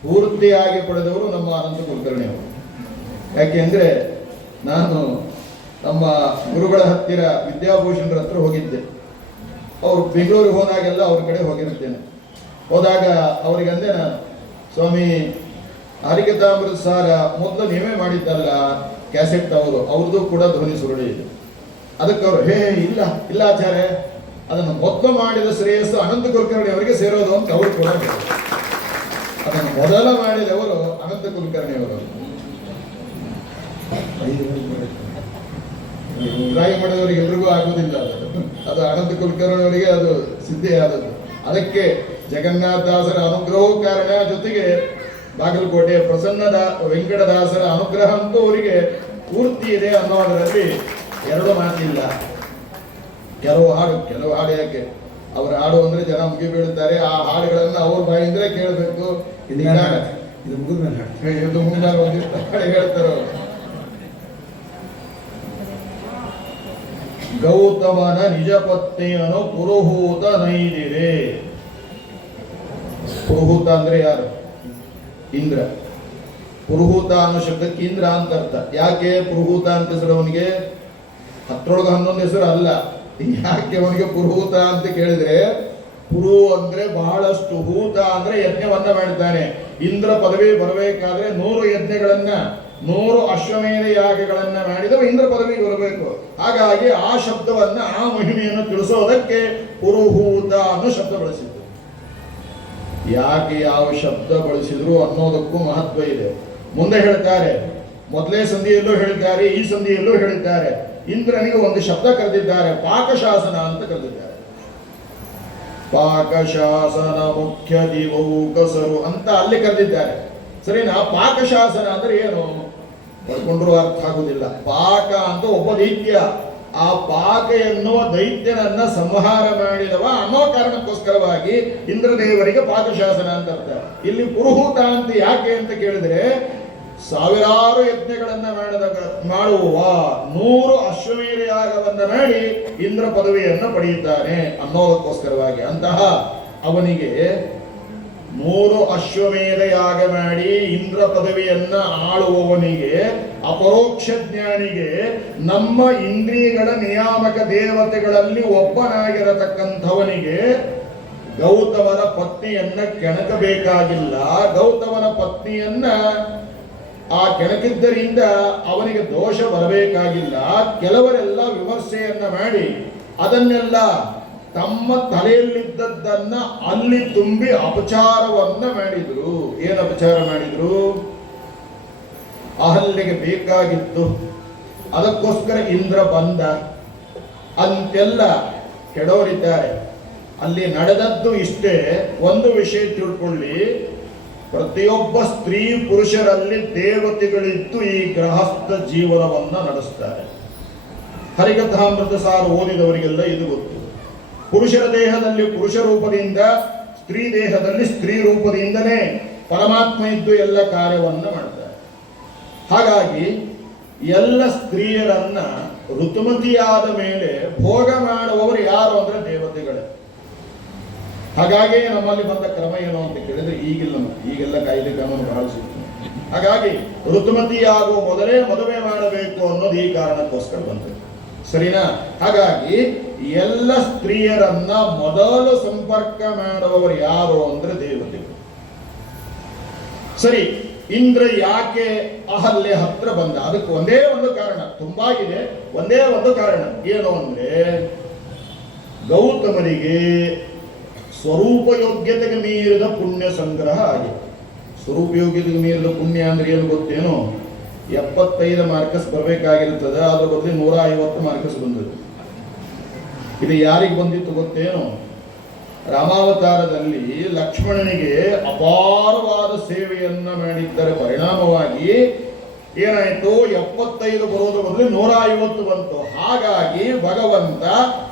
ಪೂರ್ತಿಯಾಗಿ ಪಡೆದವರು ನಮ್ಮ ಅನಂತ ಕುಲಕರ್ಣಿ ಅವರು. ಯಾಕೆಂದರೆ ನಾನು ನಮ್ಮ ಗುರುಗಳ ಹತ್ತಿರ ವಿದ್ಯಾಭೂಷಣರ ಹತ್ರ ಹೋಗಿದ್ದೆ. ಅವರು ಬೆಂಗಳೂರಿಗೆ ಹೋದಾಗೆಲ್ಲ ಅವ್ರ ಕಡೆ ಹೋಗಿರುತ್ತೇನೆ. ಹೋದಾಗ ಅವರಿಗಂದೆ ನಾನು, ಸ್ವಾಮಿ ಹರಿಕಥಾಮೃತ ಸಾರ ಮೊದಲು ನೀವೇ ಮಾಡಿದ್ದಲ್ಲ ಕ್ಯಾಸೆಟ್, ಅವ್ರದ್ದು ಕೂಡ ಧ್ವನಿ ಸುರುಳಿ ಇದೆ. ಅದಕ್ಕೆ ಅವರು ಇಲ್ಲ ಇಲ್ಲ ಆಚಾರ್ಯ, ಅದನ್ನು ಮೊದಲು ಮಾಡಿದ ಶ್ರೇಯಸ್ಸು ಅನಂತ ಕುಲಕರ್ಣಿ ಅವರಿಗೆ ಸೇರೋದು ಅಂತ ಅವರು ಕೂಡ ಅದನ್ನು ಮೊದಲ ಮಾಡಿದವರು ಅನಂತ ಕುಲಕರ್ಣಿ ಅವರು. ರಾಯಿ ಮಾಡಿದವರಿಗೆ ಎಲ್ರಿಗೂ ಆಗುವುದಿಲ್ಲ, ಅದು ಅನಂತ ಕುಲಕರ್ಣಿ ಅವರಿಗೆ ಅದು ಸಿದ್ಧಿ ಆದದ್ದು. ಅದಕ್ಕೆ ಜಗನ್ನಾಥದಾಸರ ಅನುಗ್ರಹವೂ ಕಾರಣ, ಜೊತೆಗೆ ಬಾಗಲಕೋಟೆ ಪ್ರಸನ್ನದ ವೆಂಕಟದಾಸರ ಅನುಗ್ರಹ ಅಂತೂ ಅವರಿಗೆ ಪೂರ್ತಿ ಇದೆ ಅನ್ನೋದರಲ್ಲಿ ಎರಡು ಮಾತಿಲ್ಲ. ಕೆಲವು ಹಾಡು ಯಾಕೆ ಅವರ ಹಾಡು ಅಂದ್ರೆ ಜನ ಮುಗಿ ಬೀಳುತ್ತಾರೆ. ಆ ಹಾಡುಗಳನ್ನು ಅವ್ರ ಬಾಯಿಂದಲೇ ಕೇಳಬೇಕು. ಇದು ಮುಂದಾಗ ಹಾಡು ಹೇಳ್ತಾರೋ. ಗೌತಮನ ನಿಜ ಪತ್ನಿಯನ್ನು ಪುರುಹೂತ ನೈದಿರೆ. ಪುರುಹೂತ ಅಂದ್ರೆ ಯಾರು? ಇಂದ್ರ. ಪುರುಹೂತ ಅನ್ನೋ ಶಬ್ದಕ್ಕೆ ಇಂದ್ರ ಅಂತ ಅರ್ಥ. ಯಾಕೆ ಪುರುಹೂತ ಅಂತ ಹೆಸರು ಅವನಿಗೆ? 10 ಹೆಸರು ಅಲ್ಲ. ಯಾಕೆ ಅವನಿಗೆ ಪುರುಹೂತ ಅಂತ ಕೇಳಿದ್ರೆ, ಪುರು ಅಂದ್ರೆ ಬಹಳಷ್ಟು, ಹೂತ ಅಂದ್ರೆ ಯಜ್ಞವನ್ನ ಮಾಡ್ತಾನೆ. ಇಂದ್ರ ಪದವಿ ಬರಬೇಕಾದ್ರೆ 100 ಯಜ್ಞಗಳನ್ನ 100 ಅಶ್ವಮೇಧ ಯಾಗಗಳನ್ನ ಮಾಡಿದವ ಇಂದ್ರ ಪದವಿಗೆ ಬರಬೇಕು. ಹಾಗಾಗಿ ಆ ಶಬ್ದವನ್ನ, ಆ ಮಹಿಮೆಯನ್ನು ತಿಳಿಸೋದಕ್ಕೆ ಪುರುಹೂತ ಅನ್ನೋ ಶಬ್ದ ಬಳಸಿದ್ರು. ಯಾಕೆ ಯಾವ ಶಬ್ದ ಬಳಸಿದ್ರು ಅನ್ನೋದಕ್ಕೂ ಮಹತ್ವ ಇದೆ. ಮುಂದೆ ಹೇಳ್ತಾರೆ, ಮೊದಲೇ ಸಂಧಿಯಲ್ಲೂ ಹೇಳಿದ್ದಾರೆ, ಈ ಸಂಧಿಯಲ್ಲೂ ಹೇಳಿದ್ದಾರೆ. ಇಂದ್ರನಿಗೆ ಒಂದು ಶಬ್ದ ಕರೆದಿದ್ದಾರೆ, ಪಾಕಶಾಸನ ಅಂತ ಕರೆದಿದ್ದಾರೆ. ಪಾಕಶಾಸನ ಮುಖ್ಯ ದಿವೌಕಸರು ಅಂತ ಅಲ್ಲಿ ಕರೆದಿದ್ದಾರೆ. ಸರಿನಾ? ಪಾಕಶಾಸನ ಅಂದ್ರೆ ಏನು ಪಡ್ಕೊಂಡ್ರು ಅರ್ಥ ಆಗುದಿಲ್ಲ. ಪಾಕ ಅಂತ ಒಬ್ಬ ದೈತ್ಯ, ಆ ಪಾಕ ಎನ್ನುವ ದೈತ್ಯನನ್ನ ಸಂಹಾರ ಮಾಡಿದವ ಅನ್ನೋ ಕಾರಣಕ್ಕೋಸ್ಕರವಾಗಿ ಇಂದ್ರದೇವರಿಗೆ ಪಾಕಶಾಸನ ಅಂತ ಅರ್ಥ. ಇಲ್ಲಿ ಪುರುಹೂತ ಅಂತ ಯಾಕೆ ಅಂತ ಕೇಳಿದ್ರೆ, ಸಾವಿರಾರು ಯಜ್ಞಗಳನ್ನ ಮಾಡುವ 100 ಅಶ್ವಮೇಧ ಯಾಗವನ್ನ ಮಾಡಿ ಇಂದ್ರ ಪದವಿಯನ್ನು ಪಡೆಯುತ್ತಾನೆ ಅನ್ನೋದಕ್ಕೋಸ್ಕರವಾಗಿ. ಅಂತಹ ಅವನಿಗೆ 100 ಅಶ್ವಮೇಧ ಯಾಗ ಮಾಡಿ ಇಂದ್ರ ಪದವಿಯನ್ನ ಆಳುವವನಿಗೆ, ಅಪರೋಕ್ಷ ಜ್ಞಾನಿಗೆ, ನಮ್ಮ ಇಂದ್ರಿಯಗಳ ನಿಯಾಮಕ ದೇವತೆಗಳಲ್ಲಿ ಒಬ್ಬನಾಗಿರತಕ್ಕಂಥವನಿಗೆ ಗೌತಮನ ಪತ್ನಿಯನ್ನ ಕೆಣಕಬೇಕಾಗಿಲ್ಲ. ಗೌತಮನ ಪತ್ನಿಯನ್ನ ಆ ಕೆಣಕಿದ್ದರಿಂದ ಅವನಿಗೆ ದೋಷ ಬರಬೇಕಾಗಿಲ್ಲ. ಕೆಲವರೆಲ್ಲ ವಿಮರ್ಶೆಯನ್ನ ಮಾಡಿ ಅದನ್ನೆಲ್ಲ ತಮ್ಮ ತಲೆಯಲ್ಲಿದ್ದದ್ದನ್ನ ಅಲ್ಲಿ ತುಂಬಿ ಅಪಚಾರವನ್ನ ಮಾಡಿದ್ರು. ಏನು ಅಪಚಾರ ಮಾಡಿದ್ರು? ಅಹಲ್ಯೆಗೆ ಬೇಕಾಗಿತ್ತು, ಅದಕ್ಕೋಸ್ಕರ ಇಂದ್ರ ಬಂದ ಅಂತೆಲ್ಲ ಕೆಡವರಿದ್ದಾರೆ. ಅಲ್ಲಿ ನಡೆದದ್ದು ಇಷ್ಟೇ. ಒಂದು ವಿಷಯ ತಿಳ್ಕೊಳ್ಳಿ, ಪ್ರತಿಯೊಬ್ಬ ಸ್ತ್ರೀ ಪುರುಷರಲ್ಲಿ ದೇವತೆಗಳಿದ್ದು ಈ ಗೃಹಸ್ಥ ಜೀವನವನ್ನ ನಡೆಸ್ತಾರೆ. ಹರಿಕಥಾಮೃತ ಸಾರ ಓದಿದವರಿಗೆಲ್ಲ ಇದು ಗೊತ್ತು. ಪುರುಷರ ದೇಹದಲ್ಲಿ ಪುರುಷ ರೂಪದಿಂದ, ಸ್ತ್ರೀ ದೇಹದಲ್ಲಿ ಸ್ತ್ರೀ ರೂಪದಿಂದನೇ ಪರಮಾತ್ಮ ಇದ್ದು ಎಲ್ಲ ಕಾರ್ಯವನ್ನ ಮಾಡ್ತಾರೆ. ಹಾಗಾಗಿ ಎಲ್ಲ ಸ್ತ್ರೀಯರನ್ನ ಋತುಮತಿಯಾದ ಮೇಲೆ ಭೋಗ ಮಾಡುವವರು ಯಾರು ಅಂದ್ರೆ ದೇವತೆಗಳೇ. ಹಾಗಾಗಿ ನಮ್ಮಲ್ಲಿ ಬಂದ ಕ್ರಮ ಏನು ಅಂತ ಕೇಳಿದ್ರೆ, ಈಗೆಲ್ಲ ಕಾಯ್ದೆ ಕಾನೂನು ಬಹಳ ಸಿಕ್ತು. ಹಾಗಾಗಿ ಋತುಮತಿಯಾಗುವ ಮೊದಲೇ ಮದುವೆ ಮಾಡಬೇಕು ಅನ್ನೋದು ಈ ಕಾರಣಕ್ಕೋಸ್ಕರ ಬಂದರು. ಸರಿನಾ? ಹಾಗಾಗಿ ಎಲ್ಲ ಸ್ತ್ರೀಯರನ್ನ ಮೊದಲು ಸಂಪರ್ಕ ಮಾಡುವವರು ಯಾರು ಅಂದ್ರೆ ದೇವತೆಗಳು. ಸರಿ, ಇಂದ್ರ ಯಾಕೆ ಅಹಲ್ಯೆ ಹತ್ರ ಬಂದ? ಅದಕ್ಕೆ ಒಂದೇ ಒಂದು ಕಾರಣ, ತುಂಬಾ ಇದೆ. ಒಂದೇ ಒಂದು ಕಾರಣ ಏನು ಅಂದ್ರೆ, ಗೌತಮರಿಗೆ ಸ್ವರೂಪ ಯೋಗ್ಯತೆಗೆ ಮೀರಿದ ಪುಣ್ಯ ಸಂಗ್ರಹ ಆಗಿದೆ. ಸ್ವರೂಪ ಯೋಗ್ಯತೆಗೆ ಮೀರಿದ ಪುಣ್ಯ ಅಂದ್ರೆ ಏನು ಗೊತ್ತೇನು? 75 ಮಾರ್ಕಸ್ ಬರಬೇಕಾಗಿರ್ತದೆ, ಅದ್ರ ಬದಲು 150 ಮಾರ್ಕಸ್ ಬಂದಿದೆ. ಇದು ಯಾರಿಗೆ ಬಂದಿತ್ತು ಗೊತ್ತೇನು? ರಾಮಾವತಾರದಲ್ಲಿ ಲಕ್ಷ್ಮಣನಿಗೆ ಅಪಾರವಾದ ಸೇವೆಯನ್ನ ಮಾಡಿದ್ದರ ಪರಿಣಾಮವಾಗಿ ಏನಾಯಿತು 75 ಬರೋದು ಬದಲು 150 ಬಂತು. ಹಾಗಾಗಿ ಭಗವಂತ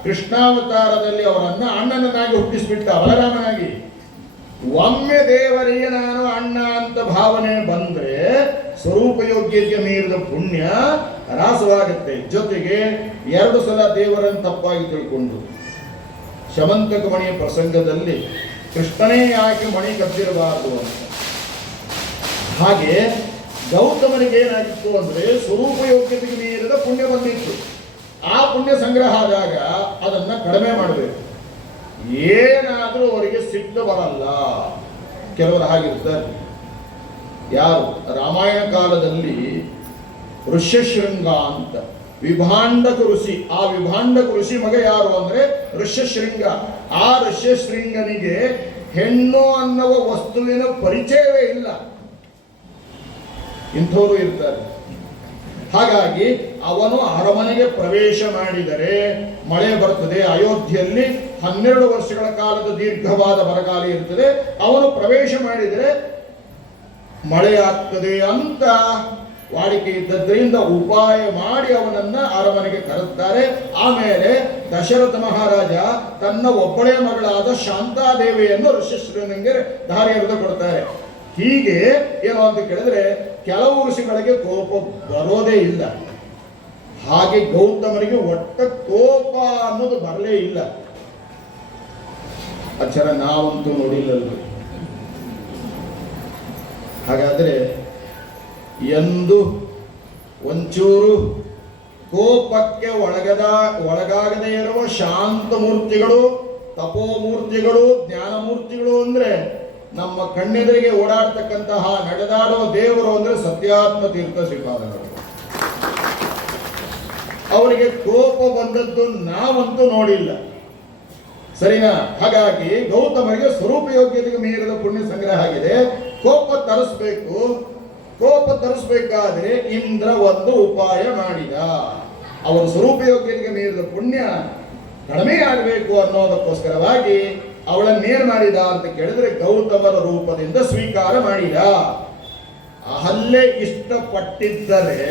ಕೃಷ್ಣಾವತಾರದಲ್ಲಿ ಅವರನ್ನ ಅಣ್ಣನನ್ನಾಗಿ ಹುಟ್ಟಿಸ್ಬಿಟ್ಟ, ಬಲರಾಮನಾಗಿ. ಒಮ್ಮೆ ದೇವರಿಗೆ ನಾನು ಅಣ್ಣ ಅಂತ ಭಾವನೆ ಬಂದ್ರೆ ಸ್ವರೂಪ ಯೋಗ್ಯತೆಗೆ ಮೀರಿದ ಪುಣ್ಯ ಹ್ರಾಸವಾಗುತ್ತೆ. ಜೊತೆಗೆ 2 ಸಲ ದೇವರನ್ನು ತಪ್ಪಾಗಿ ತಿಳ್ಕೊಂಡು ಶಮಂತಕ ಮಣಿಯ ಪ್ರಸಂಗದಲ್ಲಿ ಕೃಷ್ಣನೇ ಯಾಕೆ ಮಣಿ ಕದ್ದಿರಬಾರದು ಅಂತ. ಹಾಗೆ ಗೌತಮನಿಗೆ ಏನಾಗಿತ್ತು ಅಂದ್ರೆ ಸ್ವರೂಪ ಯೋಗ್ಯತೆಗೆ ಮೀರಿದ ಪುಣ್ಯ ಬಂದಿತ್ತು. ಆ ಪುಣ್ಯ ಸಂಗ್ರಹ ಆದಾಗ ಅದನ್ನ ಕಡಿಮೆ ಮಾಡಬೇಕು. ಏನಾದರೂ ಅವರಿಗೆ ಸಿಟ್ಟು ಬರಲ್ಲ. ಕೆಲವರು ಹಾಗಿರ್ತಾರೆ. ಯಾರು ರಾಮಾಯಣ ಕಾಲದಲ್ಲಿ ಋಷ್ಯಶೃಂಗ ಅಂತ ವಿಭಾಂಡಕ ಋಷಿ, ಆ ವಿಭಾಂಡಕ ಋಷಿ ಮಗ ಯಾರು ಅಂದ್ರೆ ಋಷ್ಯಶೃಂಗ. ಆ ಋಷ್ಯಶೃಂಗನಿಗೆ ಹೆಣ್ಣು ಅನ್ನುವ ವಸ್ತುವಿನ ಪರಿಚಯವೇ ಇಲ್ಲ. ಇಂಥವರು ಇರ್ತಾರೆ. ಹಾಗಾಗಿ ಅವನು ಅರಮನೆಗೆ ಪ್ರವೇಶ ಮಾಡಿದರೆ ಮಳೆ ಬರ್ತದೆ. ಅಯೋಧ್ಯೆಯಲ್ಲಿ 12 ವರ್ಷಗಳ ಕಾಲದ ದೀರ್ಘವಾದ ಬರಗಾಲ ಇರ್ತದೆ. ಅವನು ಪ್ರವೇಶ ಮಾಡಿದರೆ ಮಳೆ ಆಗ್ತದೆ ಅಂತ ವಾಡಿಕೆ ಇದ್ದದ್ರಿಂದ ಉಪಾಯ ಮಾಡಿ ಅವನನ್ನ ಅರಮನೆಗೆ ಕರೆಸ್ತಾರೆ. ಆಮೇಲೆ ದಶರಥ ಮಹಾರಾಜ ತನ್ನ ಒಬ್ಬಳೇ ಮಗಳಾದ ಶಾಂತಾದೇವಿಯನ್ನು ಋಷಿಶೃಂಗನಿಗೆ ದಾರಿ ಎರೆದು ಕೊಡ್ತಾರೆ. ಹೀಗೆ ಏನು ಅಂತ ಕೇಳಿದ್ರೆ ಕೆಲವು ಋಷಿಗಳಿಗೆ ಕೋಪ ಬರೋದೇ ಇಲ್ಲ. ಹಾಗೆ ಗೌತಮರಿಗೆ ಒಟ್ಟ ಕೋಪ ಅನ್ನೋದು ಬರಲೇ ಇಲ್ಲ. ಅಚ್ಚರ ನಾವಂತೂ ನೋಡಿಲ್ಲಲ್ಲ. ಹಾಗಾದ್ರೆ ಎಂದು ಒಂಚೂರು ಕೋಪಕ್ಕೆ ಒಳಗಾಗದೇ ಇರುವ ಶಾಂತ ಮೂರ್ತಿಗಳು, ತಪೋಮೂರ್ತಿಗಳು, ಜ್ಞಾನಮೂರ್ತಿಗಳು ಅಂದ್ರೆ ನಮ್ಮ ಕಣ್ಣೆದುರಿಗೆ ಓಡಾಡ್ತಕ್ಕಂತಹ ನಡೆದಾಡುವ ದೇವರು ಅಂದ್ರೆ ಸತ್ಯಾತ್ಮ ತೀರ್ಥ ಶ್ರೀಪಾದಗಳು. ಅವರಿಗೆ ಕೋಪ ಬಂದದ್ದು ನಾವಂತೂ ನೋಡಿಲ್ಲ. ಸರಿನಾ? ಹಾಗಾಗಿ ಗೌತಮರಿಗೆ ಸ್ವರೂಪ ಯೋಗ್ಯತೆಗೆ ಮೀರಿದ ಪುಣ್ಯ ಸಂಗ್ರಹ ಆಗಿದೆ. ಕೋಪ ತರಿಸ್ಬೇಕು. ಕೋಪ ತರಿಸ್ಬೇಕಾದ್ರೆ ಇಂದ್ರ ಒಂದು ಉಪಾಯ ಮಾಡಿದ. ಅವರ ಸ್ವರೂಪ ಯೋಗ್ಯತೆಗೆ ಮೀರಿದ ಪುಣ್ಯ ಕಡಿಮೆ ಆಗಬೇಕು ಅನ್ನೋದಕ್ಕೋಸ್ಕರವಾಗಿ ಅವಳನ್ನೇನು ಮಾಡಿದ ಅಂತ ಕೇಳಿದ್ರೆ ಗೌತಮರ ರೂಪದಿಂದ ಸ್ವೀಕಾರ ಮಾಡಿದ. ಅಹಲ್ಯೆ ಇಷ್ಟಪಟ್ಟಿದ್ದರೆ,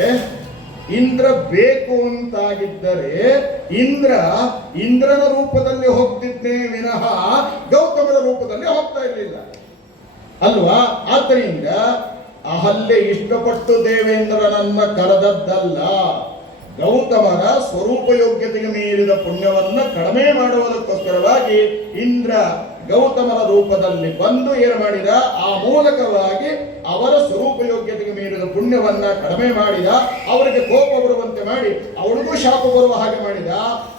ಇಂದ್ರ ಬೇಕು ಅಂತಾಗಿದ್ದರೆ ಇಂದ್ರನ ರೂಪದಲ್ಲಿ ಹೋಗ್ತಿದ್ದೇ ವಿನಃ ಗೌತಮರ ರೂಪದಲ್ಲಿ ಹೋಗ್ತಾ ಇರಲಿಲ್ಲ ಅಲ್ವಾ? ಆದ್ದರಿಂದ ಅಹಲ್ಯೆ ಇಷ್ಟಪಟ್ಟು ದೇವೇಂದ್ರನನ್ನ ಕರೆದದ್ದಲ್ಲ, ಗೌತಮರ ಸ್ವರೂಪ ಯೋಗ್ಯತೆಗೆ ಮೀರಿದ ಪುಣ್ಯವನ್ನ ಕಡಿಮೆ ಮಾಡುವುದಕ್ಕೋಸ್ಕರವಾಗಿ ಇಂದ್ರ ಗೌತಮರ ರೂಪದಲ್ಲಿ ಬಂದು ಏನು ಮಾಡಿದ? ಆ ಮೂಲಕವಾಗಿ ಅವರ ಸ್ವರೂಪ ಯೋಗ್ಯತೆಗೆ ಮೀರಿದ ಪುಣ್ಯವನ್ನ ಕಡಿಮೆ ಮಾಡಿದ. ಅವರಿಗೆ ಕೋಪ ಬರುವಂತೆ ಮಾಡಿ ಅವಳಿಗೂ ಶಾಪ ಬರುವ ಹಾಗೆ ಮಾಡಿದ.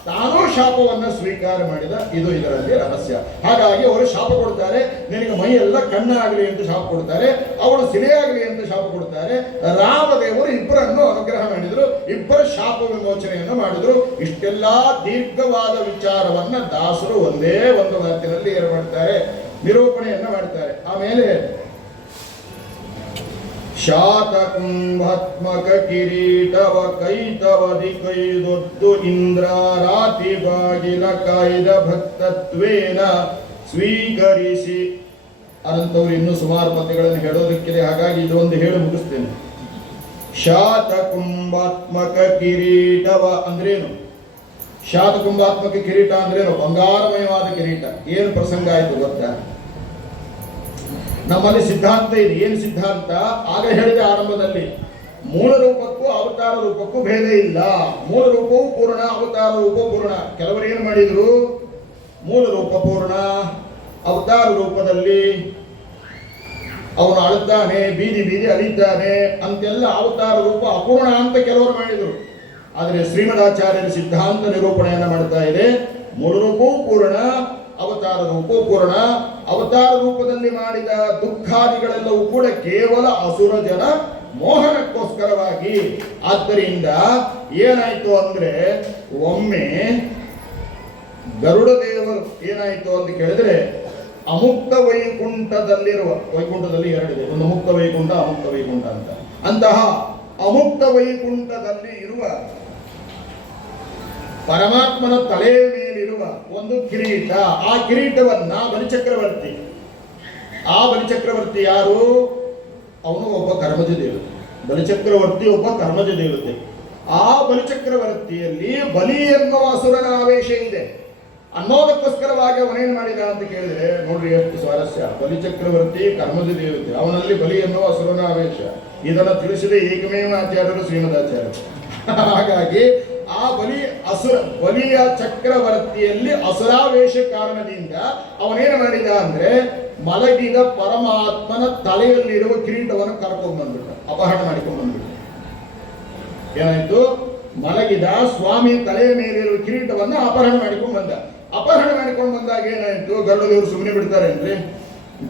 ತಾನೂ ಶಾಪವನ್ನ ಸ್ವೀಕಾರ ಮಾಡಿದ. ಇದು ಇದರಲ್ಲಿ ರಹಸ್ಯ. ಹಾಗಾಗಿ ಅವರು ಶಾಪ ಕೊಡ್ತಾರೆ. ನಿನಗೆ ಮೈಯೆಲ್ಲ ಕಣ್ಣಾಗಲಿ ಅಂತ ಶಾಪ ಕೊಡ್ತಾರೆ. ಅವಳು ಸಿಲೆಯಾಗಲಿ ಅಂತ ಶಾಪ ಕೊಡ್ತಾರೆ. ರಾಮದೇವರು ಇಬ್ಬರನ್ನು ಅನುಗ್ರಹ ಮಾಡಿದ್ರು. ಇಬ್ಬರ ಶಾಪ ವಿಮೋಚನೆಯನ್ನು ಮಾಡಿದ್ರು. ಇಷ್ಟೆಲ್ಲಾ ದೀರ್ಘವಾದ ವಿಚಾರವನ್ನ ದಾಸರು ಒಂದೇ ಒಂದು ಮಾತಿನಲ್ಲಿ ಏನು ಮಾಡ್ತಾರೆ? ನಿರೂಪಣೆಯನ್ನ ಮಾಡ್ತಾರೆ. ಆಮೇಲೆ ಶಾತಕುಂಭಾತ್ಮಕ ಕಿರೀಟವ ಕೈತವದಿ ಕೈದೊದ್ದು ಇಂದ್ರ ರಾತಿ ಬಾಗಿಲ ಕಾಯ್ದ ಭಕ್ತತ್ವೇನ ಸ್ವೀಕರಿಸಿ. ಅನಂತವರು ಇನ್ನೂ ಸುಮಾರು ಪದ್ಯಗಳನ್ನು ಹೇಳೋದಕ್ಕಿದೆ. ಹಾಗಾಗಿ ಇದೊಂದು ಹೇಳಿ ಮುಗಿಸ್ತೇನೆ. ಶಾತಕುಂಭಾತ್ಮಕ ಕಿರೀಟವ ಅಂದ್ರೇನು? ಶಾತಕುಂಭಾತ್ಮಕ ಕಿರೀಟ ಅಂದ್ರೇನು? ಬಂಗಾರಮಯವಾದ ಕಿರೀಟ. ಏನು ಪ್ರಸಂಗ ಆಯ್ತು ಗೊತ್ತಾ? ನಮ್ಮಲ್ಲಿ ಸಿದ್ಧಾಂತ ಇದೆ. ಏನು ಸಿದ್ಧಾಂತ? ಆಗ ಹೇಳಿದೆ ಆರಂಭದಲ್ಲಿ, ಮೂಲ ರೂಪಕ್ಕೂ ಅವತಾರ ರೂಪಕ್ಕೂ ಭೇದ ಇಲ್ಲ. ಮೂಲ ರೂಪವು ಪೂರ್ಣ, ಅವತಾರ ರೂಪವು ಪೂರ್ಣ. ಕೆಲವರು ಏನು ಮಾಡಿದ್ರು? ಮೂಲ ರೂಪ ಪೂರ್ಣ, ಅವತಾರ ರೂಪದಲ್ಲಿ ಅವನು ಅಳುತ್ತಾನೆ, ಬೀದಿ ಬೀದಿ ಅಲಿದ್ದಾನೆ ಅಂತೆಲ್ಲ ಅವತಾರ ರೂಪ ಅಪೂರ್ಣ ಅಂತ ಕೆಲವರು ಮಾಡಿದರು. ಆದರೆ ಶ್ರೀಮದಾಚಾರ್ಯರ ಸಿದ್ಧಾಂತ ನಿರೂಪಣೆಯನ್ನು ಮಾಡ್ತಾ ಇದೆ. ಮೂಲ ರೂಪವೂ ಪೂರ್ಣ, ಅವತಾರ ರೂಪವೂ ಪೂರ್ಣ. ಅವತಾರ ರೂಪದಲ್ಲಿ ಮಾಡಿದ ದುಃಖಾದಿಗಳೆಲ್ಲವೂ ಕೂಡ ಕೇವಲ ಅಸುರ ಜನ ಮೋಹನಕ್ಕೋಸ್ಕರವಾಗಿ. ಆದ್ದರಿಂದ ಏನಾಯ್ತು ಅಂದ್ರೆ, ಒಮ್ಮೆ ಗರುಡ ದೇವರು ಏನಾಯ್ತು ಅಂತ ಕೇಳಿದ್ರೆ, ಅಮುಕ್ತ ವೈಕುಂಠದಲ್ಲಿರುವ, ವೈಕುಂಠದಲ್ಲಿ ಎರಡಿದೆ, ಒಂದು ಮುಕ್ತ ವೈಕುಂಠ, ಅಮುಕ್ತ ವೈಕುಂಠ ಅಂತ. ಅಂತಹ ಅಮುಕ್ತ ವೈಕುಂಠದಲ್ಲಿ ಇರುವ ಪರಮಾತ್ಮನ ತಲೆಯ ಮೇಲಿರುವ ಒಂದು ಕಿರೀಟ. ಆ ಕಿರೀಟವನ್ನ ಬಲಿಚಕ್ರವರ್ತಿ, ಆ ಬಲಿಚಕ್ರವರ್ತಿ ಯಾರು? ಅವನು ಒಬ್ಬ ಕರ್ಮಜ ದೇವರು. ಬಲಿಚಕ್ರವರ್ತಿ ಒಬ್ಬ ಕರ್ಮಜ ದೇವತೆ. ಆ ಬಲಿಚಕ್ರವರ್ತಿಯಲ್ಲಿ ಬಲಿ ಎನ್ನುವ ಅಸುರನ ಆವೇಶ ಇದೆ ಅನ್ನೋದಕ್ಕೋಸ್ಕರವಾಗಿ ಅವನೇನು ಮಾಡಿದ ಅಂತ ಕೇಳಿದ್ರೆ ನೋಡ್ರಿ ಎಷ್ಟು ಸ್ವಾರಸ್ಯ. ಬಲಿಚಕ್ರವರ್ತಿ ಕರ್ಮಜ ದೇವತೆ, ಅವನಲ್ಲಿ ಬಲಿ ಎನ್ನುವ ಅಸುರನ ಆವೇಶ. ಇದನ್ನು ತಿಳಿಸಿದ ಏಕಮೇವ ಆಚಾರ್ಯರು ಶ್ರೀಮದಾಚಾರ್ಯರು. ಹಾಗಾಗಿ ಆ ಬಲಿಯ ಚಕ್ರವರ್ತಿಯಲ್ಲಿ ಅಸುರಾವೇಶ ಕಾರಣದಿಂದ ಅವನೇನು ಮಾಡಿದ ಅಂದ್ರೆ ಮಲಗಿದ ಪರಮಾತ್ಮನ ತಲೆಯಲ್ಲಿರುವ ಕಿರೀಟವನ್ನು ಕರ್ಕೊಂಡು ಬಂದ್ಬಿಟ್ಟ, ಅಪಹರಣ ಮಾಡಿಕೊಂಡು ಬಂದ್ಬಿಟ್ಟ. ಏನಾಯ್ತು? ಮಲಗಿದ ಸ್ವಾಮಿ ತಲೆಯ ಮೇಲಿರುವ ಕಿರೀಟವನ್ನು ಅಪಹರಣ ಮಾಡಿಕೊಂಡು ಬಂದ. ಅಪಹರಣ ಮಾಡಿಕೊಂಡು ಬಂದಾಗ ಏನಾಯ್ತು? ಗರುಡ ದೇವರು ಸುಮ್ಮನೆ ಬಿಡ್ತಾರೆ ಅಂದ್ರೆ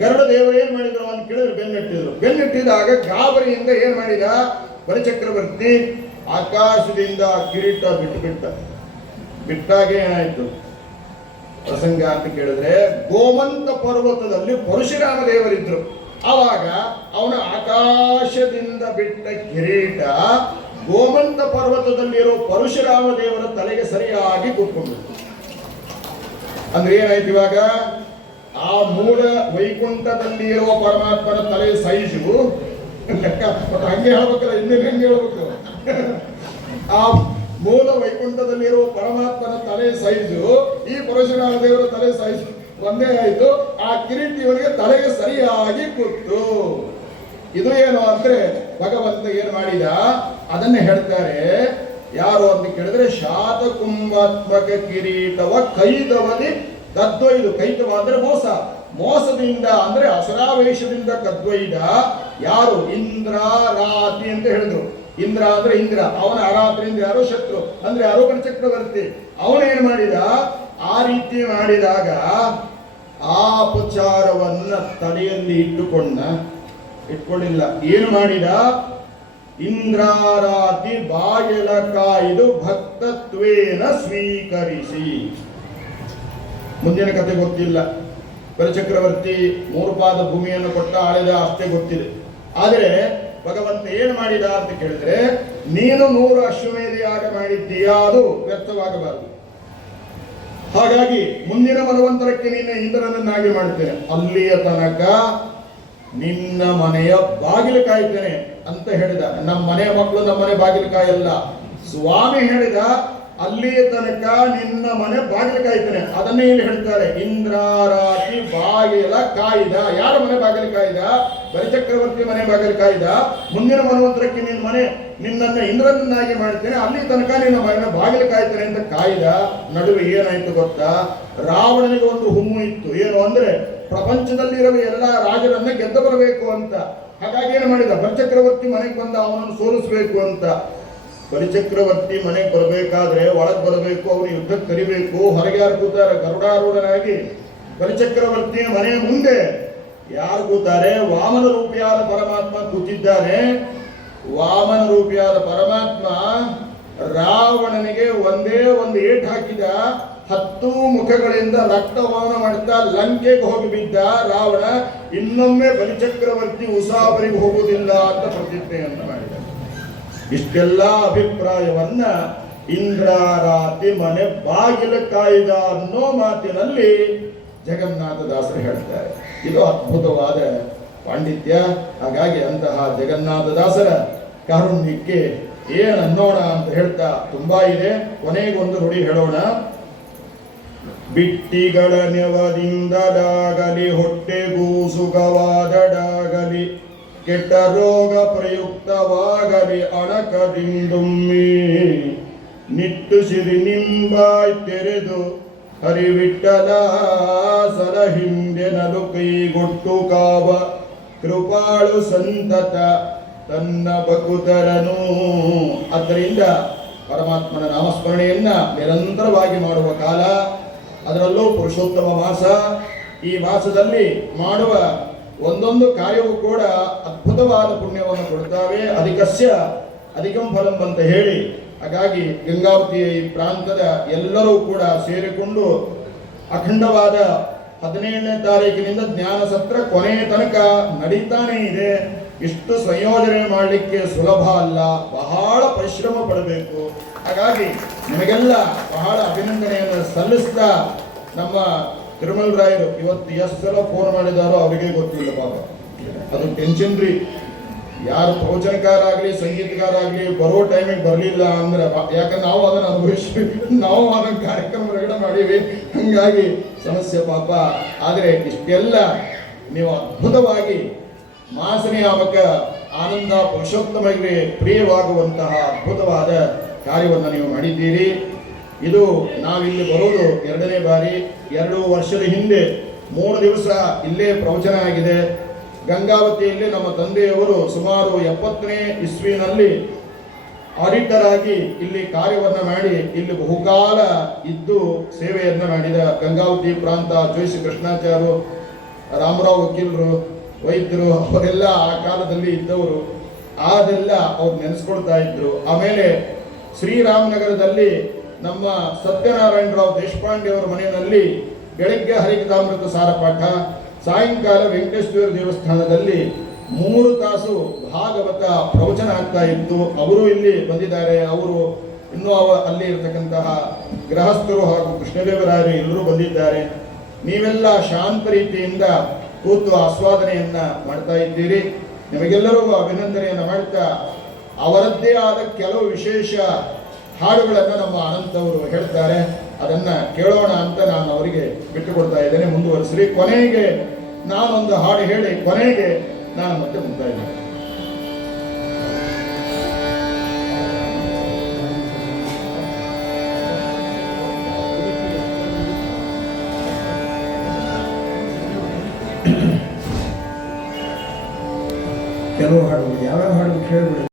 ಗರುಡ ದೇವರು ಏನ್ ಮಾಡಿದ್ರು ಅಂತ ಕೇಳಿದ್ರೆ ಬೆನ್ನೆಟ್ಟಿದ್ರು. ಬೆನ್ನೆಟ್ಟಿದಾಗ ಗಾಬರಿಯಿಂದ ಏನ್ ಮಾಡಿದ ಬಲಿಚಕ್ರವರ್ತಿ? ಆಕಾಶದಿಂದ ಕಿರೀಟ ಬಿಟ್ಟಾಗ ಏನಾಯ್ತು ಪ್ರಸಂಗ ಅಂತ ಕೇಳಿದ್ರೆ, ಗೋಮಂತ ಪರ್ವತದಲ್ಲಿ ಪರಶುರಾಮ ದೇವರಿದ್ರು. ಆವಾಗ ಅವನ ಆಕಾಶದಿಂದ ಬಿಟ್ಟ ಕಿರೀಟ ಗೋಮಂತ ಪರ್ವತದಲ್ಲಿರೋ ಪರಶುರಾಮ ದೇವರ ತಲೆಗೆ ಸರಿಯಾಗಿ ಕೂತ್ಕೊಂಡಿತ್ತು. ಅಂದ್ರೆ ಏನಾಯ್ತು? ಇವಾಗ ಆ ಮೂಲ ವೈಕುಂಠದಲ್ಲಿ ಇರುವ ಪರಮಾತ್ಮನ ತಲೆ ಸೈಜು ಲೆಕ್ಕ ಹಂಗೆ ಹೇಳ್ಬೇಕಲ್ಲ, ಇನ್ನೇನು ಹೆಂಗೆ ಹೇಳ್ಬೇಕು? ಆ ಮೂಲ ವೈಕುಂಠದಲ್ಲಿರುವ ಪರಮಾತ್ಮನ ತಲೆ ಸೈಜು ಈ ಪರಶುರಾಮ ದೇವರ ತಲೆ ಸೈಜು ಒಂದೇ ಆಯ್ತು. ಆ ಕಿರೀಟ ಇವನಿಗೆ ತಲೆಗೆ ಸರಿಯಾಗಿ ಕೂತು. ಇದು ಏನು ಅಂದ್ರೆ ಭಗವಂತ ಏನ್ ಮಾಡಿದ ಅದನ್ನ ಹೇಳ್ತಾರೆ. ಯಾರು ಅಂತ ಕೇಳಿದ್ರೆ, ಶಾತಕುಂಭಾತ್ಮಕ ಕಿರೀಟವ ಕೈದವಲಿ ಕದ್ವೈದು. ಕೈತವ ಅಂದ್ರೆ ಮೋಸ, ಮೋಸದಿಂದ ಅಂದ್ರೆ ಅಸುರಾವೇಶದಿಂದ ಕದ್ವೈದ ಯಾರು? ಇಂದ್ರ ರಾತಿ ಅಂತ ಹೇಳಿದ್ರು. ಇಂದ್ರ ಅಂದ್ರೆ ಇಂದ್ರ, ಅವನ ಅರಾತ್ರಿಂದ ಯಾರು? ಶತ್ರು ಅಂದ್ರೆ ಯಾರು? ಬಲಿಚಕ್ರವರ್ತಿ. ಅವನೇನ್ ಮಾಡಿದ? ಆ ರೀತಿ ಮಾಡಿದಾಗ ಆ ಅಪಚಾರವನ್ನ ತಲೆಯಲ್ಲಿ ಇಟ್ಕೊಳ್ಳಿಲ್ಲ. ಏನು ಮಾಡಿದ? ಇಂದ್ರಾರಾತಿ ಬಾಯಲ ಕಾಯ್ದು ಭಕ್ತತ್ವೇನ ಸ್ವೀಕರಿಸಿ. ಮುಂದಿನ ಕತೆ ಗೊತ್ತಿಲ್ಲ. ಬಲಿಚಕ್ರವರ್ತಿ 3 ಪಾದ ಭೂಮಿಯನ್ನು ಕೊಟ್ಟ, ಆಳಿದ, ಅಷ್ಟೇ ಗೊತ್ತಿದೆ. ಆದರೆ ಭಗವಂತ ಏನು ಮಾಡಿದ ಅಂತ ಕೇಳಿದ್ರೆ, ನೀನು 100 ಅಶ್ವಮೇಧ ಯಾಗ ಮಾಡಿದ್ದೀಯಾ, ಅದು ವ್ಯರ್ಥವಾಗಬಾರದು. ಹಾಗಾಗಿ ಮುಂದಿನ ಮನವಂತರಕ್ಕೆ ನಿನ್ನ ಇಂದ್ರನನ್ನಾಗಿ ಮಾಡ್ತೇನೆ, ಅಲ್ಲಿಯ ತನಕ ನಿನ್ನ ಮನೆಯ ಬಾಗಿಲು ಕಾಯ್ತೇನೆ ಅಂತ ಹೇಳಿದ. ನಮ್ಮ ಮನೆಯ ಮಕ್ಕಳು ನಮ್ಮ ಮನೆ ಬಾಗಿಲು ಕಾಯಲ್ಲ. ಸ್ವಾಮಿ ಹೇಳಿದ ಅಲ್ಲಿಯ ತನಕ ನಿನ್ನ ಮನೆ ಬಾಗಿಲು ಕಾಯ್ತೇನೆ. ಅದನ್ನೇ ಇಲ್ಲಿ ಹೇಳ್ತಾರೆ, ಇಂದ್ರಾರಾತಿ ಬಾಗಿಲ ಕಾಯ್ದ. ಯಾರ ಮನೆ ಬಾಗಿಲು ಕಾಯ್ದ? ಬಲಿಚಕ್ರವರ್ತಿ ಮನೆ ಬಾಗಿಲು ಕಾಯ್ದ. ಮುಂದಿನ ಮನ್ವಂತರಕ್ಕೆ ನಿನ್ನನ್ನ ಇಂದ್ರನನ್ನಾಗಿ ಮಾಡ್ತೇನೆ, ಅಲ್ಲಿ ತನಕ ನಿನ್ನ ಮನೆ ಬಾಗಿಲು ಕಾಯ್ತೇನೆ ಅಂತ ಕಾಯ್ದ. ನಡುವೆ ಏನಾಯ್ತು ಗೊತ್ತಾ? ರಾವಣನಿಗೆ ಒಂದು ಹುಮ್ಮು ಇತ್ತು. ಏನು ಅಂದ್ರೆ ಪ್ರಪಂಚದಲ್ಲಿರುವ ಎಲ್ಲ ರಾಜರನ್ನ ಗೆದ್ದು ಬರಬೇಕು ಅಂತ. ಹಾಗಾಗಿ ಏನು ಮಾಡಿದ? ಬಲಿಚಕ್ರವರ್ತಿ ಮನೆಗೆ ಬಂದ, ಅವನನ್ನು ಸೋಲಿಸಬೇಕು ಅಂತ. ಬಲಿಚಕ್ರವರ್ತಿ ಮನೆಗೆ ಬರಬೇಕಾದ್ರೆ ಒಳಗೆ ಬರಬೇಕು, ಅವನು ಯುದ್ಧಕ್ಕೆ ಕರಿಬೇಕು. ಹೊರಗೆ ಯಾರು ಕೂತಾರೆ? ಗರುಡಾರೂಢನಾಗಿ ಬಲಿಚಕ್ರವರ್ತಿಯ ಮನೆಯ ಮುಂದೆ ಯಾರು ಕೂತಾರೆ? ವಾಮನ ರೂಪಿಯಾದ ಪರಮಾತ್ಮ ಕೂತಿದ್ದಾನೆ. ವಾಮನ ರೂಪಿಯಾದ ಪರಮಾತ್ಮ ರಾವಣನಿಗೆ ಒಂದೇ ಒಂದು ಏಟು ಹಾಕಿದ. 10 ಮುಖಗಳಿಂದ ರಕ್ತವನ್ನ ಮಾಡ್ತಾ ಲಂಕೆಗೆ ಹೋಗಿ ಬಿದ್ದ ರಾವಣ. ಇನ್ನೊಮ್ಮೆ ಬಲಿಚಕ್ರವರ್ತಿ ಉಸಾಬರಿಗೆ ಹೋಗುವುದಿಲ್ಲ ಅಂತ ಪ್ರತಿಜ್ಞೆಯನ್ನು ಮಾಡಿದ. ಇಷ್ಟೆಲ್ಲ ಅಭಿಪ್ರಾಯವನ್ನ ಇಂದ್ರಾರಾತಿ ಮನೆ ಬಾಗಿಲು ಕಾಯ್ದ ಅನ್ನೋ ಮಾತಿನಲ್ಲಿ ಜಗನ್ನಾಥದಾಸರು ಹೇಳ್ತಾರೆ. ಇದು ಅದ್ಭುತವಾದ ಪಾಂಡಿತ್ಯ. ಹಾಗಾಗಿ ಅಂತಹ ಜಗನ್ನಾಥದಾಸರ ಕಾರುಣ್ಯಕ್ಕೆ ಏನ್ ಅನ್ನೋಣ ಅಂತ ಹೇಳ್ತಾ ತುಂಬಾ ಇದೆ. ಕೊನೆಗೊಂದು ನುಡಿ ಹೇಳೋಣ. ಬಿಟ್ಟಿಗಳ ನೆವದಿಂದಲಾಗಲಿ ಹೊಟ್ಟೆಗೂ ಸುಖವಾದಡಾಗಲಿ ಕೆಟ್ಟ ರೋಗ ಪ್ರಯುಕ್ತವಾಗಲಿ ಅಣಕದಿಂದೊಮ್ಮೆ ನಿಟ್ಟುಸಿರಿ ನಿಂಬಾಯ್ ತೆರೆದು ಹರಿವಿಟ್ಟಲ ಸಲಹಿಂದೆನಲು ಕೈಗೊಟ್ಟು ಕಾವ ಕೃಪಾಳು ಸಂತತ ತನ್ನ ಬಕುತರನು. ಆದ್ದರಿಂದ ಪರಮಾತ್ಮನ ನಾಮಸ್ಮರಣೆಯನ್ನ ನಿರಂತರವಾಗಿ ಮಾಡುವ ಕಾಲ, ಅದರಲ್ಲೂ ಪುರುಷೋತ್ತಮ ಮಾಸ. ಈ ಮಾಸದಲ್ಲಿ ಮಾಡುವ ಒಂದೊಂದು ಕಾರ್ಯವೂ ಕೂಡ ಅದ್ಭುತವಾದ ಪುಣ್ಯವನ್ನು ಕೊಡ್ತಾವೆ. ಅಧಿಕಂ ಫಲಂ ಅಂತ ಹೇಳಿ, ಹಾಗಾಗಿ ಗಂಗಾವತಿಯ ಈ ಪ್ರಾಂತದ ಎಲ್ಲರೂ ಕೂಡ ಸೇರಿಕೊಂಡು ಅಖಂಡವಾದ 17ನೇ ತಾರೀಕಿನಿಂದ ಜ್ಞಾನ ಸತ್ರ ಕೊನೆಯ ತನಕ ನಡೀತಾನೇ ಇದೆ. ಇಷ್ಟು ಸಂಯೋಜನೆ ಮಾಡಲಿಕ್ಕೆ ಸುಲಭ ಅಲ್ಲ, ಬಹಳ ಪರಿಶ್ರಮ ಪಡಬೇಕು. ಹಾಗಾಗಿ ನಿಮಗೆಲ್ಲ ಬಹಳ ಅಭಿನಂದನೆಯನ್ನು ಸಲ್ಲಿಸ್ತಾ, ನಮ್ಮ ತಿರುಮಲ ರಾಯರು ಇವತ್ತು ಎಷ್ಟು ಸಲ ಫೋನ್ ಮಾಡಿದಾರೋ ಅವರಿಗೆ ಗೊತ್ತಿಲ್ಲ ಪಾಪ. ಅದು ಟೆನ್ಷನ್ ರೀ. ಯಾರು ಪ್ರವಚನಕಾರ ಆಗಲಿ ಸಂಗೀತಗಾರ ಆಗಲಿ ಬರೋ ಟೈಮಿಗೆ ಬರಲಿಲ್ಲ ಅಂದ್ರೆ ಯಾಕಂದ್ರೆ ನಾವು ಅದನ್ನು ಅನುಭವಿಸಿ ನಾವು ಅದನ್ನು ಕಾರ್ಯಕ್ರಮ ಹೊರಗಡೆ ಮಾಡೀವಿ, ಹಾಗಾಗಿ ಸಮಸ್ಯೆ ಪಾಪ. ಆದರೆ ಇಷ್ಟೆಲ್ಲ ನೀವು ಅದ್ಭುತವಾಗಿ ಮಾಸನಿಯಾಮಕ ಆನಂದ ಪುರುಷೋತ್ತಮಗೆ ಪ್ರಿಯವಾಗುವಂತಹ ಅದ್ಭುತವಾದ ಕಾರ್ಯವನ್ನು ನೀವು ಮಾಡಿದ್ದೀರಿ. ಇದು ನಾವಿಲ್ಲಿ ಬರೋದು 2ನೇ ಬಾರಿ. 2 ವರ್ಷದ ಹಿಂದೆ 3 ದಿವಸ ಇಲ್ಲೇ ಪ್ರವಚನ ಆಗಿದೆ. ಗಂಗಾವತಿಯಲ್ಲಿ ನಮ್ಮ ತಂದೆಯವರು ಸುಮಾರು 70ನೇ ಇಸ್ವಿನಲ್ಲಿ ಆಡಿಟರ್ ಆಗಿ ಇಲ್ಲಿ ಕಾರ್ಯವನ್ನು ಮಾಡಿ ಇಲ್ಲಿ ಬಹುಕಾಲ ಇದ್ದು ಸೇವೆಯನ್ನು ಮಾಡಿದ ಗಂಗಾವತಿ ಪ್ರಾಂತ ಜೋಯಿಸಿ ಕೃಷ್ಣಾಚಾರ್ಯರು, ರಾಮರಾವ್ ವಕೀಲರು, ವೈದ್ಯರು ಅವರೆಲ್ಲ ಆ ಕಾಲದಲ್ಲಿ ಇದ್ದವರು. ಅದೆಲ್ಲ ಅವ್ರು ನೆನೆಸ್ಕೊಳ್ತಾ ಇದ್ರು. ಆಮೇಲೆ ಶ್ರೀರಾಮನಗರದಲ್ಲಿ ನಮ್ಮ ಸತ್ಯನಾರಾಯಣರಾವ್ ದೇಶಪಾಂಡೆ ಅವರ ಮನೆಯಲ್ಲಿ ಬೆಳಗ್ಗೆ ಹರಿಕಥಾಮೃತ ಸಾರ ಪಾಠ, ಸಾಯಂಕಾಲ ವೆಂಕಟೇಶ್ವರ ದೇವಸ್ಥಾನದಲ್ಲಿ 3 ತಾಸು ಭಾಗವತ ಪ್ರವಚನ ಆಗ್ತಾ ಇತ್ತು. ಅವರು ಇಲ್ಲಿ ಬಂದಿದ್ದಾರೆ. ಅವರು ಇನ್ನೂ ಅಲ್ಲಿ ಇರತಕ್ಕಂತಹ ಗೃಹಸ್ಥರು ಹಾಗೂ ಕೃಷ್ಣದೇವರಾಯರು ಎಲ್ಲರೂ ಬಂದಿದ್ದಾರೆ. ನೀವೆಲ್ಲ ಶಾಂತ ರೀತಿಯಿಂದ ಕೂತು ಆಸ್ವಾದನೆಯನ್ನ ಮಾಡ್ತಾ ಇದ್ದೀರಿ. ನಿಮಗೆಲ್ಲರಿಗೂ ಅಭಿನಂದನೆಯನ್ನು ಮಾಡ್ತಾ ಅವರದ್ದೇ ಆದ ಕೆಲವು ವಿಶೇಷ ಹಾಡುಗಳನ್ನು ನಮ್ಮ ಅನಂತವರು ಹೇಳ್ತಾರೆ. ಅದನ್ನ ಕೇಳೋಣ ಅಂತ ನಾನು ಅವರಿಗೆ ಬಿಟ್ಟುಕೊಡ್ತಾ ಇದ್ದೇನೆ. ಮುಂದುವರಿಸ್ರಿ. ಕೊನೆಗೆ ನಾನೊಂದು ಹಾಡು ಹೇಳಿ ಕೊನೆಗೆ ನಾನು ಮತ್ತೆ ಮುಂದೆ ಇದ್ದೇನೆ. ಕೆಲವು ಹಾಡುಗಳು ಯಾವ್ಯಾವ ಹಾಡು ಕೇಳಿಬಿಡಿ.